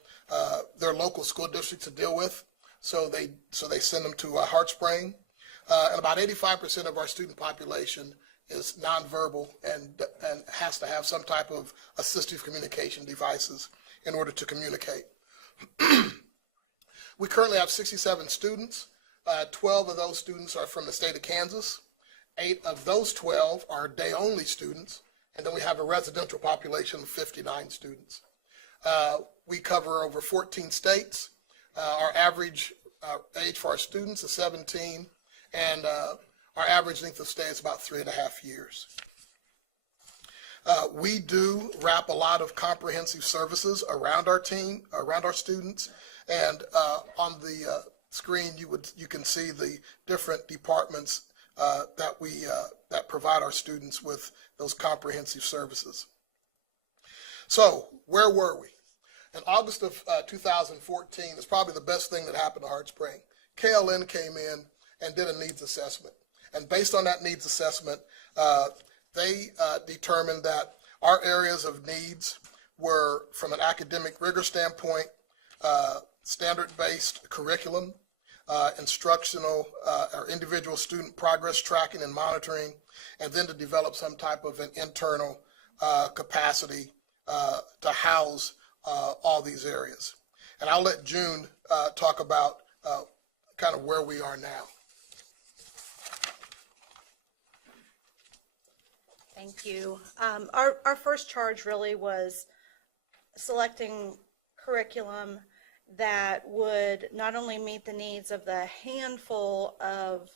their local school district to deal with, so they send them to Heartspring. And about 85% of our student population is nonverbal and has to have some type of assistive communication devices in order to communicate. We currently have 67 students. 12 of those students are from the state of Kansas. 8 of those 12 are day-only students, and then we have a residential population of 59 students. We cover over 14 states. Our average age for our students is 17, and our average length of stay is about 3.5 years. We do wrap a lot of comprehensive services around our team, around our students, and on the screen you can see the different departments that provide our students with those comprehensive services. So where were we? In August of 2014, it's probably the best thing that happened to Heartspring. KLN came in and did a needs assessment. And based on that needs assessment, they determined that our areas of needs were, from an academic rigor standpoint, standard-based curriculum, instructional or individual student progress tracking and monitoring, and then to develop some type of an internal capacity to house all these areas. And I'll let June talk about kind of where we are now. Thank you. Our first charge really was selecting curriculum that would not only meet the needs of the handful of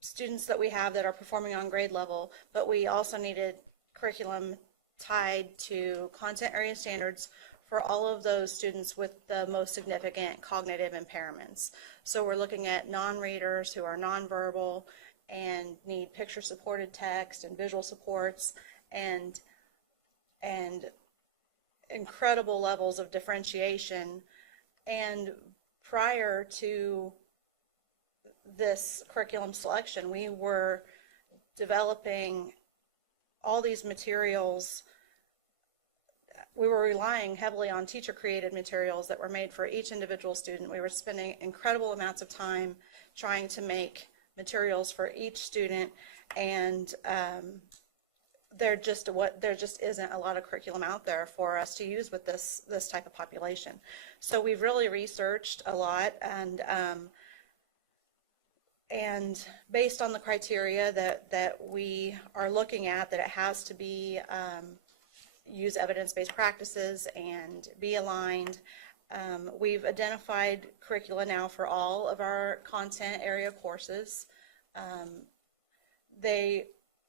students that we have that are performing on grade level, but we also needed curriculum tied to content area standards for all of those students with the most significant cognitive impairments. So we're looking at non-readers who are nonverbal and need picture-supported text and visual supports and incredible levels of differentiation. And prior to this curriculum selection, we were developing all these materials. We were relying heavily on teacher-created materials that were made for each individual student. We were spending incredible amounts of time trying to make materials for each student, and there just isn't a lot of curriculum out there for us to use with this type of population. So we've really researched a lot, and based on the criteria that we are looking at, that it has to be use evidence-based practices and be aligned. We've identified curricula now for all of our content area courses. They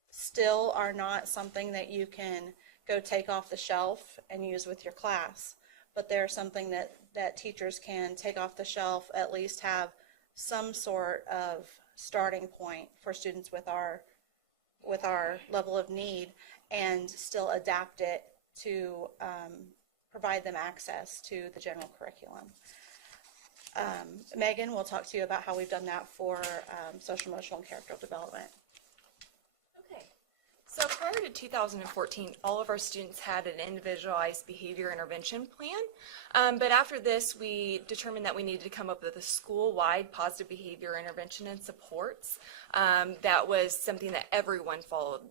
still are not something that you can go take off the shelf and use with your class, but they're something that teachers can take off the shelf, at least have some sort of starting point for students with our level of need, and still adapt it to provide them access to the general curriculum. Megan will talk to you about how we've done that for social, emotional, and character development. Okay. So prior to 2014, all of our students had an individualized behavior intervention plan. But after this, we determined that we needed to come up with a school-wide positive behavior intervention and supports. That was something that everyone followed.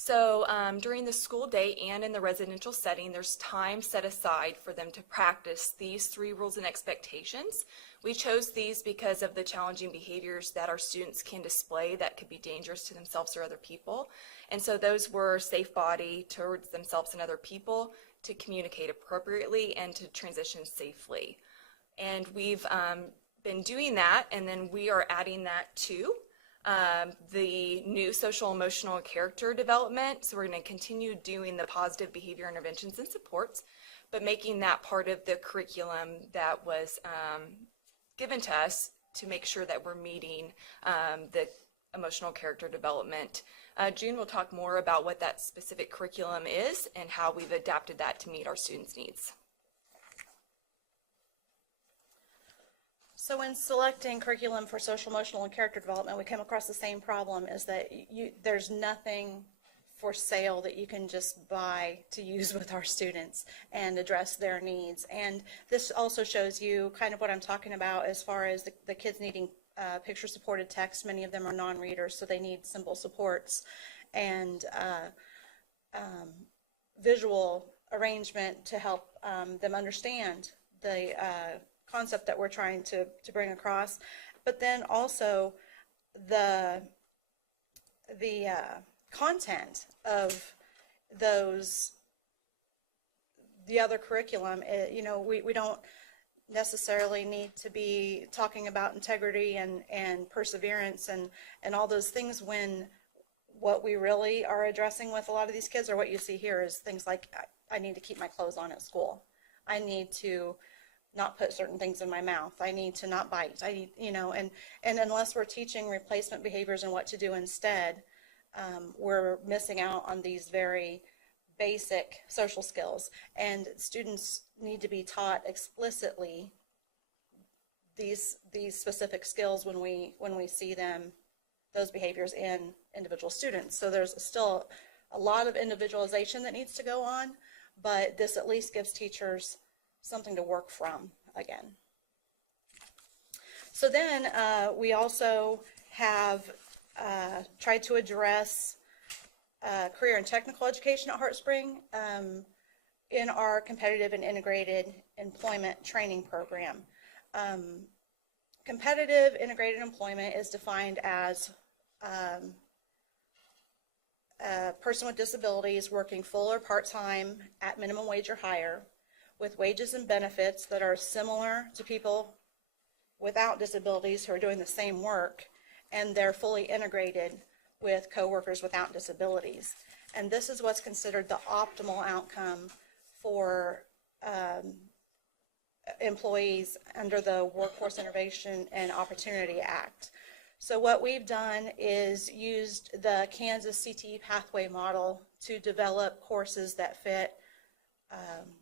So during the school day and in the residential setting, there's time set aside for them to practice these 3 rules and expectations. We chose these because of the challenging behaviors that our students can display that could be dangerous to themselves or other people. And so those were safe body towards themselves and other people, to communicate appropriately, and to transition safely. And we've been doing that, and then we are adding that to the new social, emotional, and character development. So we're going to continue doing the positive behavior interventions and supports, but making that part of the curriculum that was given to us to make sure that we're meeting the emotional character development June will talk more about what that specific curriculum is and how we've adapted that to meet our students' needs. So when selecting curriculum for social, emotional, and character development, we came across the same problem, is that there's nothing for sale that you can just buy to use with our students and address their needs. And this also shows you kind of what I'm talking about as far as the kids needing picture-supported text. Many of them are non-readers, so they need symbol supports and visual arrangement to help them understand the concept that we're trying to bring across. But then also the content of the other curriculum. You know, we don't necessarily need to be talking about integrity and perseverance and all those things, when what we really are addressing with a lot of these kids, or what you see here, is things like, I need to keep my clothes on at school. I need to not put certain things in my mouth. I need to not bite. I need, you know, and unless we're teaching replacement behaviors and what to do instead, we're missing out on these very basic social skills. And students need to be taught explicitly these specific skills when we see them, those behaviors in individual students. So there's still a lot of individualization that needs to go on, but this at least gives teachers something to work from again. So then we also have tried to address career and technical education at HeartSpring in our competitive and integrated employment training program. Competitive integrated employment is defined as a person with disabilities working full or part-time at minimum wage or higher, with wages and benefits that are similar to people without disabilities who are doing the same work, and they're fully integrated with coworkers without disabilities. And this is what's considered the optimal outcome for employees under the Workforce Innovation and Opportunity Act. So what we've done is used the Kansas CTE pathway model to develop courses that fit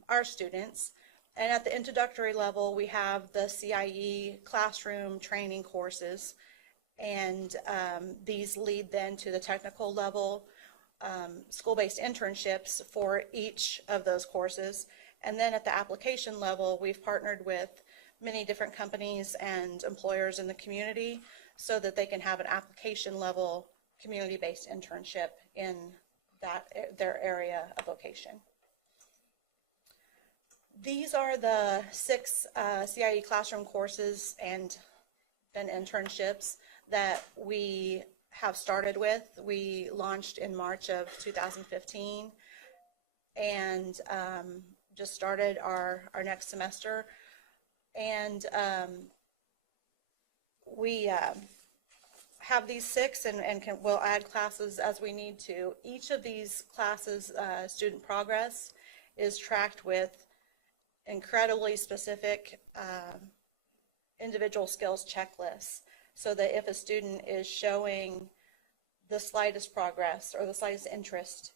our students. And at the introductory level, we have the CIE classroom training courses, and these lead then to the technical level school-based internships for each of those courses. And then at the application level, we've partnered with many different companies and employers in the community so that they can have an application level community-based internship in their area of vocation. These are the 6 CIE classroom courses and then internships that we have started with. We launched in March of 2015 and just started our next semester. And we have these 6 and we'll add classes as we need to. Each of these classes, student progress, is tracked with incredibly specific individual skills checklists, so that if a student is showing the slightest progress or the slightest interest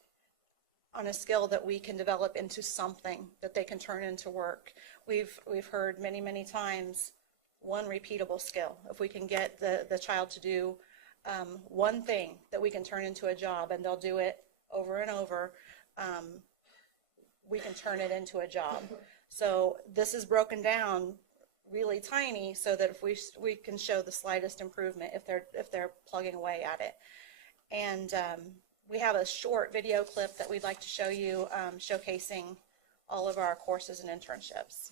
on a skill, that we can develop into something that they can turn into work. We've heard many times one repeatable skill. If we can get the child to do one thing that we can turn into a job, and they'll do it over and over, we can turn it into a job. So this is broken down really tiny so that if we can show the slightest improvement if they're plugging away at it. And we have a short video clip that we'd like to show you showcasing all of our courses and internships.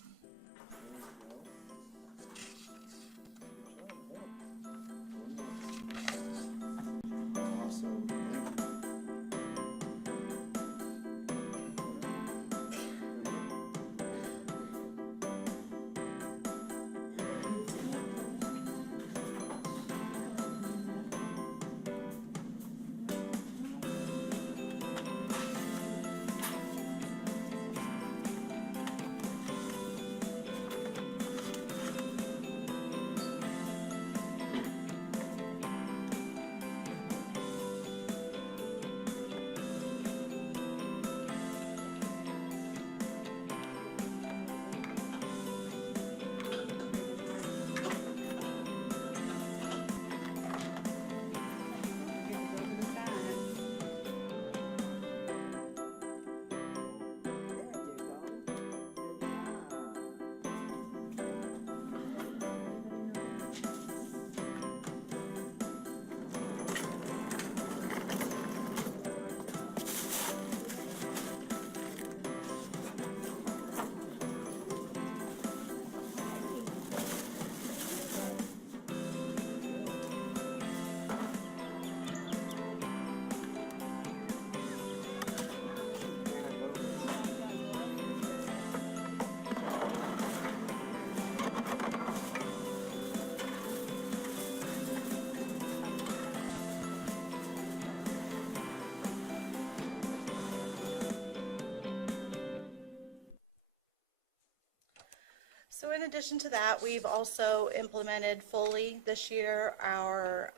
So in addition to that, we've also implemented fully this year our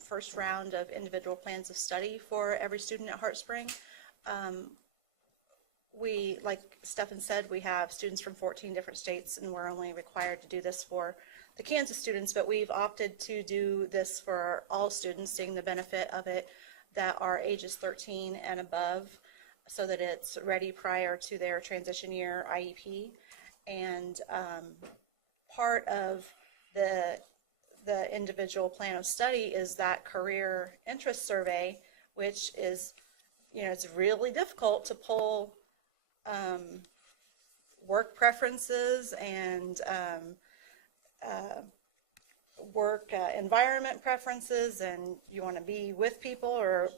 first round of individual plans of study for every student at Heartspring. We, like Stefan said, we have students from 14 different states, and we're only required to do this for the Kansas students, but we've opted to do this for all students, seeing the benefit of it, that are ages 13 and above, so that it's ready prior to their transition year IEP. And part of the individual plan of study is that career interest survey, which is, it's really difficult to pull work preferences and work environment preferences, and you want to be with people, or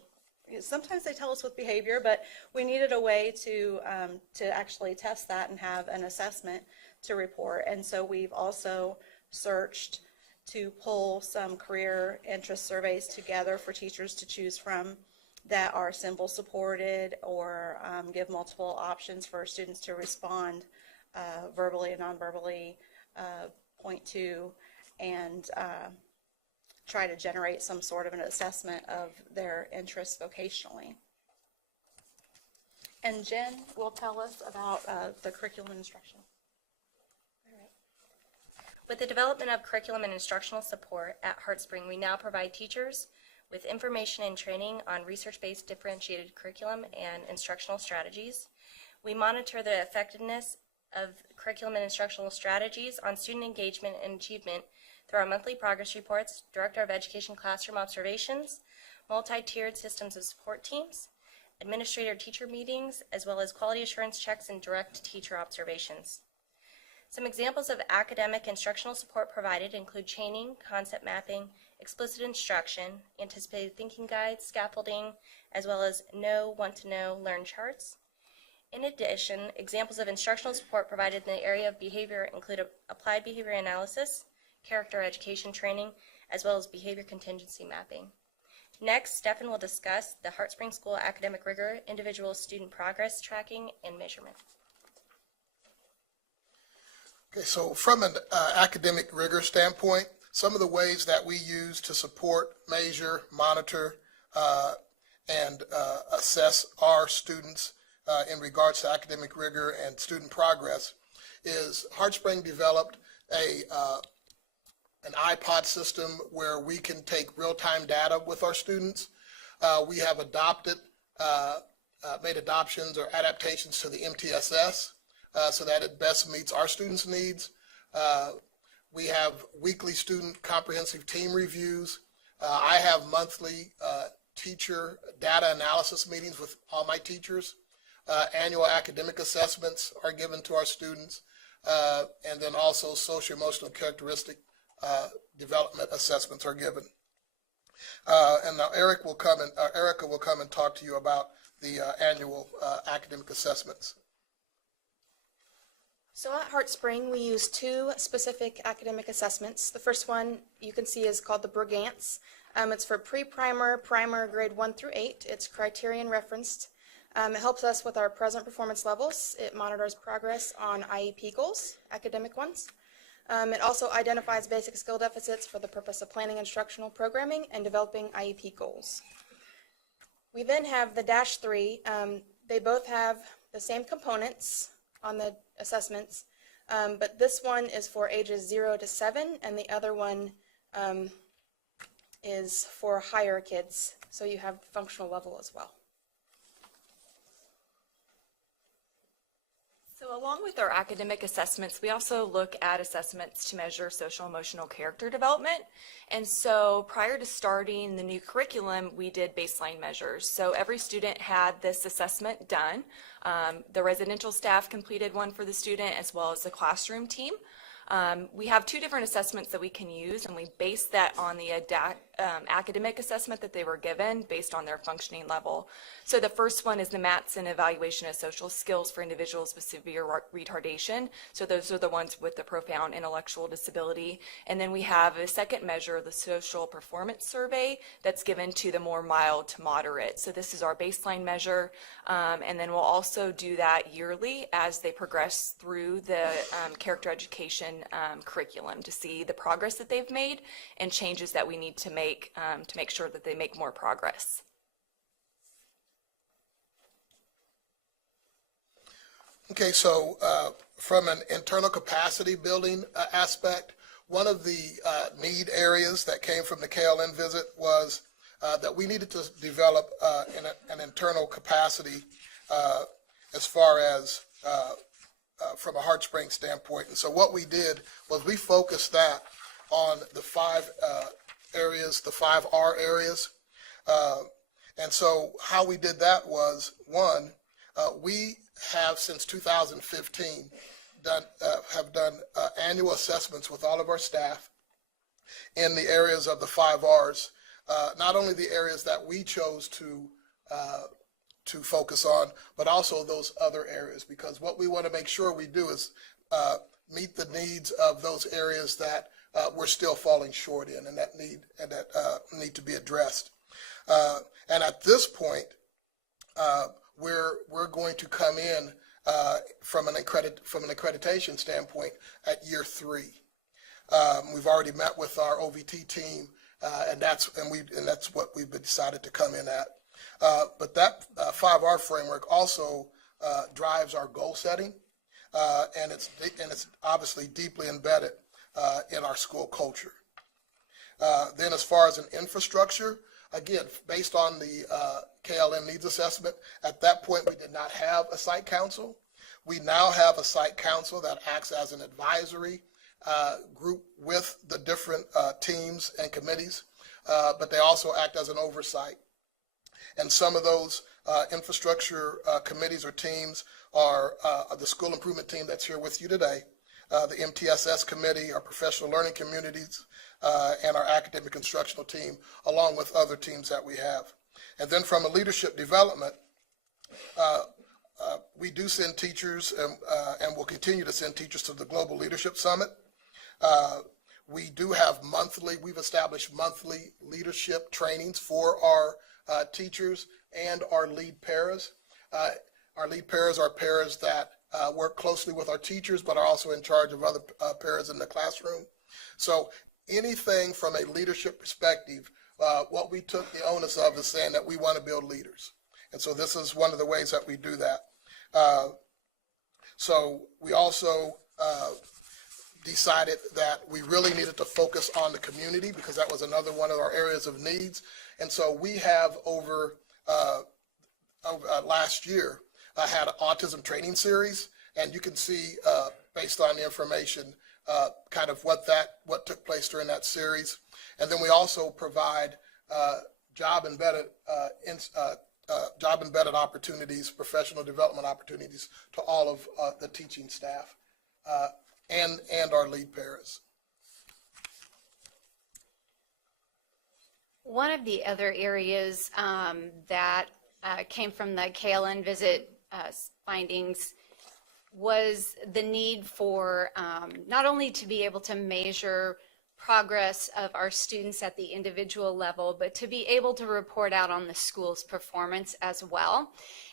sometimes they tell us with behavior, but we needed a way to actually test that and have an assessment to report. And so we've also searched to pull some career interest surveys together for teachers to choose from that are symbol supported, or give multiple options for students to respond verbally and non-verbally, point to, and try to generate some sort of an assessment of their interests vocationally. And Jen will tell us about the curriculum and instruction. With the development of curriculum and instructional support at Heartspring, we now provide teachers with information and training on research-based differentiated curriculum and instructional strategies. We monitor the effectiveness of curriculum and instructional strategies on student engagement and achievement through our monthly progress reports, Director of Education classroom observations, multi-tiered systems of support teams, administrator-teacher meetings, as well as quality assurance checks and direct teacher observations. Some examples of academic instructional support provided include chaining, concept mapping, explicit instruction, anticipated thinking guides, scaffolding, as well as know, want to know, learn charts. In addition, examples of instructional support provided in the area of behavior include applied behavior analysis, character education training, as well as behavior contingency mapping. Next, Stefan will discuss the Heartspring School academic rigor, individual student progress tracking, and measurement. Okay, so from an academic rigor standpoint, some of the ways that we use to support, measure, monitor, and assess our students in regards to academic rigor and student progress is Heartspring developed an iPod system where we can take real-time data with our students. We have made adoptions or adaptations to the MTSS so that it best meets our students' needs. We have weekly student comprehensive team reviews. I have monthly teacher data analysis meetings with all my teachers. Annual academic assessments are given to our students, and then also social-emotional characteristic development assessments are given. And now Erica will come and talk to you about the annual academic assessments. So at Heartspring, we use two specific academic assessments. The first one you can see is called the Brigance. It's for pre-primer, primer, grade 1 through 8. It's criterion referenced. It helps us with our present performance levels. It monitors progress on IEP goals, academic ones. It also identifies basic skill deficits for the purpose of planning instructional programming and developing IEP goals. We then have the -3. They both have the same components on the assessments, but this one is for ages 0 to 7, and the other one is for higher kids, so you have functional level as well. So along with our academic assessments, we also look at assessments to measure social emotional character development. And so prior to starting the new curriculum, we did baseline measures. So every student had this assessment done. The residential staff completed one for the student as well as the classroom team. We have two different assessments that we can use, and we base that on the academic assessment that they were given based on their functioning level. So the first one is the Mattson Evaluation of Social Skills for Individuals with Severe Retardation. So those are the ones with the profound intellectual disability. And then we have a second measure, the Social Performance Survey, that's given to the more mild to moderate. So this is our baseline measure. And then we'll also do that yearly as they progress through the character education curriculum to see the progress that they've made and changes that we need to make sure that they make more progress. Okay, so from an internal capacity building aspect, one of the need areas that came from the KLN visit was that we needed to develop an internal capacity as far as from a HeartSpring standpoint. And so what we did was we focused that on the 5 areas, the 5 R areas. And so how we did that was, one, we have since 2015 have done annual assessments with all of our staff in the areas of the 5 R's, not only the areas that we chose to focus on, but also those other areas, because what we want to make sure we do is meet the needs of those areas that we're still falling short in and that need to be addressed. And at this point, we're going to come in from an accreditation standpoint at year 3. We've already met with our OVT team, and that's what we've decided to come in at. But that 5R framework also drives our goal setting, and it's obviously deeply embedded in our school culture. Then as far as an infrastructure, again, based on the KLM needs assessment, at that point we did not have a site council. We now have a site council that acts as an advisory group with the different teams and committees, but they also act as an oversight. And some of those infrastructure committees or teams are the school improvement team that's here with you today, the MTSS committee, our professional learning communities, and our academic instructional team, along with other teams that we have. And then from a leadership development, we do send teachers and will continue to send teachers to the Global Leadership Summit. We do have we've established monthly leadership trainings for our teachers and our lead paras. Our lead paras are paras that work closely with our teachers, but are also in charge of other paras in the classroom. So anything from a leadership perspective, what we took the onus of is saying that we want to build leaders. And so this is one of the ways that we do that. So we also decided that we really needed to focus on the community, because that was another one of our areas of needs. And so we have over last year had an autism training series, and you can see based on the information kind of what took place during that series. And then we also provide job embedded opportunities, professional development opportunities to all of the teaching staff and our lead paras. One of the other areas that came from the KLN visit findings was the need for not only to be able to measure progress of our students at the individual level, but to be able to report out on the school's performance as well.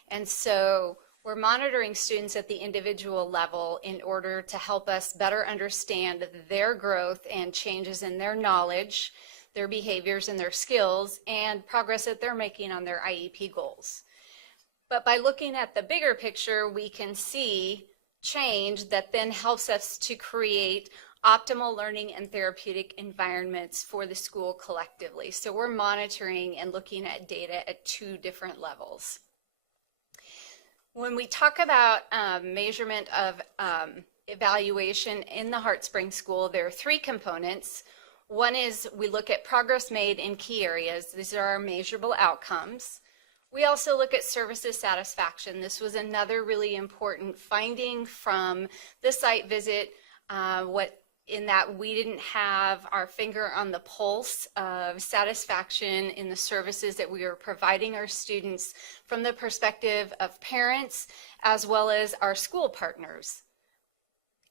And so we're monitoring students at the individual level in order to help us better understand their growth and changes in their knowledge, their behaviors and their skills, and progress that they're making on their IEP goals. But by looking at the bigger picture, we can see change that then helps us to create optimal learning and therapeutic environments for the school collectively. So we're monitoring and looking at data at 2 different levels. When we talk about measurement of evaluation in the HeartSpring School, there are 3 components. One is we look at progress made in key areas. These are our measurable outcomes. We also look at services satisfaction. This was another really important finding from the site visit. What in that we didn't have our finger on the pulse of satisfaction in the services that we were providing our students from the perspective of parents as well as our school partners.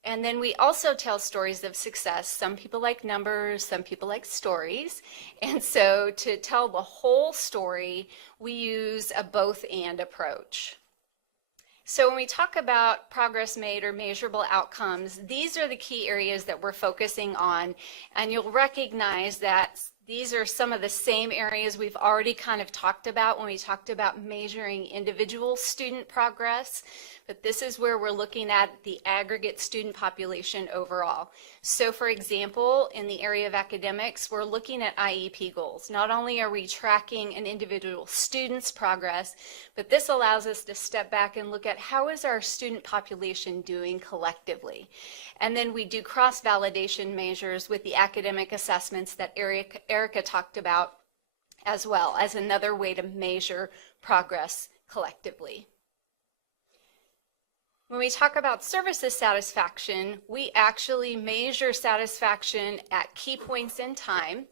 And then we also tell stories of success. Some people like numbers, some people like stories. And so to tell the whole story, we use a both-and approach. So when we talk about progress made or measurable outcomes, these are the key areas that we're focusing on. And you'll recognize that these are some of the same areas we've already kind of talked about when we talked about measuring individual student progress. But this is where we're looking at the aggregate student population overall. So for example, in the area of academics, we're looking at IEP goals. Not only are we tracking an individual student's progress, but this allows us to step back and look at how is our student population doing collectively. And then we do cross-validation measures with the academic assessments that Erica talked about as well as another way to measure progress collectively. When we talk about services satisfaction, we actually measure satisfaction at key points in time.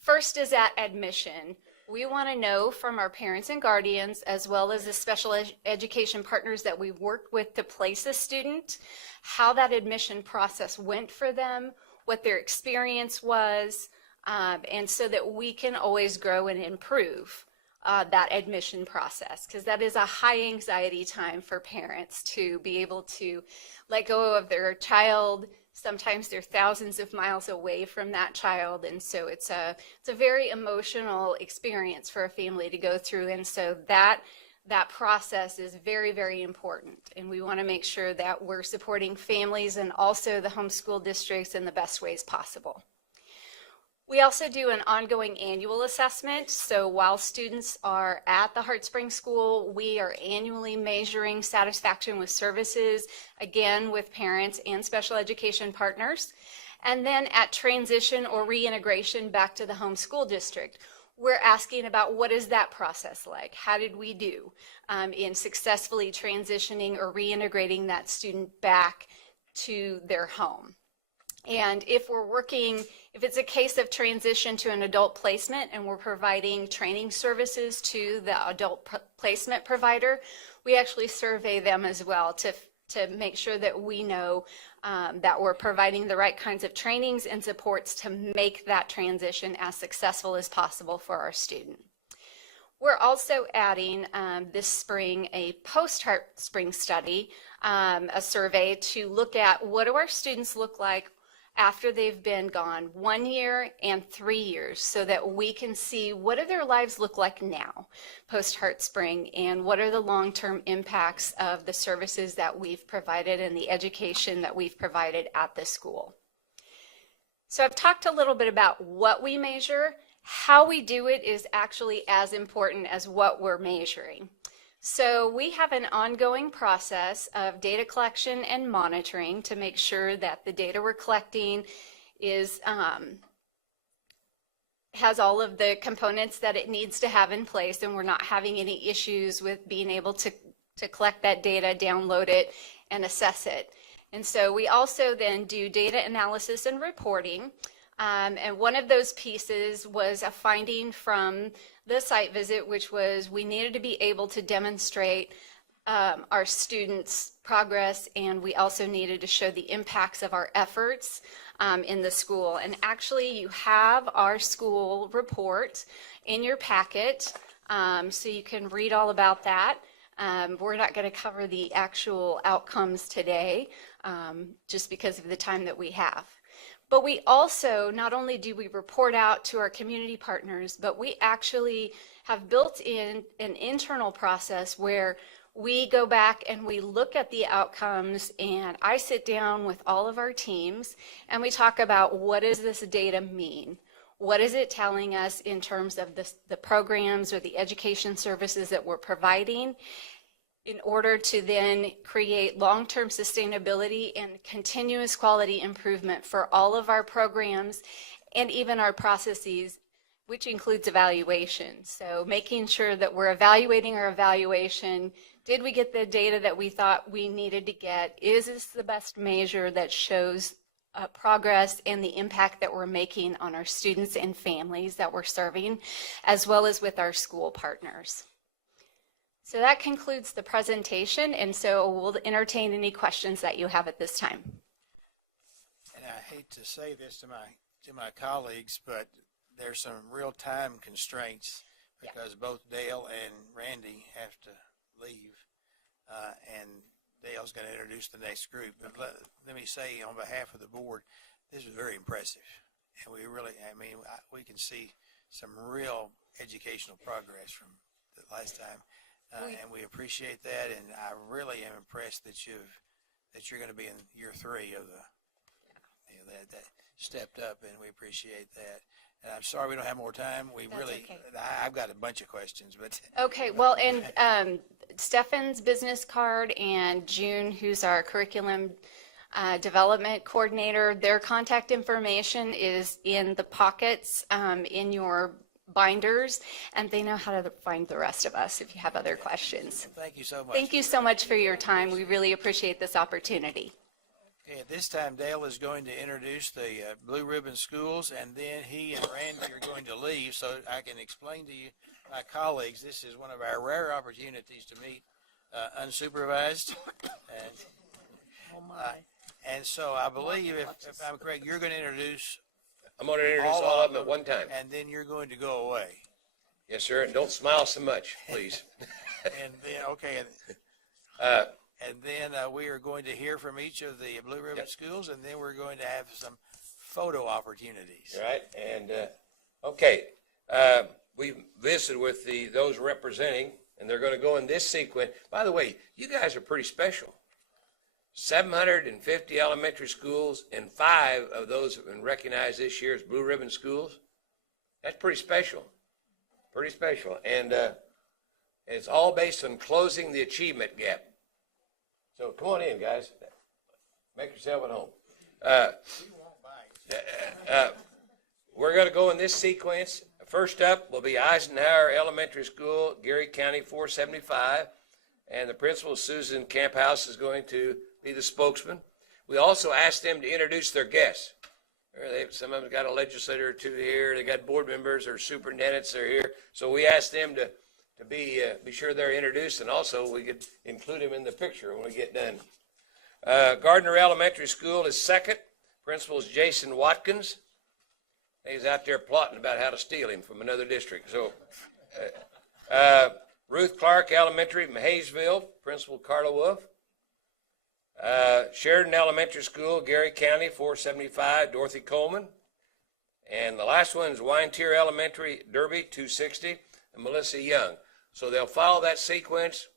First is at admission. We want to know from our parents and guardians, as well as the special education partners that we've worked with to place a student, how that admission process went for them, what their experience was, and so that we can always grow and improve that admission process, because that is a high anxiety time for parents to be able to let go of their child. Sometimes they're thousands of miles away from that child, and so it's a very emotional experience for a family to go through, and so that process is very, very important, and we want to make sure that we're supporting families and also the homeschool districts in the best ways possible. We also do an ongoing annual assessment. So while students are at the Heart Springs School, we are annually measuring satisfaction with services, again with parents and special education partners. And then at transition or reintegration back to the home school district, we're asking about what is that process like? How did we do in successfully transitioning or reintegrating that student back to their home? And if it's a case of transition to an adult placement and we're providing training services to the adult placement provider, we actually survey them as well to make sure that we know that we're providing the right kinds of trainings and supports to make that transition as successful as possible for our student. We're also adding this spring a post-Heart Springs study, a survey to look at what do our students look like after they've been gone 1 year and 3 years, so that we can see what do their lives look like now post Heart Spring and what are the long-term impacts of the services that we've provided and the education that we've provided at the school. So I've talked a little bit about what we measure. How we do it is actually as important as what we're measuring. So we have an ongoing process of data collection and monitoring to make sure that the data we're collecting is has all of the components that it needs to have in place, and we're not having any issues with being able to collect that data, download it, and assess it. And so we also then do data analysis and reporting. And one of those pieces was a finding from the site visit, which was we needed to be able to demonstrate our students' progress, and we also needed to show the impacts of our efforts in the school. And actually, you have our school report in your packet, so you can read all about that. We're not going to cover the actual outcomes today, just because of the time that we have. But we also, not only do we report out to our community partners, but we actually have built in an internal process where we go back and we look at the outcomes, and I sit down with all of our teams and we talk about what does this data mean? What is it telling us in terms of the programs or the education services that we're providing, in order to then create long-term sustainability and continuous quality improvement for all of our programs and even our processes, which includes evaluation. So making sure that we're evaluating our evaluation. Did we get the data that we thought we needed to get? Is this the best measure that shows progress and the impact that we're making on our students and families that we're serving, as well as with our school partners. So that concludes the presentation, and so we'll entertain any questions that you have at this time. And I hate to say this to my colleagues, but there's some real time constraints because both Dale and Randy have to leave, and Dale's going to introduce the next group. But let me say on behalf of the board, this was very impressive, and we really, we can see some real educational progress from the last time. And we appreciate that, and I really am impressed that you're going to be in year 3 of that stepped up, and we appreciate that. And I'm sorry we don't have more time. I've got a bunch of questions, but okay. Well, and Stefan's business card and June, who's our curriculum development coordinator, their contact information is in the pockets in your binders, and they know how to find the rest of us if you have other questions. Thank you so much. Thank you so much for your time. We really appreciate this opportunity. Okay, at this time, Dale is going to introduce the Blue Ribbon Schools, and then he and Randy are going to leave so I can explain to you, my colleagues, this is one of our rare opportunities to meet unsupervised. And so I believe, if I'm correct, you're going to introduce I'm going to introduce all of them at one time. and then you're going to go away. Yes, sir. And don't smile so much, please. And then, okay, and then we are going to hear from each of the Blue Ribbon Schools, and then we're going to have some photo opportunities. All right. And, okay, we visited with those representing, and they're going to go in this sequence. By the way, you guys are pretty special. 750 elementary schools, and 5 of those have been recognized this year as Blue Ribbon Schools. That's pretty special. Pretty special. And it's all based on closing the achievement gap. So come on in, guys. Make yourself at home. We're going to go in this sequence. First up will be Eisenhower Elementary School, Geary County 475. And the principal, Susan Camphouse, is going to be the spokesman. We also asked them to introduce their guests. Some of them got a legislator or 2 here. They got board members or superintendents that are here. So we asked them to be sure they're introduced, and also we could include them in the picture when we get done. Gardner Elementary School is second. Principal is Jason Watkins. He's out there plotting about how to steal him from another district. So Ruth Clark Elementary, Mahaysville, Principal Carla Wolf. Sheridan Elementary School, Geary County, 475, Dorothy Coleman. And the last one is Wyantier Elementary, Derby, 260, and Melissa Young. So they'll follow that sequence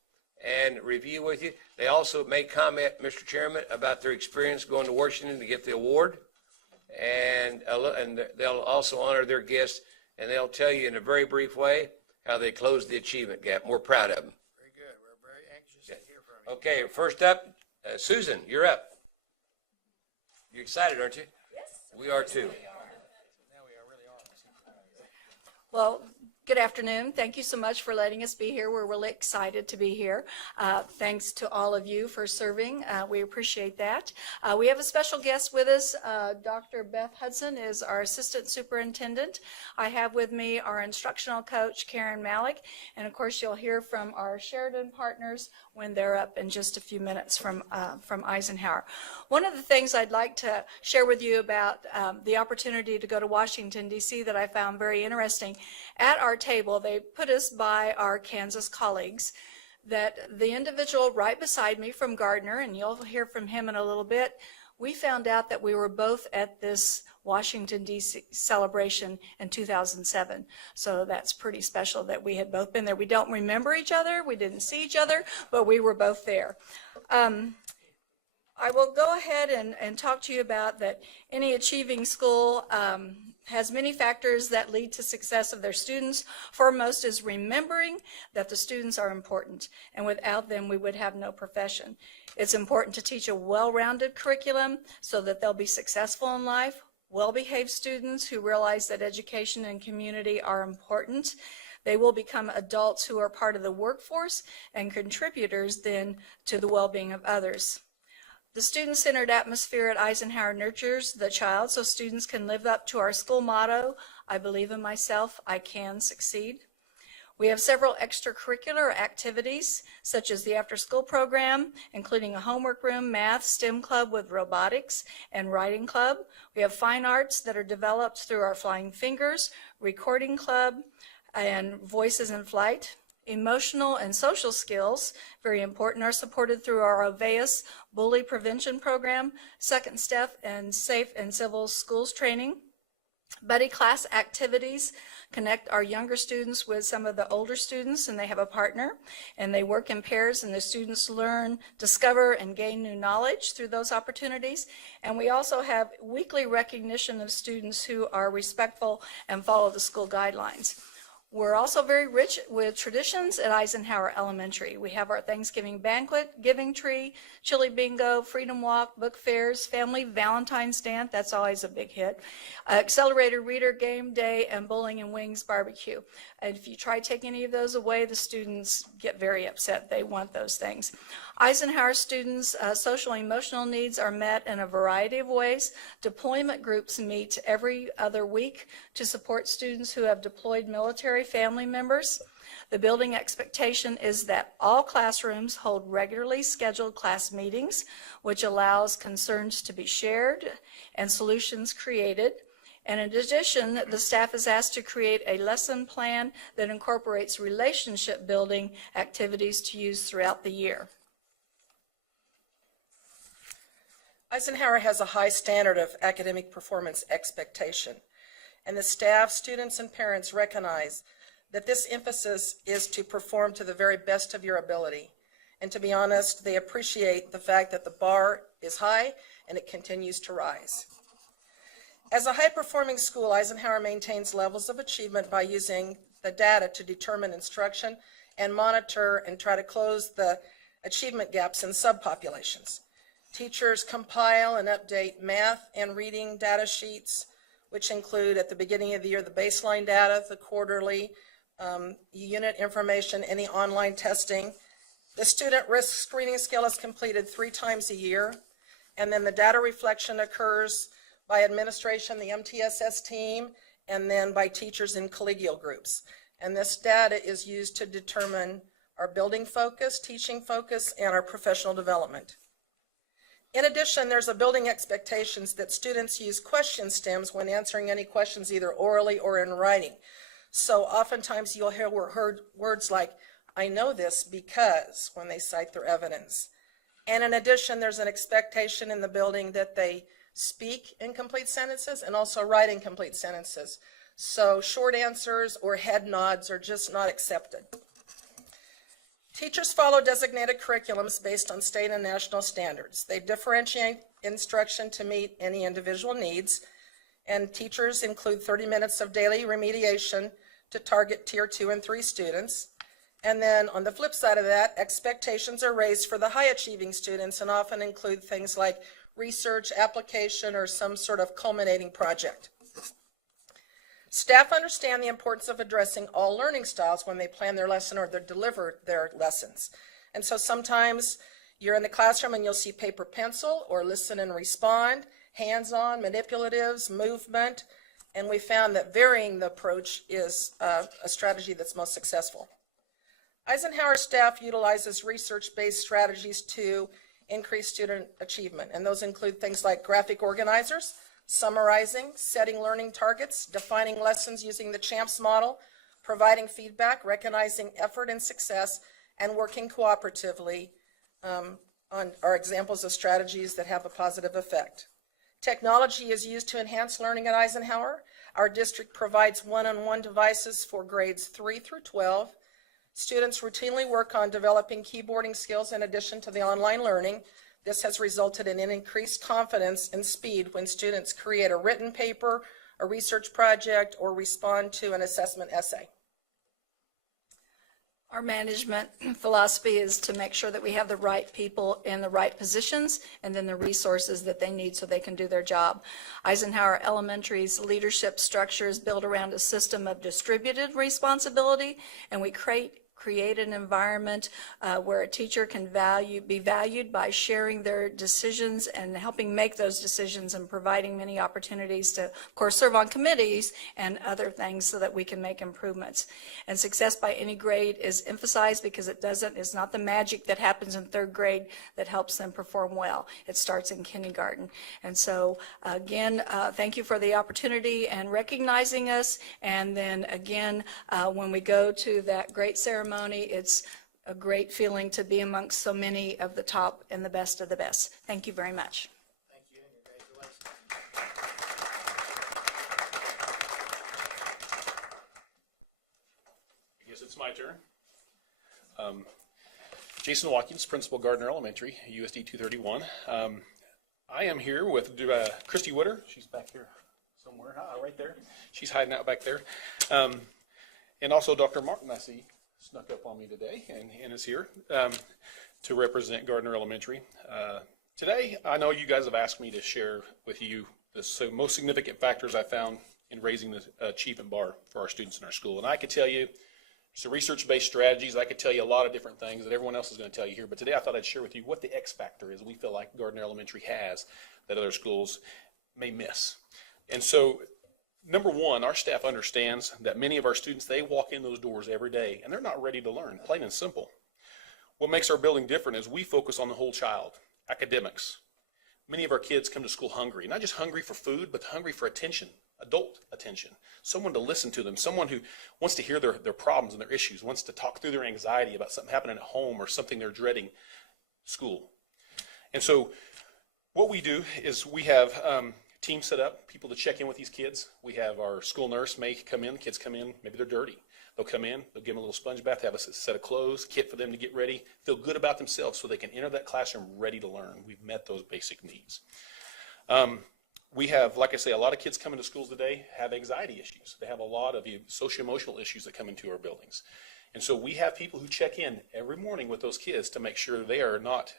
and review with you. They also may comment, Mr. Chairman, about their experience going to Washington to get the award. And they'll also honor their guests, and they'll tell you in a very brief way how they closed the achievement gap. We're proud of them. Very good. We're very anxious to hear from you. Okay, first up, Susan, you're up. You're excited, aren't you? Yes. We are too. Well, good afternoon. Thank you so much for letting us be here. We're really excited to be here. Thanks to all of you for serving. We appreciate that. We have a special guest with us. Dr. Beth Hudson is our assistant superintendent. I have with me our instructional coach, Karen Malik, and of course you'll hear from our Sheridan partners when they're up in just a few minutes from Eisenhower. One of the things I'd like to share with you about the opportunity to go to Washington, D.C. that I found very interesting. At our table, they put us by our Kansas colleagues, that the individual right beside me from Gardner, and you'll hear from him in a little bit, we found out that we were both at this Washington, D.C. celebration in 2007. So that's pretty special that we had both been there. We don't remember each other, we didn't see each other, but we were both there. I will go ahead and talk to you about that any achieving school has many factors that lead to success of their students. Foremost is remembering that the students are important, and without them we would have no profession. It's important to teach a well-rounded curriculum so that they'll be successful in life, well-behaved students who realize that education and community are important. They will become adults who are part of the workforce and contributors then to the well-being of others. The student-centered atmosphere at Eisenhower nurtures the child so students can live up to our school motto, I believe in myself, I can succeed. We have several extracurricular activities, such as the after-school program, including a homework room, math, STEM club with robotics, and writing club. We have fine arts that are developed through our Flying Fingers, recording club, and Voices in Flight. Emotional and social skills, very important, are supported through our Oveus bully prevention program, Second Step, and Safe and Civil Schools training. Buddy class activities connect our younger students with some of the older students, and they have a partner, and they work in pairs, and the students learn, discover, and gain new knowledge through those opportunities. And we also have weekly recognition of students who are respectful and follow the school guidelines. We're also very rich with traditions at Eisenhower Elementary. We have our Thanksgiving banquet, giving tree, chili bingo, freedom walk, book fairs, family Valentine's dance, that's always a big hit, accelerated reader game day, and bowling and wings barbecue. And if you try taking any of those away, the students get very upset. They want those things. Eisenhower students' social and emotional needs are met in a variety of ways. Deployment groups meet every other week to support students who have deployed military family members. The building expectation is that all classrooms hold regularly scheduled class meetings, which allows concerns to be shared and solutions created. And in addition, the staff is asked to create a lesson plan that incorporates relationship building activities to use throughout the year. Eisenhower has a high standard of academic performance expectation, and the staff, students, and parents recognize that this emphasis is to perform to the very best of your ability. And to be honest, they appreciate the fact that the bar is high and it continues to rise. As a high-performing school, Eisenhower maintains levels of achievement by using the data to determine instruction and monitor and try to close the achievement gaps in subpopulations. Teachers compile and update math and reading data sheets, which include at the beginning of the year the baseline data, the quarterly unit information, any online testing. The student risk screening scale is completed 3 times a year, and then the data reflection occurs by administration, the MTSS team, and then by teachers in collegial groups. And this data is used to determine our building focus, teaching focus, and our professional development. In addition, there's a building expectations that students use question stems when answering any questions either orally or in writing. So oftentimes you'll hear words like, I know this because, when they cite their evidence. And in addition, there's an expectation in the building that they speak in complete sentences and also write in complete sentences. So short answers or head nods are just not accepted. Teachers follow designated curriculums based on state and national standards. They differentiate instruction to meet any individual needs, and teachers include 30 minutes of daily remediation to target Tier 2 and 3 students. And then on the flip side of that, expectations are raised for the high-achieving students and often include things like research, application, or some sort of culminating project. Staff understand the importance of addressing all learning styles when they plan their lesson or they deliver their lessons. And so sometimes you're in the classroom and you'll see paper pencil or listen and respond, hands-on, manipulatives, movement, and we found that varying the approach is a strategy that's most successful. Eisenhower staff utilizes research-based strategies to increase student achievement, and those include things like graphic organizers, summarizing, setting learning targets, defining lessons using the CHAMPS model, providing feedback, recognizing effort and success, and working cooperatively on are examples of strategies that have a positive effect. Technology is used to enhance learning at Eisenhower. Our district provides one-on-one devices for grades 3 through 12. Students routinely work on developing keyboarding skills in addition to the online learning. This has resulted in an increased confidence and speed when students create a written paper, a research project, or respond to an assessment essay. Our management philosophy is to make sure that we have the right people in the right positions and then the resources that they need so they can do their job. Eisenhower Elementary's leadership structure is built around a system of distributed responsibility, and we create create an environment where a teacher can be valued by sharing their decisions and helping make those decisions and providing many opportunities to, of course, serve on committees and other things so that we can make improvements. And success by any grade is emphasized because it's not the magic that happens in third grade that helps them perform well. It starts in kindergarten. And so, again, thank you for the opportunity and recognizing us. And then, again, when we go to that great ceremony, it's a great feeling to be amongst so many of the top and the best of the best. Thank you very much. Thank you, and congratulations. I guess it's my turn. Jason Watkins, Principal, Gardner Elementary, USD 231. I am here with Christy Witter. She's back here somewhere, right there. She's hiding out back there. And also Dr. Martin, I see, snuck up on me today and is here to represent Gardner Elementary. Today, I know you guys have asked me to share with you the most significant factors I found in raising the achievement bar for our students in our school. And I could tell you some research-based strategies. I could tell you a lot of different things that everyone else is going to tell you here. But today I thought I'd share with you what the X factor is we feel like Gardner Elementary has that other schools may miss. And so, number one, our staff understands that many of our students, they walk in those doors every day and they're not ready to learn, plain and simple. What makes our building different is we focus on the whole child, academics. Many of our kids come to school hungry, not just hungry for food, but hungry for attention, adult attention, someone to listen to them, someone who wants to hear their problems and their issues, wants to talk through their anxiety about something happening at home or something they're dreading, school. And so what we do is we have teams set up, people to check in with these kids. We have our school nurse may come in, kids come in, maybe they're dirty. They'll come in, they'll give them a little sponge bath, have a set of clothes, kit for them to get ready, feel good about themselves so they can enter that classroom ready to learn. We've met those basic needs. We have, like I say, a lot of kids coming to schools today have anxiety issues. They have a lot of socio-emotional issues that come into our buildings. And so we have people who check in every morning with those kids to make sure they are not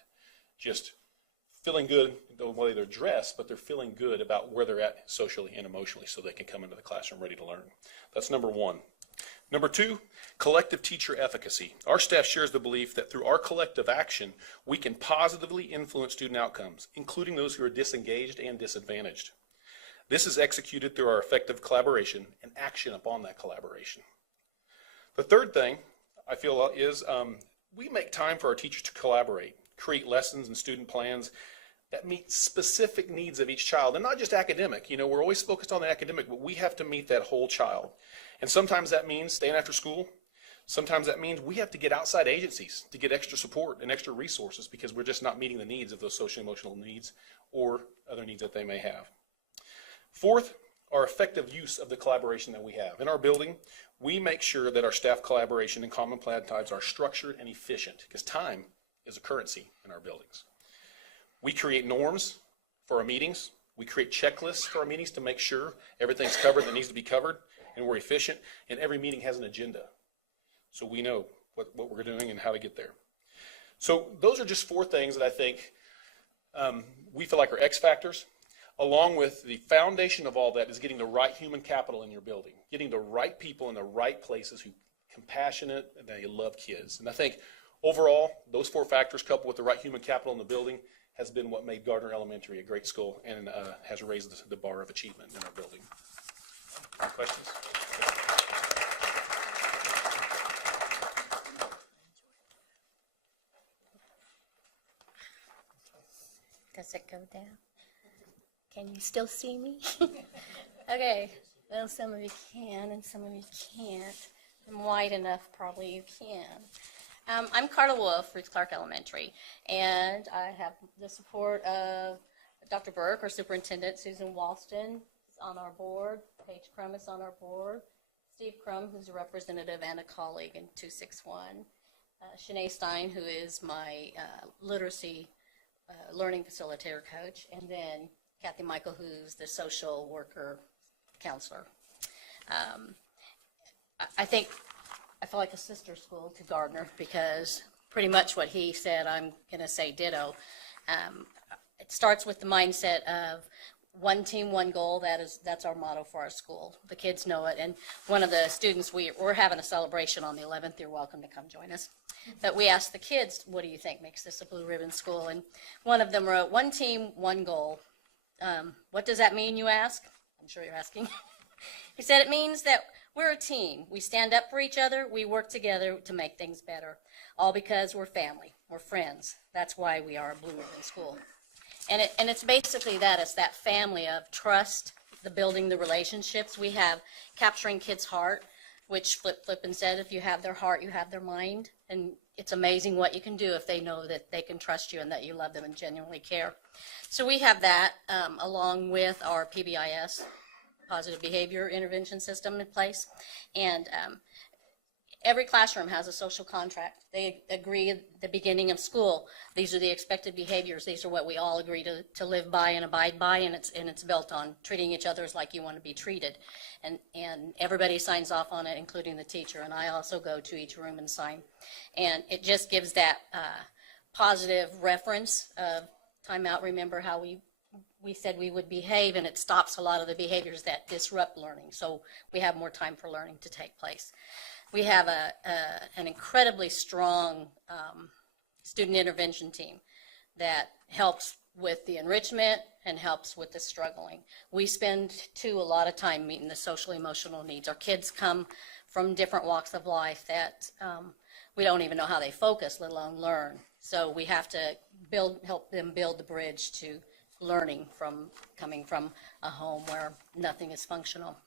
just feeling good the way they're dressed, but they're feeling good about where they're at socially and emotionally so they can come into the classroom ready to learn. That's number one. Number two, collective teacher efficacy. Our staff shares the belief that through our collective action, we can positively influence student outcomes, including those who are disengaged and disadvantaged. This is executed through our effective collaboration and action upon that collaboration. The third thing I feel is we make time for our teachers to collaborate, create lessons and student plans that meet specific needs of each child, and not just academic. You know, we're always focused on the academic, but we have to meet that whole child. And sometimes that means staying after school. Sometimes that means we have to get outside agencies to get extra support and extra resources because we're just not meeting the needs of those social emotional needs or other needs that they may have. Fourth, our effective use of the collaboration that we have. In our building, we make sure that our staff collaboration and common plan times are structured and efficient because time is a currency in our buildings. We create norms for our meetings. We create checklists for our meetings to make sure everything's covered that needs to be covered and we're efficient, and every meeting has an agenda. So we know what we're doing and how to get there. So those are just four things that I think we feel like are X factors. Along with the foundation of all that is getting the right human capital in your building, getting the right people in the right places who are compassionate and they love kids. And I think overall, those four factors coupled with the right human capital in the building has been what made Gardner Elementary a great school and has raised the bar of achievement in our building. Any questions? Does it go down? Can you still see me? Okay. Well, some of you can and some of you can't. I'm wide enough, probably you can. I'm Carla Wolf, Ruth Clark Elementary, and I have the support of Dr. Burke, our superintendent, Susan Walston is on our board, Paige Crum is on our board, Steve Crum, who's a representative and a colleague in 261, Shanae Stein, who is my literacy learning facilitator coach, and then Kathy Michael, who's the social worker counselor. I feel like a sister school to Gardner because pretty much what he said, I'm going to say ditto. It starts with the mindset of one team, one goal. That's our motto for our school. The kids know it. And one of the students, we're having a celebration on the 11th. You're welcome to come join us. But we asked the kids, what do you think makes this a blue ribbon school? And one of them wrote, one team, one goal. What does that mean, you ask? I'm sure you're asking. He said it means that we're a team. We stand up for each other. We work together to make things better. All because we're family. We're friends. That's why we are a blue ribbon school. And it's basically that. It's that family of trust, the building the relationships. We have capturing kids' heart, which Flip and said, if you have their heart, you have their mind. And it's amazing what you can do if they know that they can trust you and that you love them and genuinely care. So we have that along with our PBIS, Positive Behavior Intervention System in place. And every classroom has a social contract. They agree at the beginning of school, these are the expected behaviors. These are what we all agree to live by and abide by, and it's built on treating each other as like you want to be treated. And everybody signs off on it, including the teacher, and I also go to each room and sign. And it just gives that positive reference of time out, remember how we said we would behave, and it stops a lot of the behaviors that disrupt learning. So we have more time for learning to take place. We have an incredibly strong student intervention team that helps with the enrichment and helps with the struggling. We spend, too, a lot of time meeting the social emotional needs. Our kids come from different walks of life that we don't even know how they focus, let alone learn. So we have to help them build the bridge to learning from coming from a home where nothing is functional.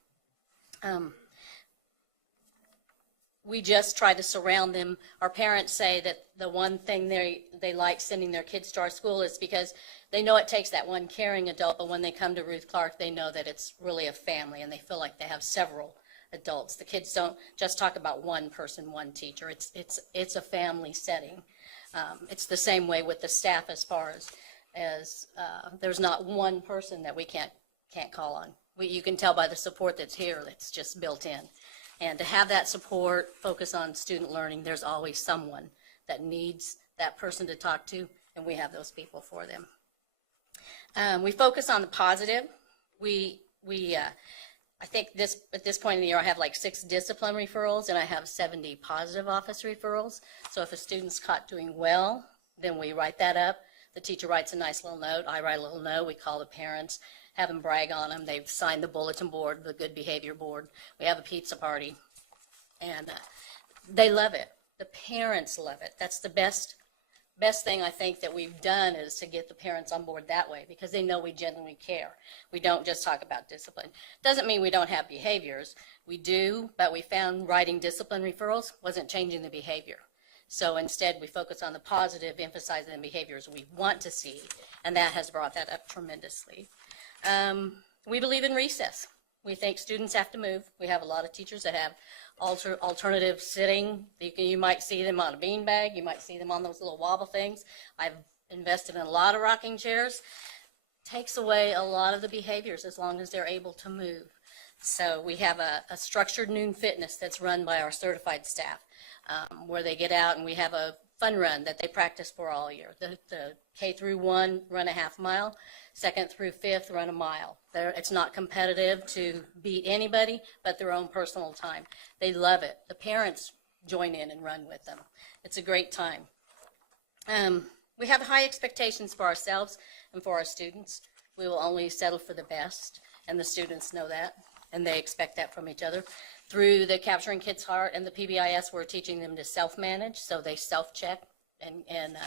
We just try to surround them. Our parents say that the one thing they like sending their kids to our school is because they know it takes that one caring adult, but when they come to Ruth Clark, they know that it's really a family, and they feel like they have several adults. The kids don't just talk about one person, one teacher. It's a family setting. It's the same way with the staff as far as there's not one person that we can't call on. You can tell by the support that's here that's just built in. And to have that support, focus on student learning, there's always someone that needs that person to talk to, and we have those people for them. We focus on the positive. I think at this point in the year, I have like 6 discipline referrals, and I have 70 positive office referrals. So if a student's caught doing well, then we write that up. The teacher writes a nice little note. I write a little note. We call the parents, have them brag on them. They've signed the bulletin board, the good behavior board. We have a pizza party, and they love it. The parents love it. That's the best thing I think that we've done, is to get the parents on board that way, because they know we genuinely care. We don't just talk about discipline. Doesn't mean we don't have behaviors. We do, but we found writing discipline referrals wasn't changing the behavior. So instead, we focus on the positive, emphasizing the behaviors we want to see, and that has brought that up tremendously. We believe in recess. We think students have to move. We have a lot of teachers that have alternative sitting. You might see them on a beanbag. You might see them on those little wobble things. I've invested in a lot of rocking chairs. Takes away a lot of the behaviors as long as they're able to move. So we have a structured noon fitness that's run by our certified staff, where they get out and we have a fun run that they practice for all year. The K through 1 run a half mile, 2nd through 5th run a mile. It's not competitive to beat anybody, but their own personal time. They love it. The parents join in and run with them. It's a great time. We have high expectations for ourselves and for our students. We will only settle for the best, and the students know that, and they expect that from each other. Through the Capturing Kids' Heart and the PBIS, we're teaching them to self-manage, so they self-check, and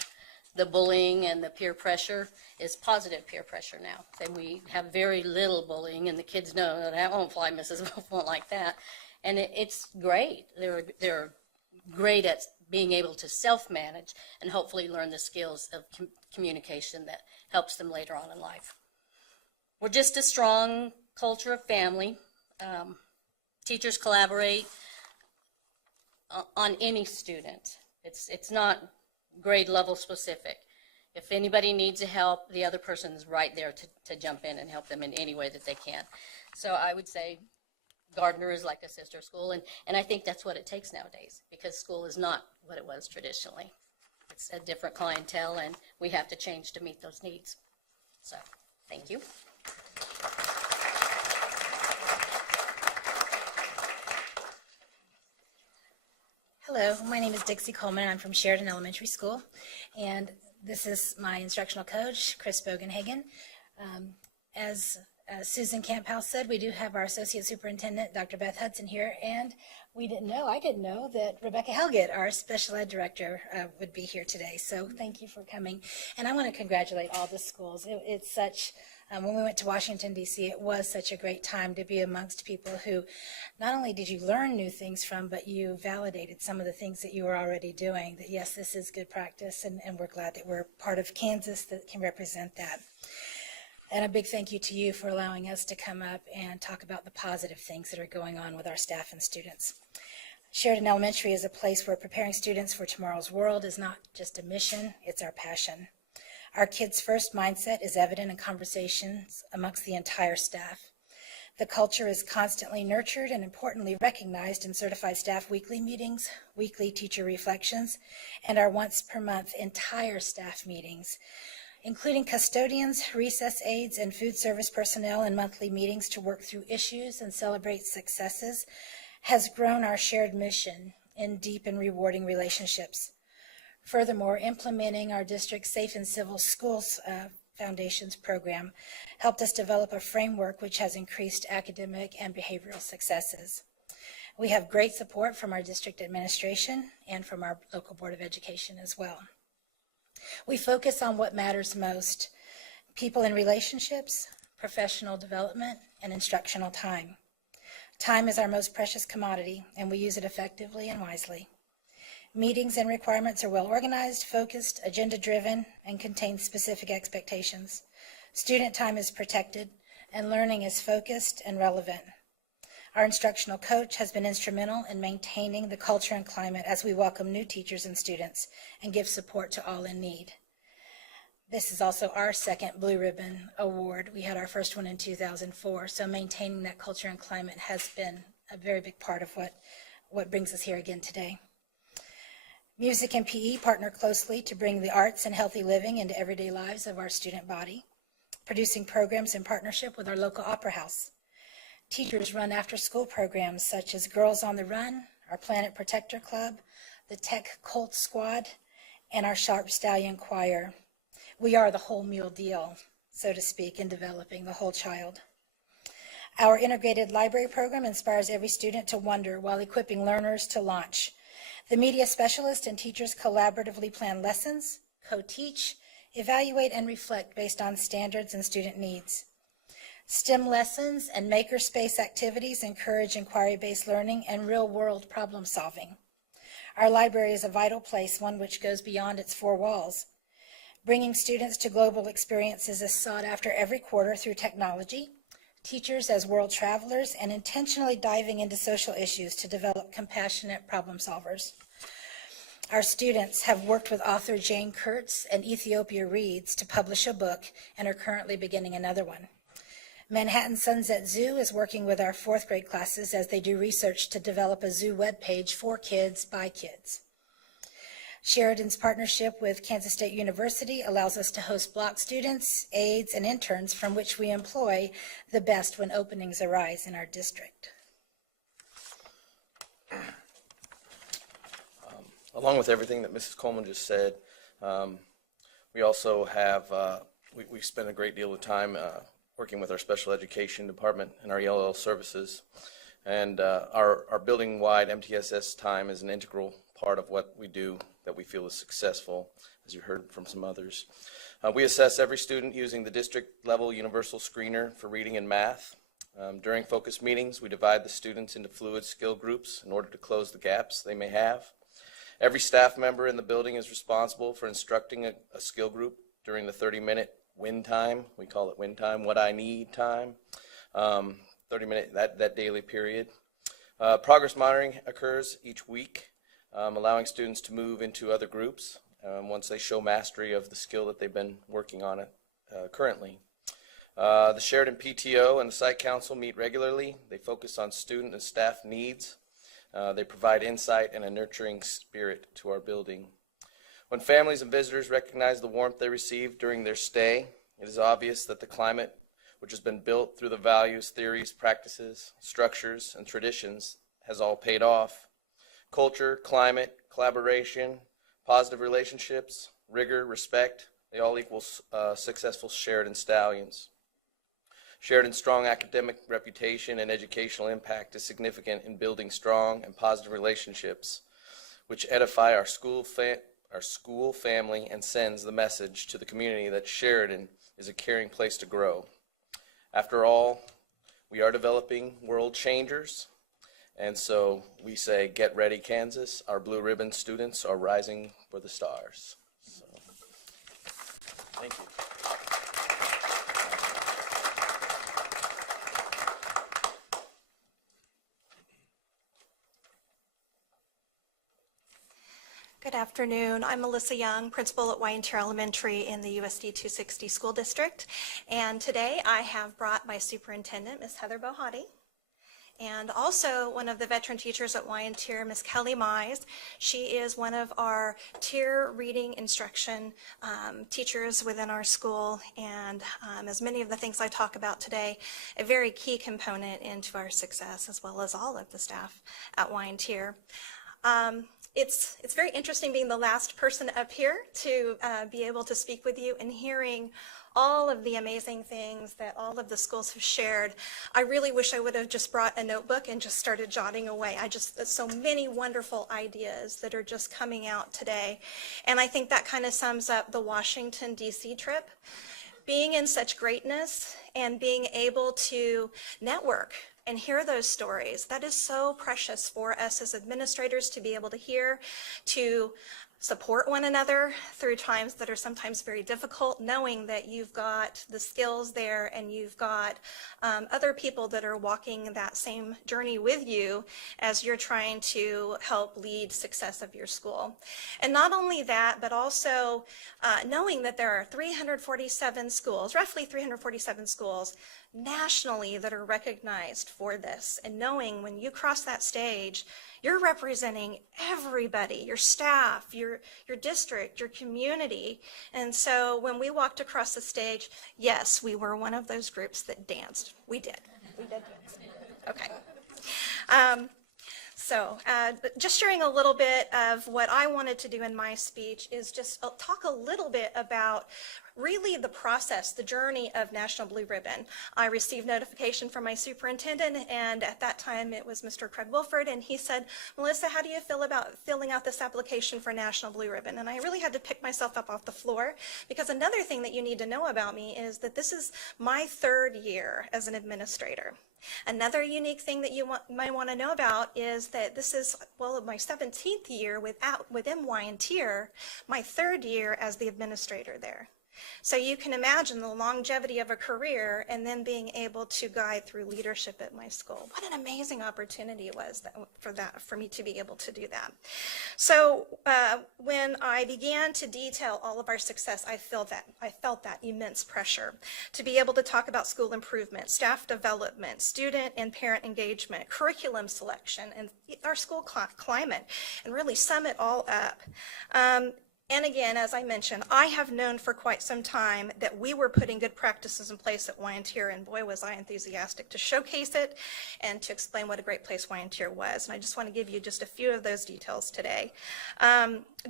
the bullying and the peer pressure is positive peer pressure now. And we have very little bullying, and the kids know that I won't fly, Mrs. Wolf won't like that. And it's great. They're great at being able to self-manage and hopefully learn the skills of communication that helps them later on in life. We're just a strong culture of family. Teachers collaborate on any student. It's not grade level specific. If anybody needs help, the other person's right there to jump in and help them in any way that they can. So I would say Gardner is like a sister school, and I think that's what it takes nowadays, because school is not what it was traditionally. It's a different clientele, and we have to change to meet those needs. So, thank you. Hello, my name is Dixie Coleman. I'm from Sheridan Elementary School, and this is my instructional coach, Chris Bogenhagen. As Susan Camphouse said, we do have our Associate Superintendent, Dr. Beth Hudson, here, and I didn't know that Rebecca Helgett, our Special Ed Director, would be here today. So thank you for coming. And I want to congratulate all the schools. It's such, when we went to Washington, D.C., it was such a great time to be amongst people who not only did you learn new things from, but you validated some of the things that you were already doing, that yes, this is good practice, and we're glad that we're part of Kansas that can represent that. And a big thank you to you for allowing us to come up and talk about the positive things that are going on with our staff and students. Sheridan Elementary is a place where preparing students for tomorrow's world is not just a mission, it's our passion. Our kids' first mindset is evident in conversations amongst the entire staff. The culture is constantly nurtured and importantly recognized in certified staff weekly meetings, weekly teacher reflections, and our once per month entire staff meetings, including custodians, recess aides, and food service personnel in monthly meetings to work through issues and celebrate successes, has grown our shared mission in deep and rewarding relationships. Furthermore, implementing our district's Safe and Civil Schools Foundations program helped us develop a framework which has increased academic and behavioral successes. We have great support from our district administration and from our local Board of Education as well. We focus on what matters most: people and relationships, professional development, and instructional time. Time is our most precious commodity, and we use it effectively and wisely. Meetings and requirements are well organized, focused, agenda-driven, and contain specific expectations. Student time is protected, and learning is focused and relevant. Our instructional coach has been instrumental in maintaining the culture and climate as we welcome new teachers and students and give support to all in need. This is also our second Blue Ribbon Award. We had our first one in 2004, so maintaining that culture and climate has been a very big part of what brings us here again today. Music and PE partner closely to bring the arts and healthy living into everyday lives of our student body, producing programs in partnership with our local opera house. Teachers run after-school programs such as Girls on the Run, our Planet Protector Club, the Tech Colt Squad, and our Sharp Stallion Choir. We are the whole meal deal, so to speak, in developing the whole child. Our integrated library program inspires every student to wonder while equipping learners to launch. The media specialists and teachers collaboratively plan lessons, co-teach, evaluate, and reflect based on standards and student needs. STEM lessons and makerspace activities encourage inquiry-based learning and real-world problem solving. Our library is a vital place, one which goes beyond its four walls. Bringing students to global experiences is sought after every quarter through technology, teachers as world travelers, and intentionally diving into social issues to develop compassionate problem solvers. Our students have worked with author Jane Kurtz and Ethiopia Reads to publish a book and are currently beginning another one. Manhattan Sunset Zoo is working with our fourth grade classes as they do research to develop a zoo webpage for kids by kids. Sheridan's partnership with Kansas State University allows us to host block students, aides, and interns from which we employ the best when openings arise in our district. Along with everything that Mrs. Coleman just said, we also have, we spend a great deal of time working with our special education department and our ELL services. And our building-wide MTSS time is an integral part of what we do that we feel is successful, as you heard from some others. We assess every student using the district-level universal screener for reading and math. During focus meetings, we divide the students into fluid skill groups in order to close the gaps they may have. Every staff member in the building is responsible for instructing a skill group during the 30-minute win time. We call it win time, what I need time, 30-minute, that daily period. Progress monitoring occurs each week, allowing students to move into other groups once they show mastery of the skill that they've been working on currently. The Sheridan PTO and the Site Council meet regularly. They focus on student and staff needs. They provide insight and a nurturing spirit to our building. When families and visitors recognize the warmth they receive during their stay, it is obvious that the climate, which has been built through the values, theories, practices, structures, and traditions, has all paid off. culture, climate, collaboration, positive relationships, rigor, respect, they all equal successful Sheridan Stallions. Sheridan's strong academic reputation and educational impact is significant in building strong and positive relationships, which edify our school, family, and sends the message to the community that Sheridan is a caring place to grow. After all, we are developing world changers, and so we say, get ready, Kansas. Our blue ribbon students are rising for the stars. So, thank you. Good afternoon. I'm Melissa Young, principal at Wyantier Elementary in the USD 260 School District. And today I have brought my superintendent, Ms. Heather Bohati, and also one of the veteran teachers at Wyantier, Ms. Kelly Mize. She is one of our tier reading instruction teachers within our school, and as many of the things I talk about today, a very key component into our success, as well as all of the staff at Wyantier. It's very interesting being the last person up here to be able to speak with you and hearing all of the amazing things that all of the schools have shared. I really wish I would have just brought a notebook and just started jotting away. There's so many wonderful ideas that are just coming out today. And I think that kind of sums up the Washington, D.C. trip. Being in such greatness and being able to network and hear those stories, that is so precious for us as administrators to be able to hear, to support one another through times that are sometimes very difficult, knowing that you've got the skills there and you've got other people that are walking that same journey with you as you're trying to help lead success of your school. And not only that, but also knowing that there are 347 schools, roughly 347 schools nationally that are recognized for this, and knowing when you cross that stage, you're representing everybody, your staff, your district, your community. And so when we walked across the stage, yes, we were one of those groups that danced. We did dance. Okay. So just sharing a little bit of what I wanted to do in my speech is just talk a little bit about really the process, the journey of National Blue Ribbon. I received notification from my superintendent, and at that time it was Mr. Craig Wilford, and he said, Melissa, how do you feel about filling out this application for National Blue Ribbon? And I really had to pick myself up off the floor, because another thing that you need to know about me is that this is my 3rd year as an administrator. Another unique thing that you might want to know about is that this is, well, my 17th year within Wyantier, my 3rd year as the administrator there. So you can imagine the longevity of a career and then being able to guide through leadership at my school. What an amazing opportunity it was for me to be able to do that. So when I began to detail all of our success, I felt that immense pressure to be able to talk about school improvement, staff development, student and parent engagement, curriculum selection, and our school climate, and really sum it all up. And again, as I mentioned, I have known for quite some time that we were putting good practices in place at Wyantier, and boy, was I enthusiastic to showcase it and to explain what a great place Wyantier was. And I just want to give you just a few of those details today.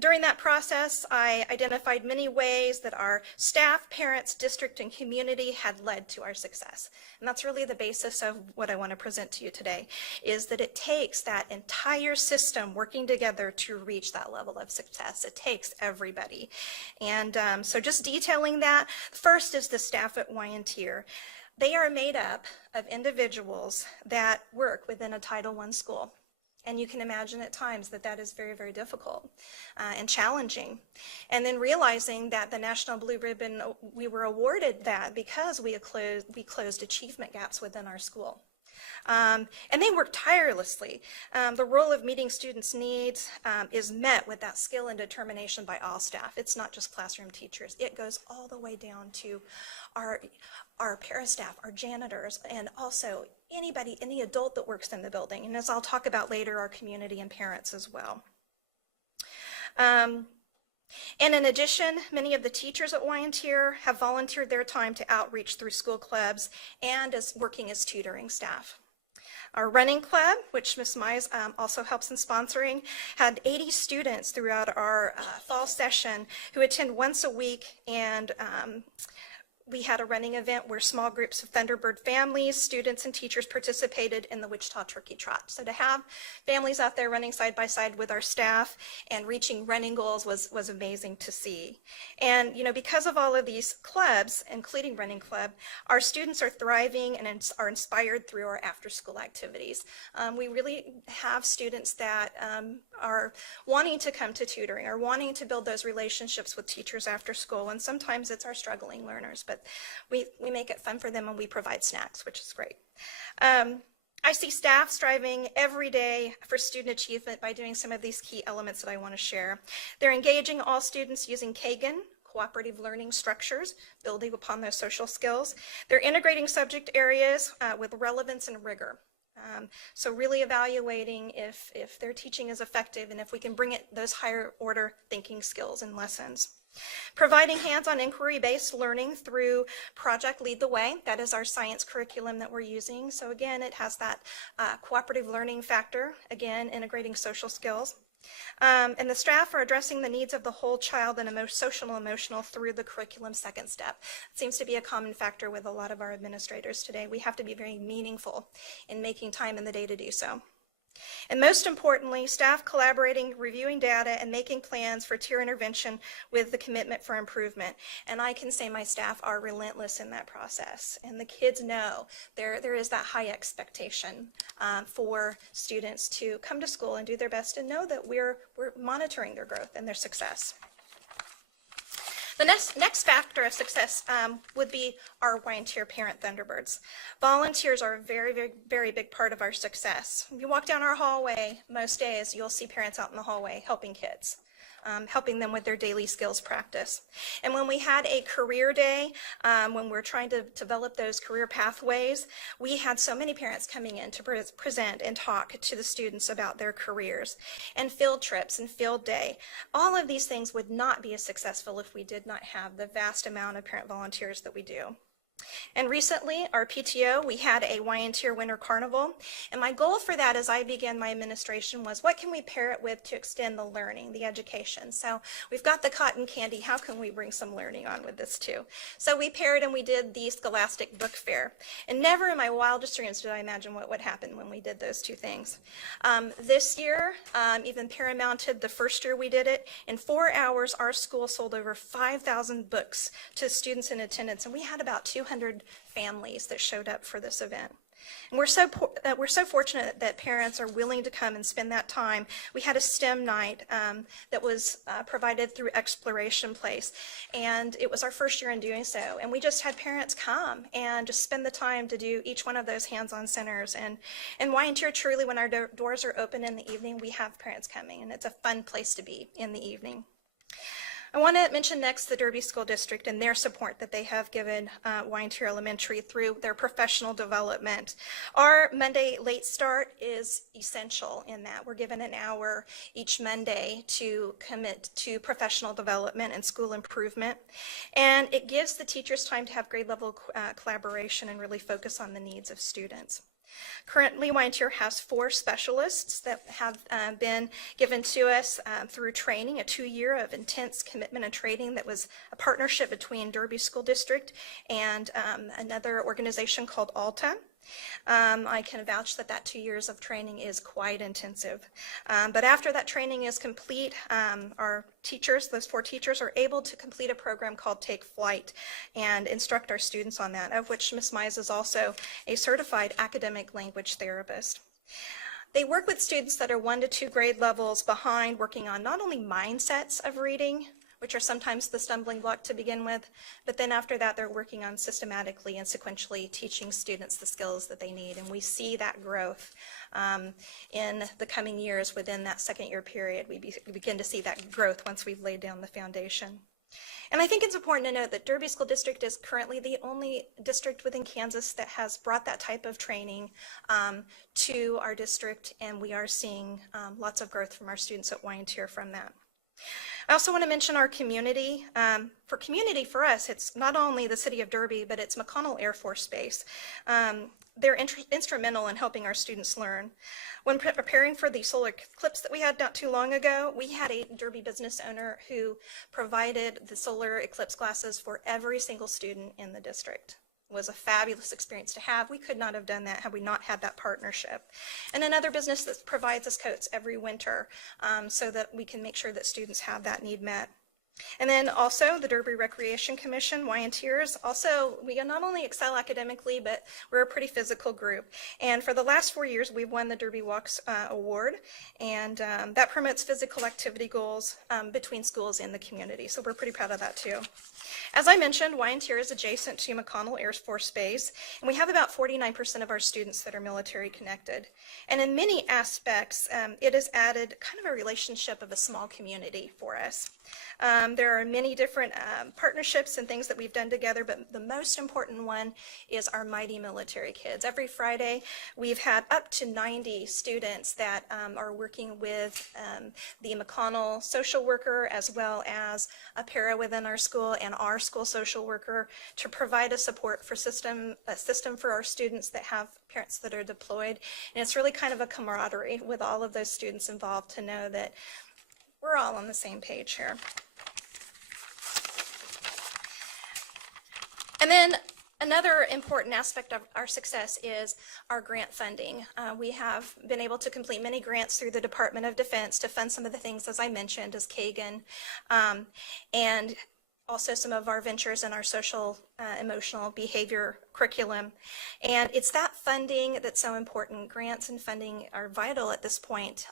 During that process, I identified many ways that our staff, parents, district, and community had led to our success. And that's really the basis of what I want to present to you today, is that it takes that entire system working together to reach that level of success. It takes everybody. And so just detailing that, first is the staff at Wyantier. They are made up of individuals that work within a Title I school. And you can imagine at times that that is very, very difficult and challenging. And then realizing that the National Blue Ribbon, we were awarded that because we closed achievement gaps within our school. And they work tirelessly. The role of meeting students' needs is met with that skill and determination by all staff. It's not just classroom teachers. It goes all the way down to our para-staff, our janitors, and also any adult that works in the building. And as I'll talk about later, our community and parents as well. And in addition, many of the teachers at Wyantier have volunteered their time to outreach through school clubs and as working as tutoring staff. Our running club, which Ms. Mize also helps in sponsoring, had 80 students throughout our fall session who attend once a week, and we had a running event where small groups of Thunderbird families, students, and teachers participated in the Wichita Turkey Trot. So to have families out there running side by side with our staff and reaching running goals was amazing to see. And, you know, because of all of these clubs, including Running Club, our students are thriving and are inspired through our after-school activities. We really have students that are wanting to come to tutoring or wanting to build those relationships with teachers after school, and sometimes it's our struggling learners, but we make it fun for them and we provide snacks, which is great. I see staff striving every day for student achievement by doing some of these key elements that I want to share. They're engaging all students using KAGAN, cooperative learning structures, building upon those social skills. They're integrating subject areas with relevance and rigor. So really evaluating if their teaching is effective and if we can bring it those higher order thinking skills and lessons. Providing hands-on inquiry-based learning through Project Lead the Way. That is our science curriculum that we're using. So again, it has that cooperative learning factor, again, integrating social skills. And the staff are addressing the needs of the whole child and social and emotional through the curriculum second step. It seems to be a common factor with a lot of our administrators today. We have to be very meaningful in making time in the day to do so. And most importantly, staff collaborating, reviewing data, and making plans for tier intervention with the commitment for improvement. And I can say my staff are relentless in that process. And the kids know there is that high expectation for students to come to school and do their best and know that we're monitoring their growth and their success. The next factor of success would be our volunteer parent Thunderbirds. Volunteers are a very, very, very big part of our success. If you walk down our hallway most days, you'll see parents out in the hallway helping kids. Helping them with their daily skills practice. And when we had a career day, when we're trying to develop those career pathways, we had so many parents coming in to present and talk to the students about their careers. And field trips and field day. All of these things would not be as successful if we did not have the vast amount of parent volunteers that we do. And recently, our PTO, we had a Volunteer Winter Carnival. And my goal for that as I began my administration was, what can we pair it with to extend the learning, the education? So we've got the cotton candy. How can we bring some learning on with this too? So we paired and we did the Scholastic Book Fair. And never in my wildest dreams did I imagine what would happen when we did those two things. This year, even Paramounted, the first year we did it, in 4 hours, our school sold over 5,000 books to students in attendance. And we had about 200 families that showed up for this event. And we're so fortunate that parents are willing to come and spend that time. We had a STEM night that was provided through Exploration Place, and it was our first year in doing so. And we just had parents come and just spend the time to do each one of those hands-on centers. And Volunteer, truly, when our doors are open in the evening, we have parents coming, and it's a fun place to be in the evening. I want to mention next the Derby School District and their support that they have given Volunteer Elementary through their professional development. Our Monday late start is essential in that we're given an hour each Monday to commit to professional development and school improvement. And it gives the teachers time to have grade level collaboration and really focus on the needs of students. Currently, Volunteer has 4 specialists that have been given to us through training, a 2-year of intense commitment and training that was a partnership between Derby School District and another organization called ALTA. I can vouch that 2 years of training is quite intensive. But after that training is complete, our teachers, those 4 teachers, are able to complete a program called Take Flight and instruct our students on that, of which Ms. Mize is also a certified academic language therapist. They work with students that are 1 to 2 grade levels behind, working on not only mindsets of reading, which are sometimes the stumbling block to begin with, but then after that they're working on systematically and sequentially teaching students the skills that they need. And we see that growth in the coming years within that second-year period. We begin to see that growth once we've laid down the foundation. And I think it's important to note that Derby School District is currently the only district within Kansas that has brought that type of training to our district, and we are seeing lots of growth from our students at Volunteer from that. I also want to mention our community. For community, for us, it's not only the city of Derby, but it's McConnell Air Force Base. They're instrumental in helping our students learn. When preparing for the solar eclipse that we had not too long ago, we had a Derby business owner who provided the solar eclipse glasses for every single student in the district. It was a fabulous experience to have. We could not have done that had we not had that partnership. And another business that provides us coats every winter so that we can make sure that students have that need met. And then also the Derby Recreation Commission, Wyantiers. Also, we not only excel academically, but we're a pretty physical group. And for the last 4 years, we've won the Derby Walks Award, and that promotes physical activity goals between schools in the community. So we're pretty proud of that too. As I mentioned, Wyantier is adjacent to McConnell Air Force Base, and we have about 49% of our students that are military connected. And in many aspects, it has added kind of a relationship of a small community for us. There are many different partnerships and things that we've done together, but the most important one is our Mighty Military Kids. Every Friday, we've had up to 90 students that are working with the McConnell social worker, as well as a para within our school and our school social worker, to provide a support for system for our students that have parents that are deployed. And it's really kind of a camaraderie with all of those students involved to know that we're all on the same page here. And then another important aspect of our success is our grant funding. We have been able to complete many grants through the Department of Defense to fund some of the things, as I mentioned, as Kagan, and also some of our ventures in our social emotional behavior curriculum. And it's that funding that's so important. Grants and funding are vital at this point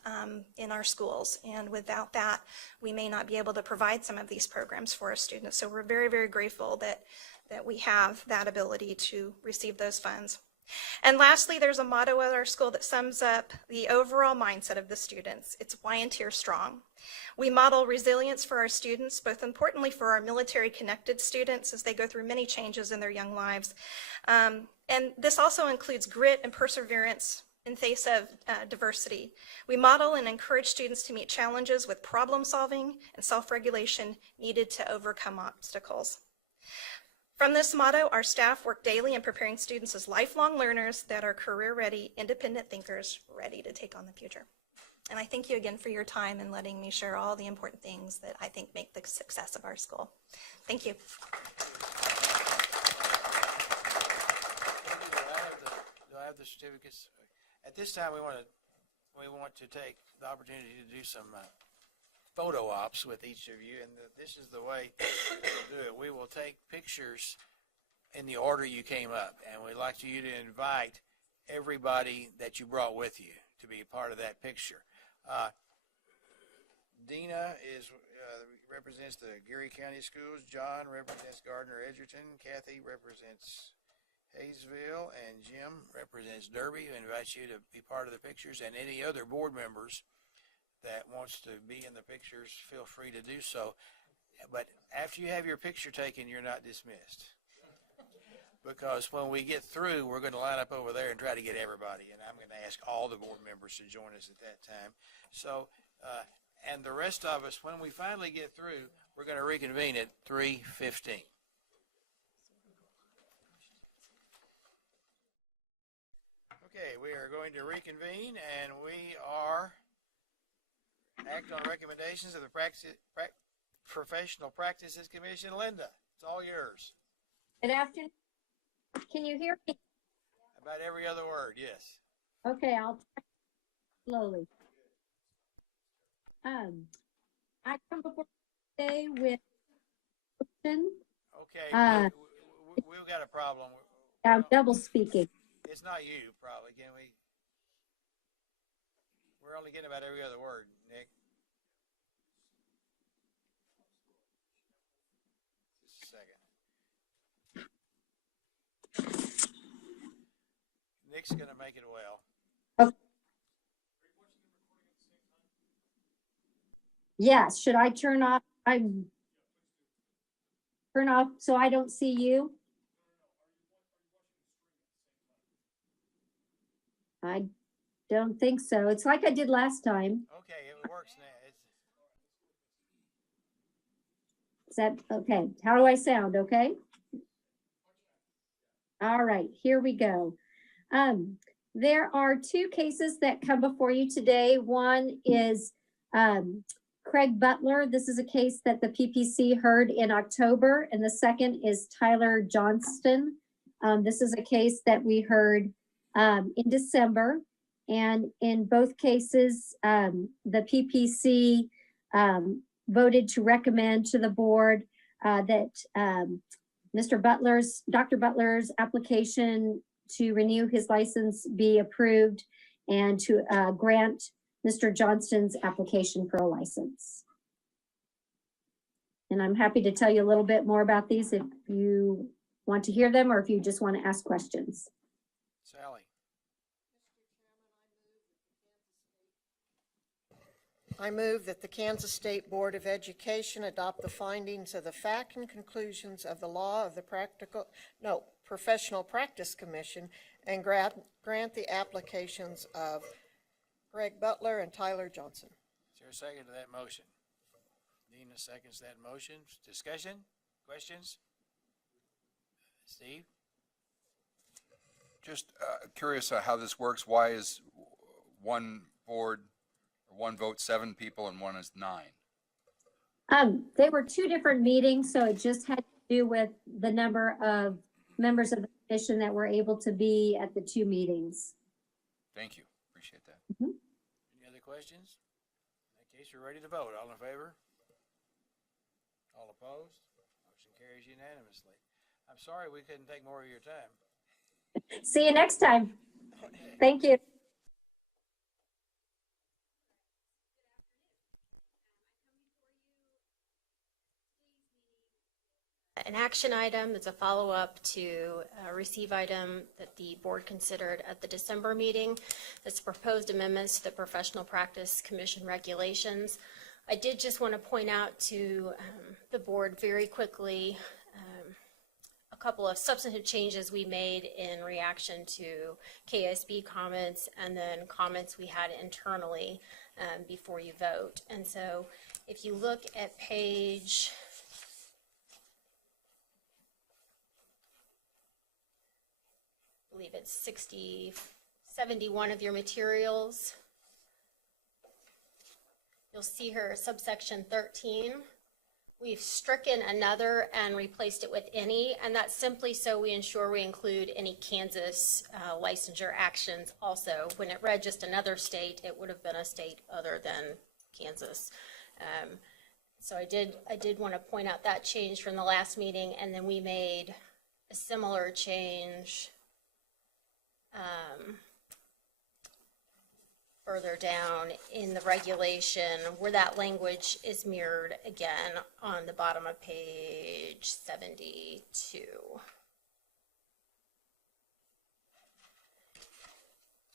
in our schools. And without that, we may not be able to provide some of these programs for our students. So we're very, very grateful that we have that ability to receive those funds. And lastly, there's a motto at our school that sums up the overall mindset of the students. It's Wyantier Strong. We model resilience for our students, both importantly for our military connected students as they go through many changes in their young lives. And this also includes grit and perseverance in face of diversity. We model and encourage students to meet challenges with problem solving and self-regulation needed to overcome obstacles. From this motto, our staff work daily in preparing students as lifelong learners that are career-ready, independent thinkers ready to take on the future. And I thank you again for your time and letting me share all the important things that I think make the success of our school. Thank you. Do I have the certificates? At this time, we want to take the opportunity to do some photo ops with each of you, and this is the way we'll do it. We will take pictures in the order you came up, and we'd like you to invite everybody that you brought with you to be a part of that picture. Dina represents the Geary County Schools. John represents Gardner Edgerton. Kathy represents Hayesville, and Jim represents Derby. We invite you to be part of the pictures, and any other board members that wants to be in the pictures, feel free to do so. But after you have your picture taken, you're not dismissed. Because when we get through, we're going to line up over there and try to get everybody. And I'm going to ask all the board members to join us at that time. So, and the rest of us, when we finally get through, we're going to reconvene at 3:15. Okay, we are going to reconvene, and we are act on recommendations of the Professional Practices Commission. Linda, it's all yours. Good afternoon. Can you hear me? About every other word, yes. Okay, I'll try slowly. I come before you today with Okay, we've got a problem. I'm double speaking. It's not you, probably. Can we? We're only getting about every other word, Nick. Just a second. Nick's going to make it well. Okay. Yes, should I turn off? Turn off so I don't see you? I don't think so. It's like I did last time. Okay, it works now. Is that okay? How do I sound? Okay. All right, here we go. There are two cases that come before you today. One is Craig Butler. This is a case that the PPC heard in October, and the second is Tyler Johnston. This is a case that we heard in December, and in both cases, the PPC voted to recommend to the board that Dr. Butler's application to renew his license be approved and to grant Mr. Johnston's application for a license. And I'm happy to tell you a little bit more about these if you want to hear them or if you just want to ask questions. Sally. I move that the Kansas State Board of Education adopt the findings of the fact and conclusions of the law of the Professional Practice Commission and grant the applications of Greg Butler and Tyler Johnson. Is there a second to that motion? Nina seconds that motion. Discussion? Questions? Steve? Just curious how this works. Why is one board, one vote 7 people and one is 9? They were two different meetings, so it just had to do with the number of members of the commission that were able to be at the 2 meetings. Thank you. Appreciate that. Mm-hmm. Any other questions? In that case, we're ready to vote. All in favor? All opposed? Motion carries unanimously. I'm sorry we couldn't take more of your time. See you next time. Thank you. An action item is a follow-up to a receive item that the board considered at the December meeting. That's proposed amendments to the Professional Practice Commission regulations. I did just want to point out to the board very quickly a couple of substantive changes we made in reaction to KSB comments and then comments we had internally before you vote. And so if you look at page I believe it's 71 of your materials. You'll see here subsection 13. We've stricken another and replaced it with any, and that's simply so we ensure we include any Kansas licensure actions also. When it read just another state, it would have been a state other than Kansas. So I did want to point out that change from the last meeting, and then we made a similar change further down in the regulation where that language is mirrored again on the bottom of page 72.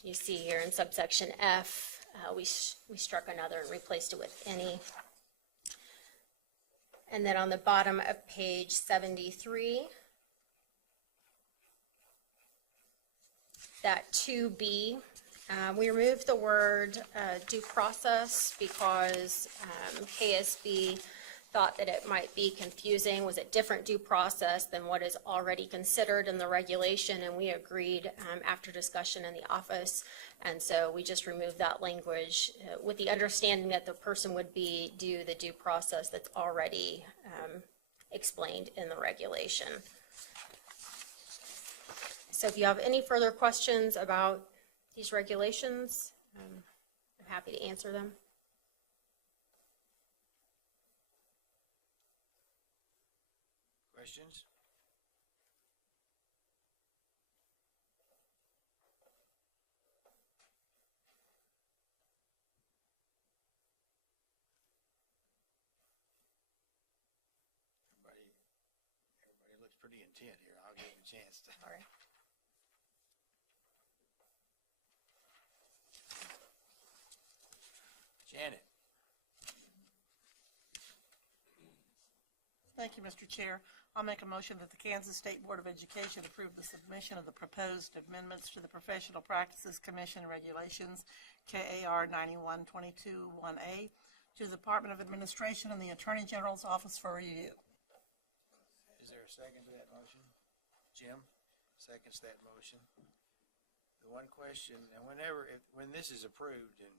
You see here in subsection F, we struck another and replaced it with any. And then on the bottom of page 73, that 2B, we removed the word due process because KSB thought that it might be confusing. Was it different due process than what is already considered in the regulation? And we agreed after discussion in the office. And so we just removed that language with the understanding that the person would be due the due process that's already explained in the regulation. So if you have any further questions about these regulations, I'm happy to answer them. Questions? Everybody looks pretty intent here. I'll give you a chance to. All right. Janet. Thank you, Mr. Chair. I'll make a motion that the Kansas State Board of Education approve the submission of the proposed amendments to the Professional Practices Commission Regulations, KAR 9122-1A, to the Department of Administration and the Attorney General's Office for review. Is there a second to that motion? Jim seconds that motion. The one question, and when this is approved in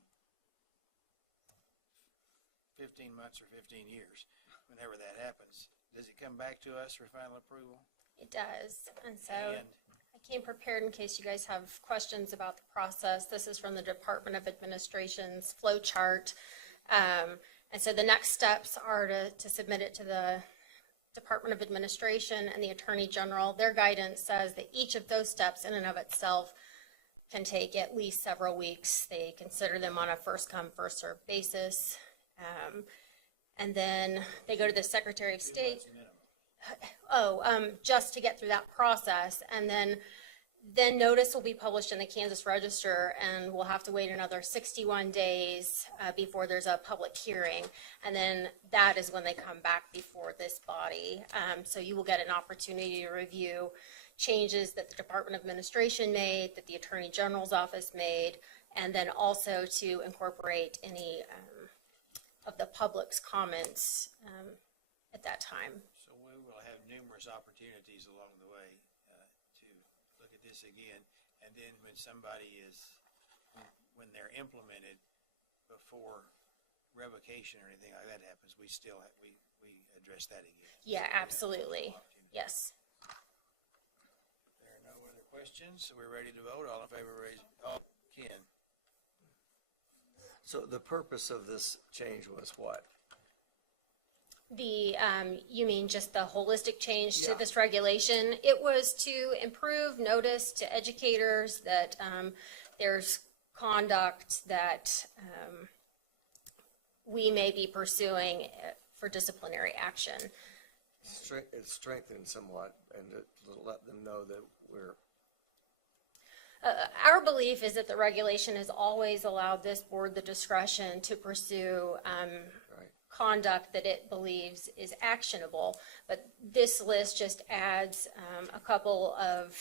15 months or 15 years, whenever that happens, does it come back to us for final approval? It does. And so And I came prepared in case you guys have questions about the process. This is from the Department of Administration's flow chart. And so the next steps are to submit it to the Department of Administration and the Attorney General. Their guidance says that each of those steps in and of itself can take at least several weeks. They consider them on a first come, first served basis. And then they go to the Secretary of State. Just to get through that process. And then notice will be published in the Kansas Register, and we'll have to wait another 61 days before there's a public hearing. And then that is when they come back before this body. So you will get an opportunity to review changes that the Department of Administration made, that the Attorney General's office made, and then also to incorporate any of the public's comments at that time. so we will have numerous opportunities along the way to look at this again. And then when they're implemented before revocation or anything like that happens, we address that again. Yeah, absolutely. Yes. There are no other questions, so we're ready to vote. All in favor, raise. Ken. So the purpose of this change was what? You mean just the holistic change to Yeah. this regulation? It was to improve notice to educators that there's conduct that we may be pursuing for disciplinary action. It strengthened somewhat, and to let them know that we're. Our belief is that the regulation has always allowed this board the discretion to pursue conduct that it believes is actionable, but this list just adds a couple of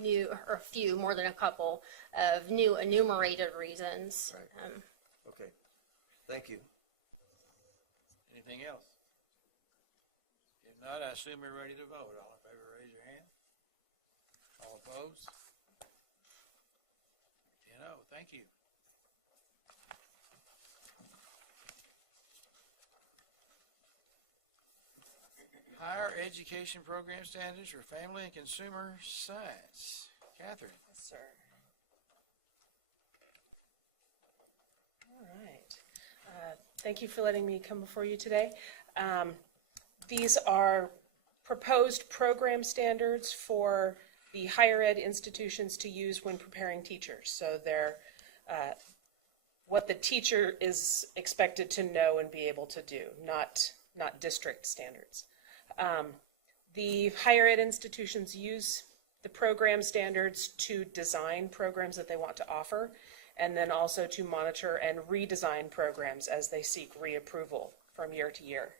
new, or a few, more than a couple of new enumerated reasons. Right. Okay, thank you. Anything else? If not, I assume we're ready to vote. All in favor, raise your hand. All opposed? 10-0. Thank you. Higher Education Program Standards for Family and Consumer Science. Catherine. Yes, sir. All right. Thank you for letting me come before you today. These are proposed program standards for the higher ed institutions to use when preparing teachers. So they're what the teacher is expected to know and be able to do, not district standards. The higher ed institutions use the program standards to design programs that they want to offer, and then also to monitor and redesign programs as they seek reapproval from year to year.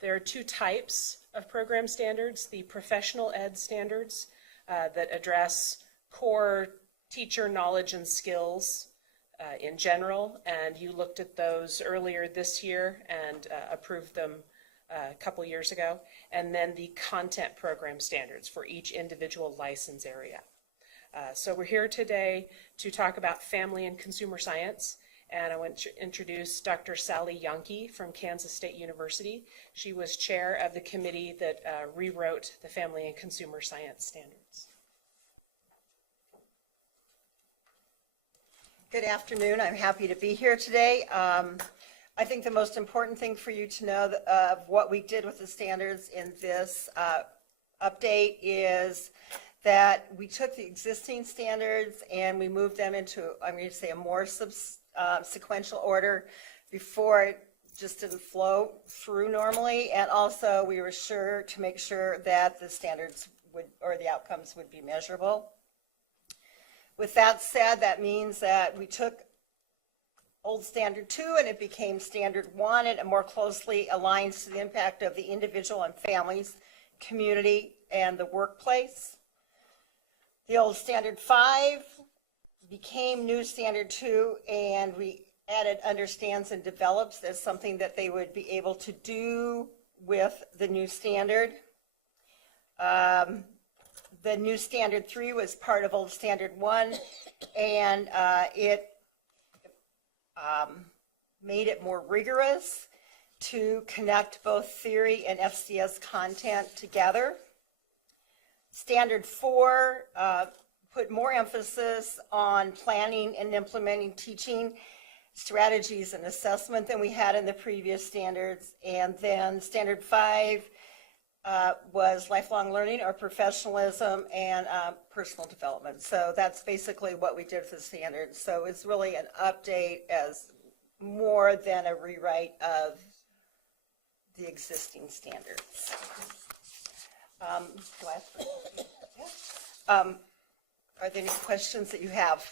There are two types of program standards: the professional ed standards that address core teacher knowledge and skills in general, and you looked at those earlier this year and approved them a couple years ago, and then the content program standards for each individual license area. So we're here today to talk about family and consumer science, and I want to introduce Dr. Sally Yonke from Kansas State University. She was chair of the committee that rewrote the family and consumer science standards. Good afternoon. I'm happy to be here today. I think the most important thing for you to know of what we did with the standards in this update is that we took the existing standards and we moved them into, I'm going to say, a more sequential order. Before, it just didn't flow through normally, and also we were sure to make sure that the standards would, or the outcomes would be measurable. With that said, that means that we took old standard 2 and it became standard 1, and it more closely aligns to the impact of the individual and families, community, and the workplace. The old standard 5 became new standard 2, and we added understands and develops as something that they would be able to do with the new standard. The new Standard 3 was part of old Standard 1, and it made it more rigorous to connect both theory and FCS content together. Standard 4 put more emphasis on planning and implementing teaching strategies and assessment than we had in the previous standards. And then Standard 5 was lifelong learning or professionalism and personal development. So that's basically what we did with the standards. So it's really an update as more than a rewrite of the existing standards. Do I ask for yeah. Are there any questions that you have?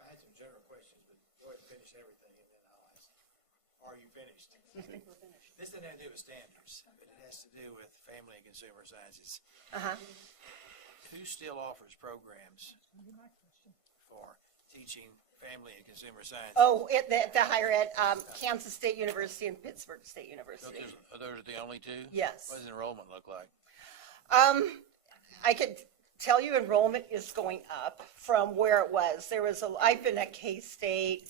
I had some general questions, but go ahead and finish everything, and then I'll ask. Are you finished? I think we're finished. This doesn't have to do with standards, but it has to do with family and consumer sciences. Who still offers programs for teaching family and consumer science? Oh, the higher ed, Kansas State University and Pittsburgh State University. Those are the only two? Yes. What does enrollment look like? I could tell you enrollment is going up from where it was. I've been at K-State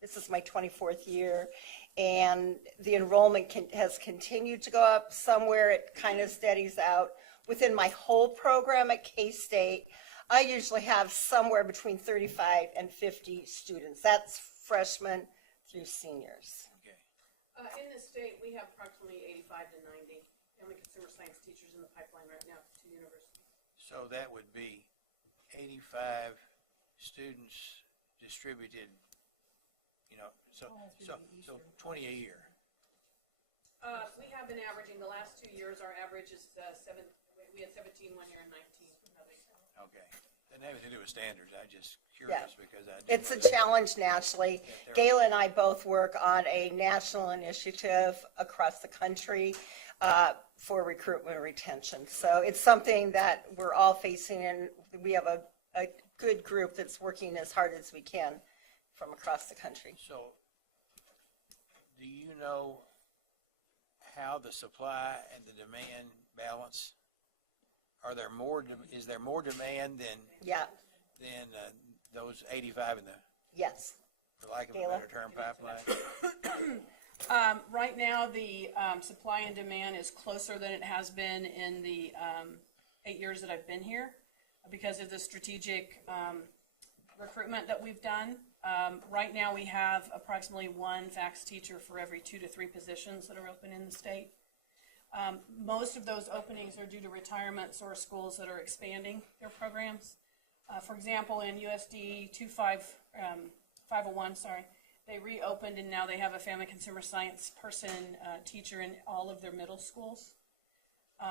this is my 24th year, and the enrollment has continued to go up. Somewhere it kind of steadies out. Within my whole program at K-State, I usually have somewhere between 35 and 50 students. That's freshmen through seniors. Okay. In this state, we have approximately 85 to 90 family consumer science teachers in the pipeline right now to universities. So that would be 85 students distributed, so 20 a year. We have been averaging, the last 2 years, our average is we had 17 one year and 19 another year. Okay. Doesn't have anything to do with standards. I'm just curious because It's a challenge nationally. Gayla and I both work on a national initiative across the country for recruitment and retention. So it's something that we're all facing, and we have a good group that's working as hard as we can from across the country. So, do you know how the supply and the demand balance? Is there more demand than those 85 in the yes, for lack of a better term pipeline? Right now, the supply and demand is closer than it has been in the 8 years that I've been here because of the strategic recruitment that we've done. Right now, we have approximately one fax teacher for every 2 to 3 positions that are open in the state. Most of those openings are due to retirements or schools that are expanding their programs. For example, in USD 501, they reopened and now they have a family consumer science teacher in all of their middle schools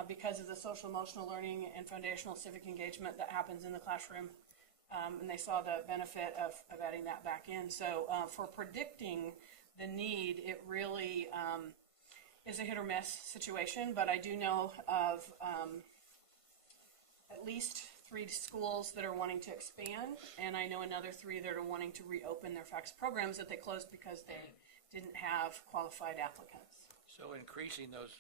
because of the social emotional learning and foundational civic engagement that happens in the classroom. And they saw the benefit of adding that back in. So for predicting the need, it really is a hit or miss situation, but I do know of at least 3 schools that are wanting to expand, and I know another 3 that are wanting to reopen their fax programs that they closed because they didn't have qualified applicants. So increasing those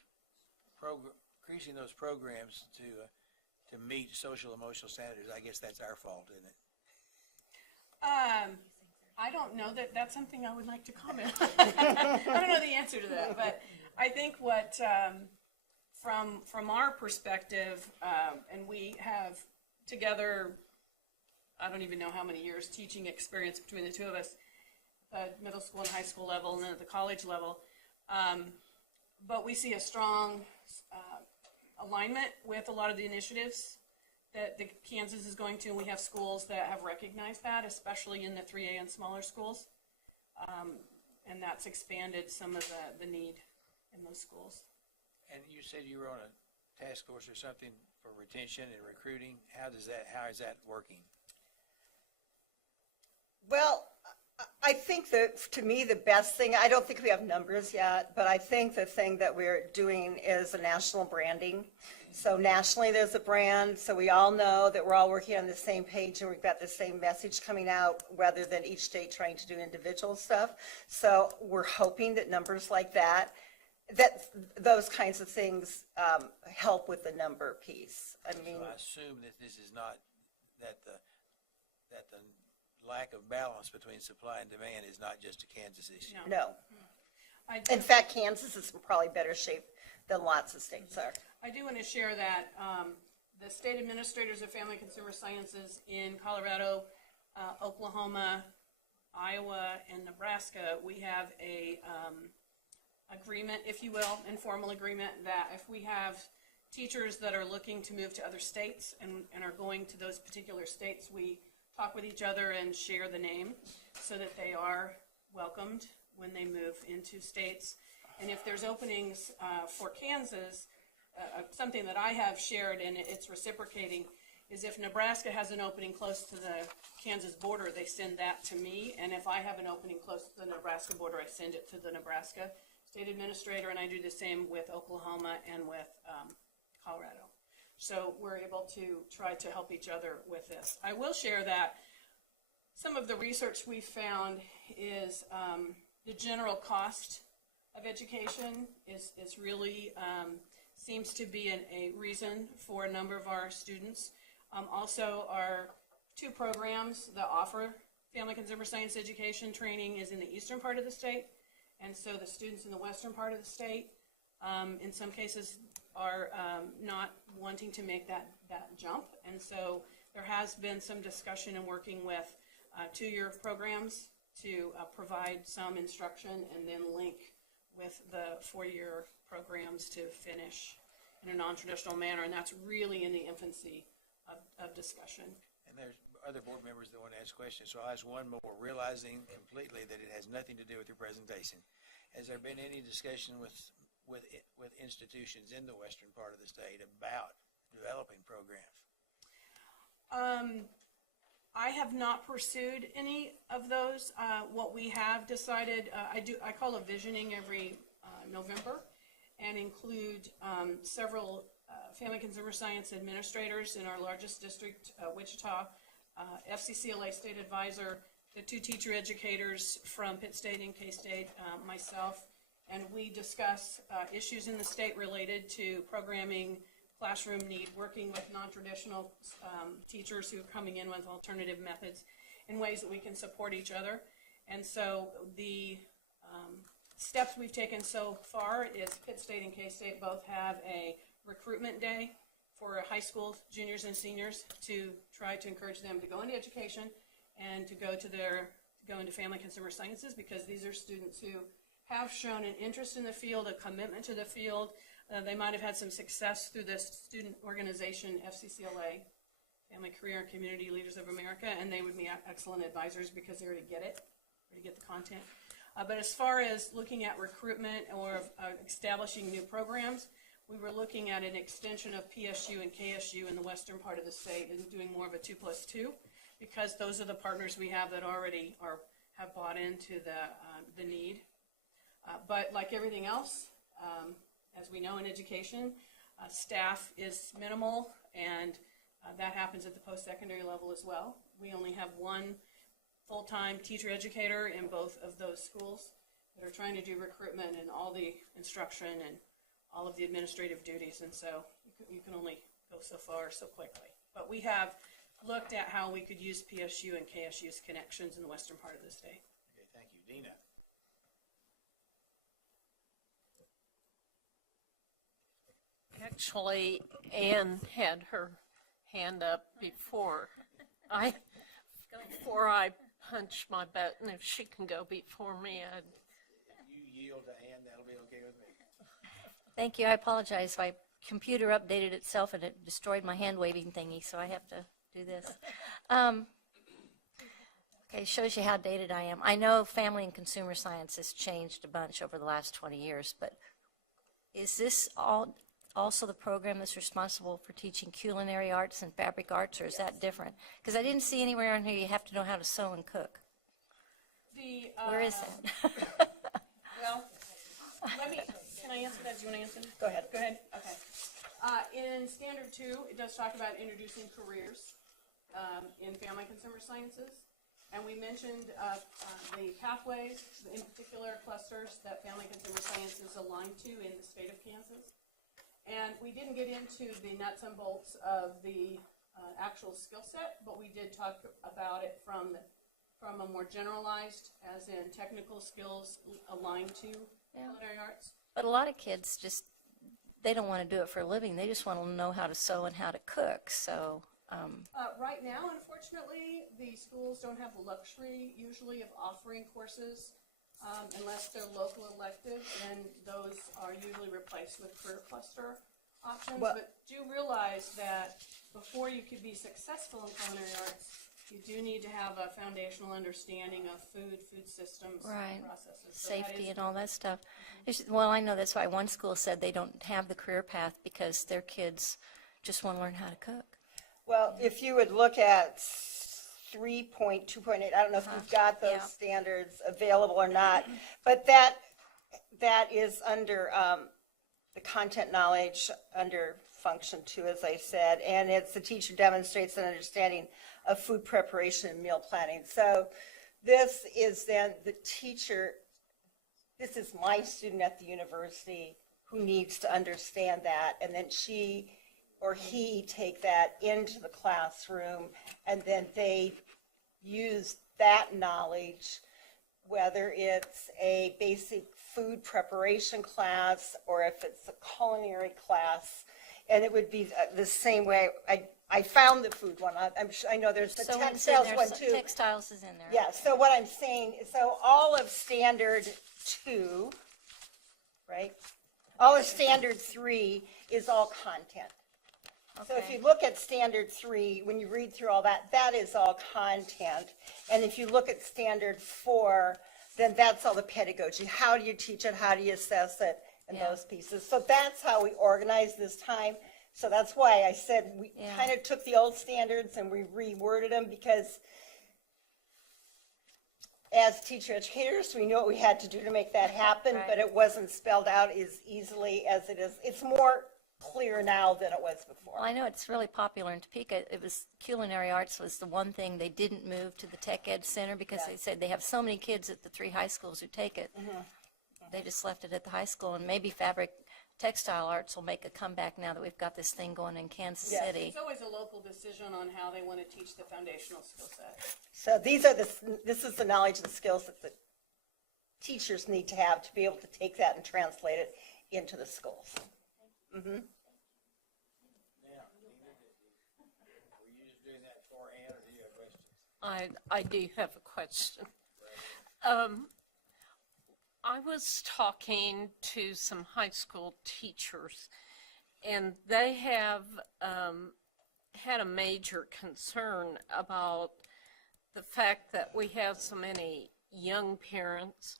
programs to meet social emotional standards, I guess that's our fault, isn't it? I don't know that that's something I would like to comment on. I don't know the answer to that, but I think what, from our perspective, and we have together, I don't even know how many years teaching experience between the two of us, middle school and high school level, and then at the college level, but we see a strong alignment with a lot of the initiatives that the Kansas is going to, and we have schools that have recognized that, especially in the 3A and smaller schools, and that's expanded some of the need in those schools. And you said you were on a task force or something for retention and recruiting. How is that working? Well, I think that, to me, the best thing, I don't think we have numbers yet, but I think the thing that we're doing is a national branding. So nationally, there's a brand, so we all know that we're all working on the same page and we've got the same message coming out rather than each state trying to do individual stuff. So we're hoping that numbers like that that those kinds of things help with the number piece. I mean, So I assume that this is not, that the lack of balance between supply and demand is not just a Kansas issue. no. I do- In fact, Kansas is in probably better shape than lots of states are. I do want to share that the state administrators of family consumer sciences in Colorado, Oklahoma, Iowa, and Nebraska, we have a agreement, if you will, informal agreement, that if we have teachers that are looking to move to other states and are going to those particular states, we talk with each other and share the name so that they are welcomed when they move into states. And if there's openings for Kansas, something that I have shared and it's reciprocating is if Nebraska has an opening close to the Kansas border, they send that to me. And if I have an opening close to the Nebraska border, I send it to the Nebraska state administrator, and I do the same with Oklahoma and with Colorado. So we're able to try to help each other with this. I will share that some of the research we found is the general cost of education is really seems to be a reason for a number of our students. Also, our two programs that offer family consumer science education training is in the eastern part of the state, and so the students in the western part of the state, in some cases, are not wanting to make that jump, and so there has been some discussion in working with two-year programs to provide some instruction and then link with the four-year programs to finish in a non-traditional manner, and that's really in the infancy of discussion. And there's other board members that want to ask questions, so I'll ask one more, realizing completely that it has nothing to do with your presentation. Has there been any discussion with institutions in the western part of the state about developing programs? I have not pursued any of those. What we have decided, I call a visioning every November and include several family consumer science administrators in our largest district, Wichita, FCCLA state advisor, the two teacher educators from Pitt State and K-State, myself, and we discuss issues in the state related to programming, classroom need, working with non-traditional teachers who are coming in with alternative methods in ways that we can support each other. And so the steps we've taken so far is Pitt State and K-State both have a recruitment day for high school juniors and seniors to try to encourage them to go into education and to go into family consumer sciences, because these are students who have shown an interest in the field, a commitment to the field. They might have had some success through this student organization, FCCLA, Family Career and Community Leaders of America, and they would be excellent advisors because they already get it, already get the content. But as far as looking at recruitment or establishing new programs, we were looking at an extension of PSU and KSU in the western part of the state and doing more of a 2+2, because those are the partners we have that already have bought into the need. But like everything else, as we know in education, staff is minimal, and that happens at the post-secondary level as well. We only have one full-time teacher educator in both of those schools that are trying to do recruitment and all the instruction and all of the administrative duties, and so you can only go so far so quickly. But we have looked at how we could use PSU and KSU's connections in the western part of the state. Okay, thank you. Dina? Actually, Ann had her hand up before I punch my button. If she can go before me, If you yield to Ann, that'll be okay with me. Thank you. I apologize. My computer updated itself and it destroyed my hand waving thingy, so I have to do this. Okay, shows you how dated I am. I know family and consumer science has changed a bunch over the last 20 years, but is this also the program that's responsible for teaching culinary arts and fabric arts, or is that different? Because I didn't see anywhere on here you have to know how to sew and cook. Where is that? Well, can I answer that? Do you want to answer that? Go ahead. Go ahead. Okay. In Standard 2, it does talk about introducing careers in family consumer sciences. And we mentioned the pathways, in particular clusters that Family Consumer Science is aligned to in the state of Kansas. And we didn't get into the nuts and bolts of the actual skill set, but we did talk about it from a more generalized, as in technical skills aligned to culinary arts. But a lot of kids just, they don't want to do it for a living. They just want to know how to sew and how to cook. So right now, unfortunately, the schools don't have the luxury usually of offering courses unless they're local elective, and those are usually replaced with career cluster options. But do realize that before you could be successful in culinary arts, you do need to have a foundational understanding of food systems, right, processes. So safety and all that stuff. Well, I know that's why one school said they don't have the career path because their kids just want to learn how to cook. Well, if you would look at 3.2.8, I don't know if you've got those standards available or not, but that is under the content knowledge under function 2, as I said, and it's the teacher demonstrates an understanding of food preparation and meal planning. So this is then the teacher, this is my student at the university who needs to understand that, and then she or he take that into the classroom, and then they use that knowledge, whether it's a basic food preparation class or if it's a culinary class, and it would be the same way. I found the food one. I know there's the textiles one too. Textiles is in there. Yeah, so what I'm saying, so all of standard 2, right? All of standard 3 is all content. So if you look at standard 3, when you read through all that, that is all content. And if you look at standard 4, then that's all the pedagogy. How do you teach it? How do you assess it? And those pieces. So that's how we organize this time. So that's why I said we kind of took the old standards and we reworded them, because as teacher educators, we knew what we had to do to make that happen, but it wasn't spelled out as easily as it is. It's more clear now than it was before. Well, I know it's really popular in Topeka. It was culinary arts was the one thing they didn't move to the Tech Ed Center because they said they have so many kids at the 3 high schools who take it. They just left it at the high school, and maybe fabric textile arts will make a comeback now that we've got this thing going in Kansas City. It's always a local decision on how they want to teach the foundational skill set. So this is the knowledge and skills that the teachers need to have to be able to take that and translate it into the schools. Now, were you just doing that for Ann, or do you have questions? I do have a question. I was talking to some high school teachers, and they have had a major concern about the fact that we have so many young parents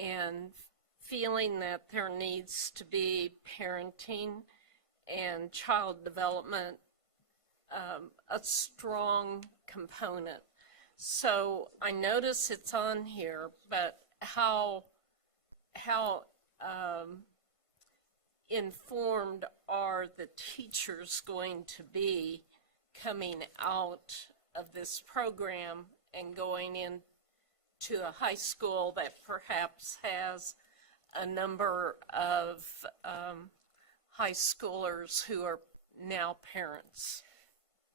and feeling that there needs to be parenting and child development a strong component. So I notice it's on here, but how informed are the teachers going to be coming out of this program and going into a high school that perhaps has a number of high schoolers who are now parents?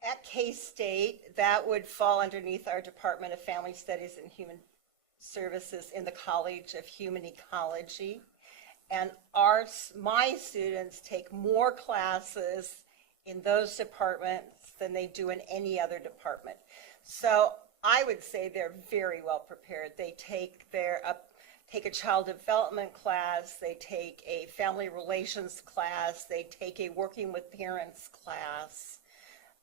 At K-State, that would fall underneath our Department of Family Studies and Human Services in the College of Human Ecology. And my students take more classes in those departments than they do in any other department. So I would say they're very well prepared. They take a child development class, they take a family relations class, they take a working with parents class.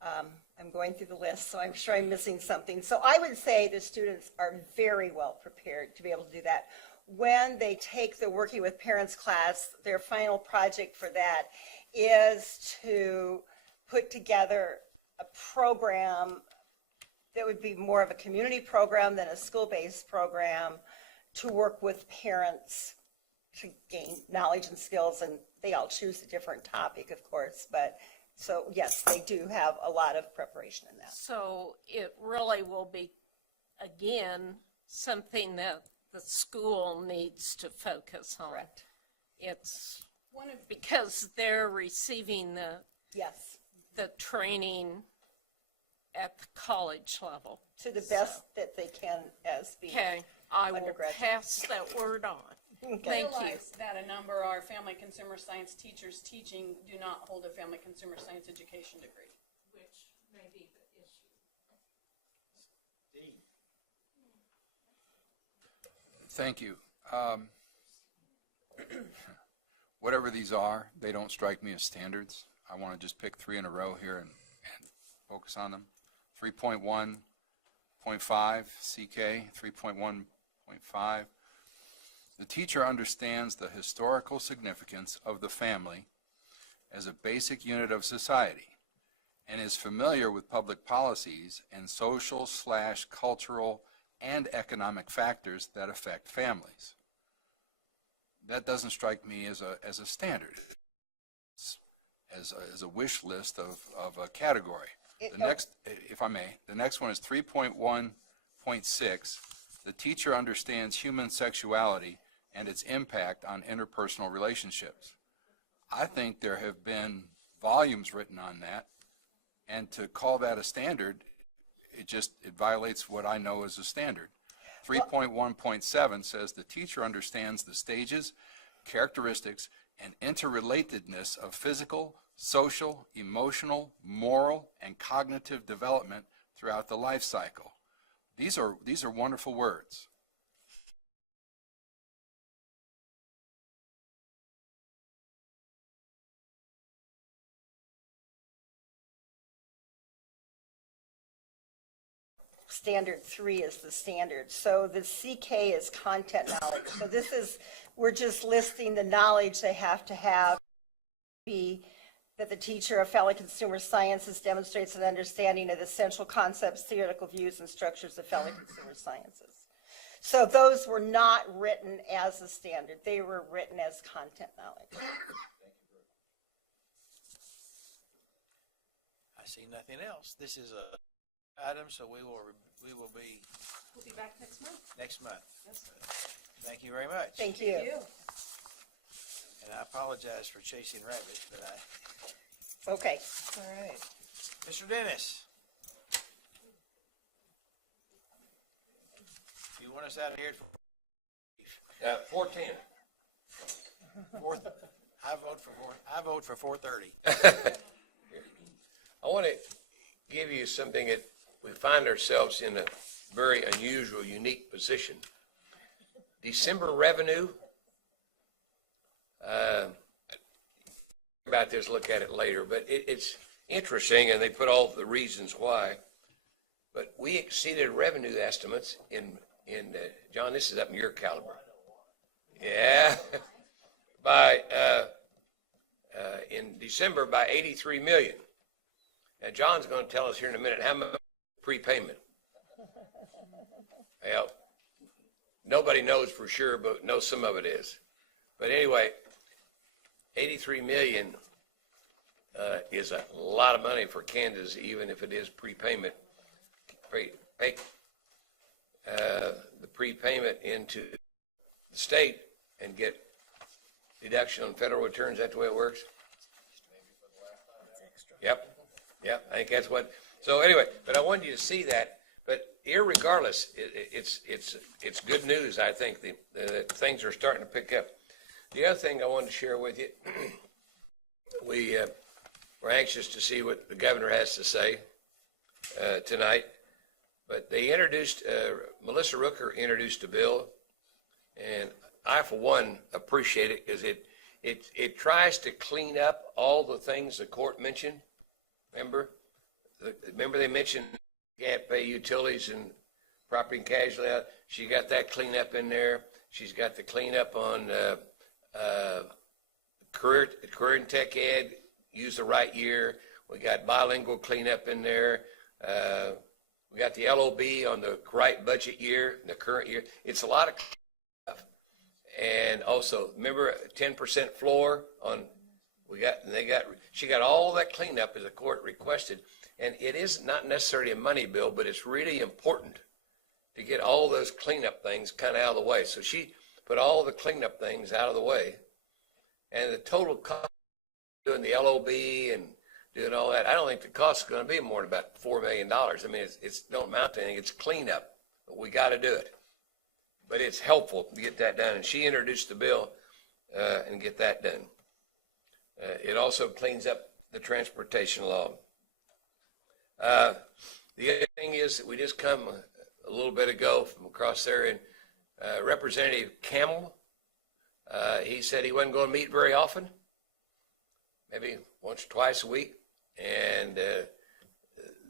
I'm going through the list, so I'm sure I'm missing something. So I would say the students are very well prepared to be able to do that. When they take the working with parents class, their final project for that is to put together a program that would be more of a community program than a school-based program to work with parents to gain knowledge and skills, and they all choose a different topic, of course, but so yes, they do have a lot of preparation in that. So it really will be again, something that the school needs to focus on. Correct. It's One of, because they're receiving Yes, the training at the college level. to the best that they can as being Okay, I will undergraduate. pass that word on. Thank you. realize that a number of our family consumer science teachers teaching do not hold a family consumer science education degree. Which may be the issue. Thank you. Whatever these are, they don't strike me as standards. I want to just pick 3 in a row here and focus on them. 3.1.5 CK, 3.1.5. The teacher understands the historical significance of the family as a basic unit of society and is familiar with public policies and social/cultural and economic factors that affect families. That doesn't strike me as a standard, as a wish list of a category. The next, if I may, the next one is 3.1.6. The teacher understands human sexuality and its impact on interpersonal relationships. I think there have been volumes written on that, and to call that a standard, it violates what I know as a standard. 3.1.7 says the teacher understands the stages, characteristics, and interrelatedness of physical, social, emotional, moral, and cognitive development throughout the life cycle. These are wonderful words. Standard 3 is the standard. So the CK is content knowledge. So this is, we're just listing the knowledge they have to have. That the teacher of family consumer sciences demonstrates an understanding of the central concepts, theoretical views, and structures of family consumer sciences. So those were not written as a standard. They were written as content knowledge. I see nothing else. This is a item, so we will be We'll be back next month. next month. Yes. Thank you very much. Thank you. And I apologize for chasing rabbits, but Okay. all right. Mr. Dennis. You want us out of here at 4:10. I vote for 4:30. I want to give you something that we find ourselves in a very unusual, unique position. December revenue, about this, look at it later, but it's interesting, and they put all the reasons why. But we exceeded revenue estimates in John, this is up in your caliber. Yeah. In December by 83 million. Now, John's going to tell us here in a minute how much prepayment. Well, nobody knows for sure, but knows some of it is. But anyway, 83 million is a lot of money for Kansas, even if it is prepayment. The prepayment into the state and get deduction on federal returns. That's the way it works? Yep. I think that's what. So anyway, but I wanted you to see that. But irregardless, it's good news. I think that things are starting to pick up. The other thing I wanted to share with you, we're anxious to see what the governor has to say tonight. But they introduced, Melissa Rooker introduced a bill, and I, for one, appreciate it because it tries to clean up all the things the court mentioned. Remember they mentioned you can't pay utilities and property and casualty. She got that cleanup in there. She's got the cleanup on career and tech ed, use the right year. We got bilingual cleanup in there. We got the LOB on the right budget year, the current year. It's a lot of stuff. And also, remember 10% floor on, she got all that cleanup as the court requested. And it is not necessarily a money bill, but it's really important to get all those cleanup things kind of out of the way. So she put all the cleanup things out of the way, and the total cost of doing the LOB and doing all that, I don't think the cost is going to be more than about $4 million. I mean, it's don't amount to anything. It's cleanup, but we got to do it. But it's helpful to get that done, and she introduced the bill and get that done. It also cleans up the transportation law. The other thing is that we just come a little bit ago from across there, and Representative Camel, he said he wasn't going to meet very often, maybe once or twice a week, and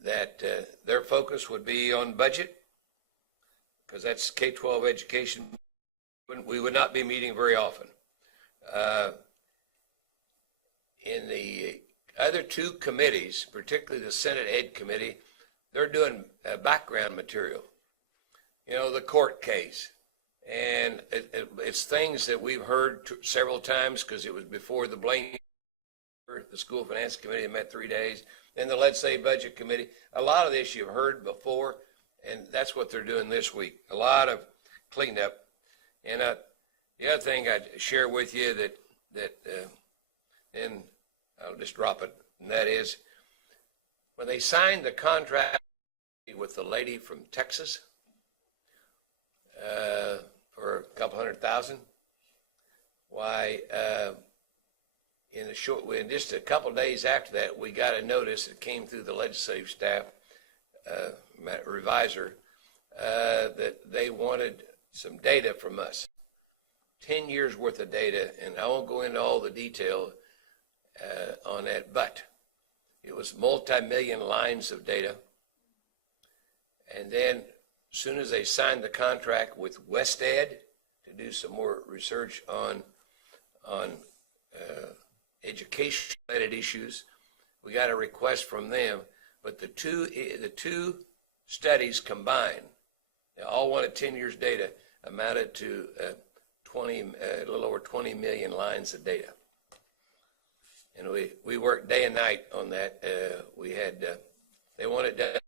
that their focus would be on budget, because that's K-12 education. We would not be meeting very often. In the other two committees, particularly the Senate Ed Committee, they're doing background material. You know, the court case. And it's things that we've heard several times, because it was before the School Finance Committee that met 3 days, then the Legislative Budget Committee. A lot of this you've heard before, and that's what they're doing this week. A lot of cleanup. And the other thing I'd share with you and I'll just drop it, and that is, when they signed the contract with the lady from Texas for a couple $100,000, why, in just a couple of days after that, we got a notice that came through the legislative staff, revisor, that they wanted some data from us, 10 years worth of data, and I won't go into all the detail on that, but it was multi-million lines of data. And then as soon as they signed the contract with WestEd to do some more research on education-related issues, we got a request from them. But the two studies combined, they all wanted 10 years data, amounted to a little over 20 million lines of data. And we worked day and night on that. They wanted done.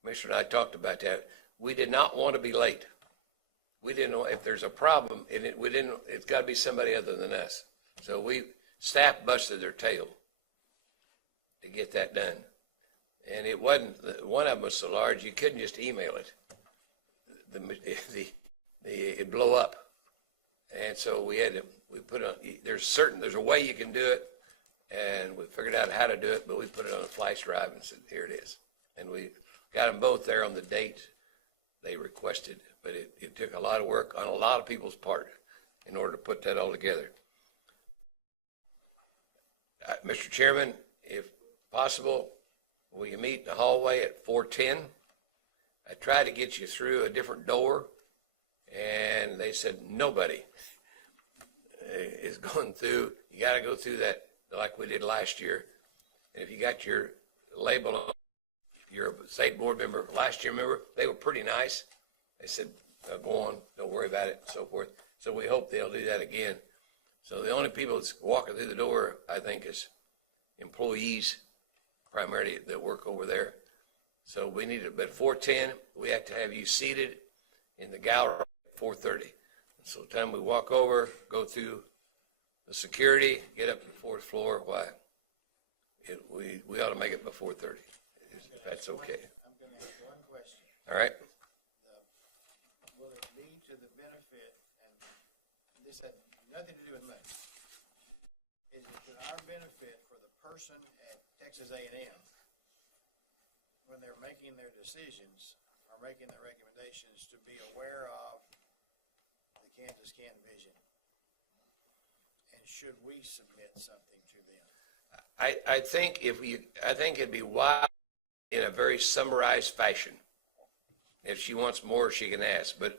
Commissioner and I talked about that. We did not want to be late. We didn't know if there's a problem, it's got to be somebody other than us. So staff busted their tail to get that done. And it wasn't, one of them was so large you couldn't just email it. It'd blow up. And so we put on, there's a way you can do it, and we figured out how to do it, but we put it on a flash drive and said, here it is. And we got them both there on the date they requested, but it took a lot of work on a lot of people's part in order to put that all together. Mr. Chairman, if possible, will you meet in the hallway at 410? I tried to get you through a different door, and they said nobody is going through. You got to go through that like we did last year. And if you got your label on, you're a state board member. Last year, remember, they were pretty nice. They said, go on, don't worry about it, and so forth. So we hope they'll do that again. So the only people that's walking through the door, I think, is employees primarily that work over there. So we need it, but 4:10, we have to have you seated in the gallery at 4:30. So the time we walk over, go through the security, get up to the fourth floor, we ought to make it by 4:30, if that's okay. I'm going to ask one question. All right. Will it be to the benefit, and this had nothing to do with money, is it to our benefit for the person at Texas A&M when they're making their decisions or making their recommendations to be aware of the Kansas Can vision? And should we submit something to them? I think it'd be wise in a very summarized fashion. If she wants more, she can ask. But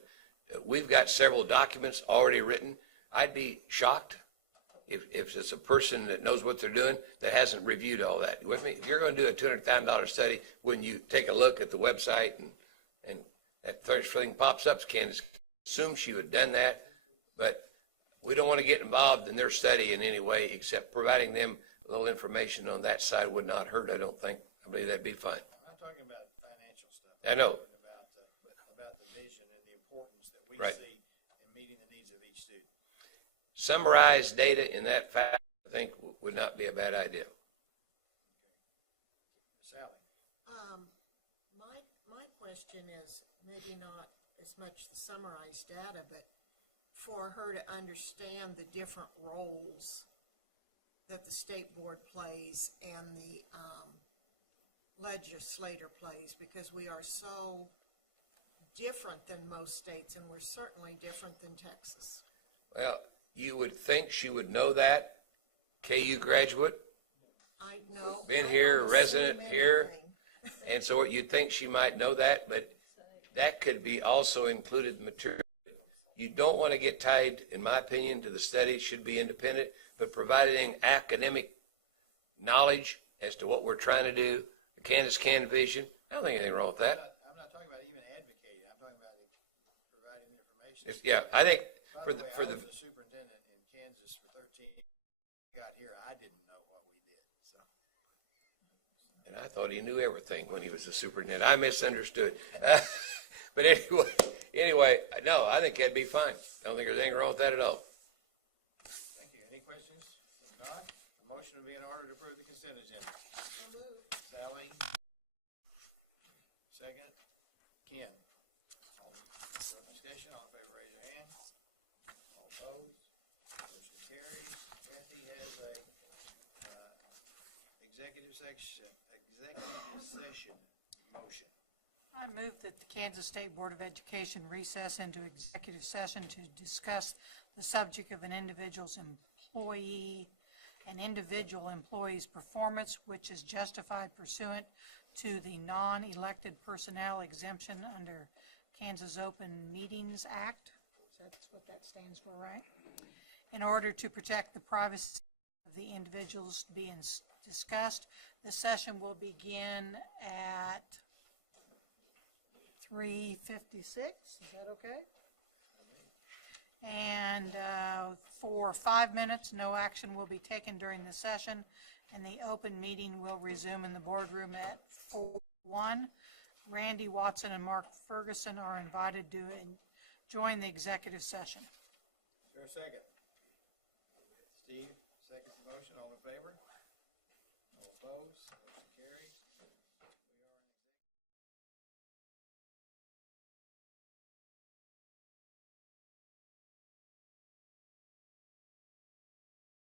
we've got several documents already written. I'd be shocked if it's a person that knows what they're doing that hasn't reviewed all that. You with me? If you're going to do a $200,000 study, when you take a look at the website and that first thing pops up, Candace, assume she would have done that. But we don't want to get involved in their study in any way, except providing them a little information on that side would not hurt, I don't think. I believe that'd be fine. I'm talking about financial stuff. I know. About the vision and the importance that we Right. see in meeting the needs of each student. Summarize data in that fact, I think would not be a bad idea. Sally? My question is maybe not as much the summarized data, but for her to understand the different roles that the state board plays and the legislator plays, because we are so different than most states, and we're certainly different than Texas. Well, you would think she would know that, KU graduate, I know. been I here, don't resident assume here, anything. and so you'd think she might know that, but that could be also included material. You don't want to get tied, in my opinion, to the study. It should be independent, but providing academic knowledge as to what we're trying to do, the Kansas Can vision, I don't think anything wrong with that. I'm not talking about even advocating, I'm talking about providing information. Yeah, I think By for the way, the, I was a superintendent in Kansas for 13 years. Got here, I didn't know what we did, so. and I thought he knew everything when he was a superintendent. I misunderstood. But anyway, no, I think that'd be fine. I don't think there's anything wrong with that at all. Thank you. Any questions? If not, the motion would be in order to approve the consent agenda. Sally? Second? Ken? Further discussion, all in favor, raise your hand. All opposed? Motion carries. Kathy has a, executive session motion. I move that the Kansas State Board of Education recess into executive session to discuss the subject of an individual employee's performance, which is justified pursuant to the non-elected personnel exemption under Kansas Open Meetings Act. That's what that stands for, right? In order to protect the privacy of the individuals being discussed, the session will begin at 3:56, is that okay? And for 5 minutes, no action will be taken during the session, and the open meeting will resume in the boardroom at 4:01. Randy Watson and Mark Ferguson are invited to join the executive session. Is there a second? Steve, second the motion. All in favor? All opposed?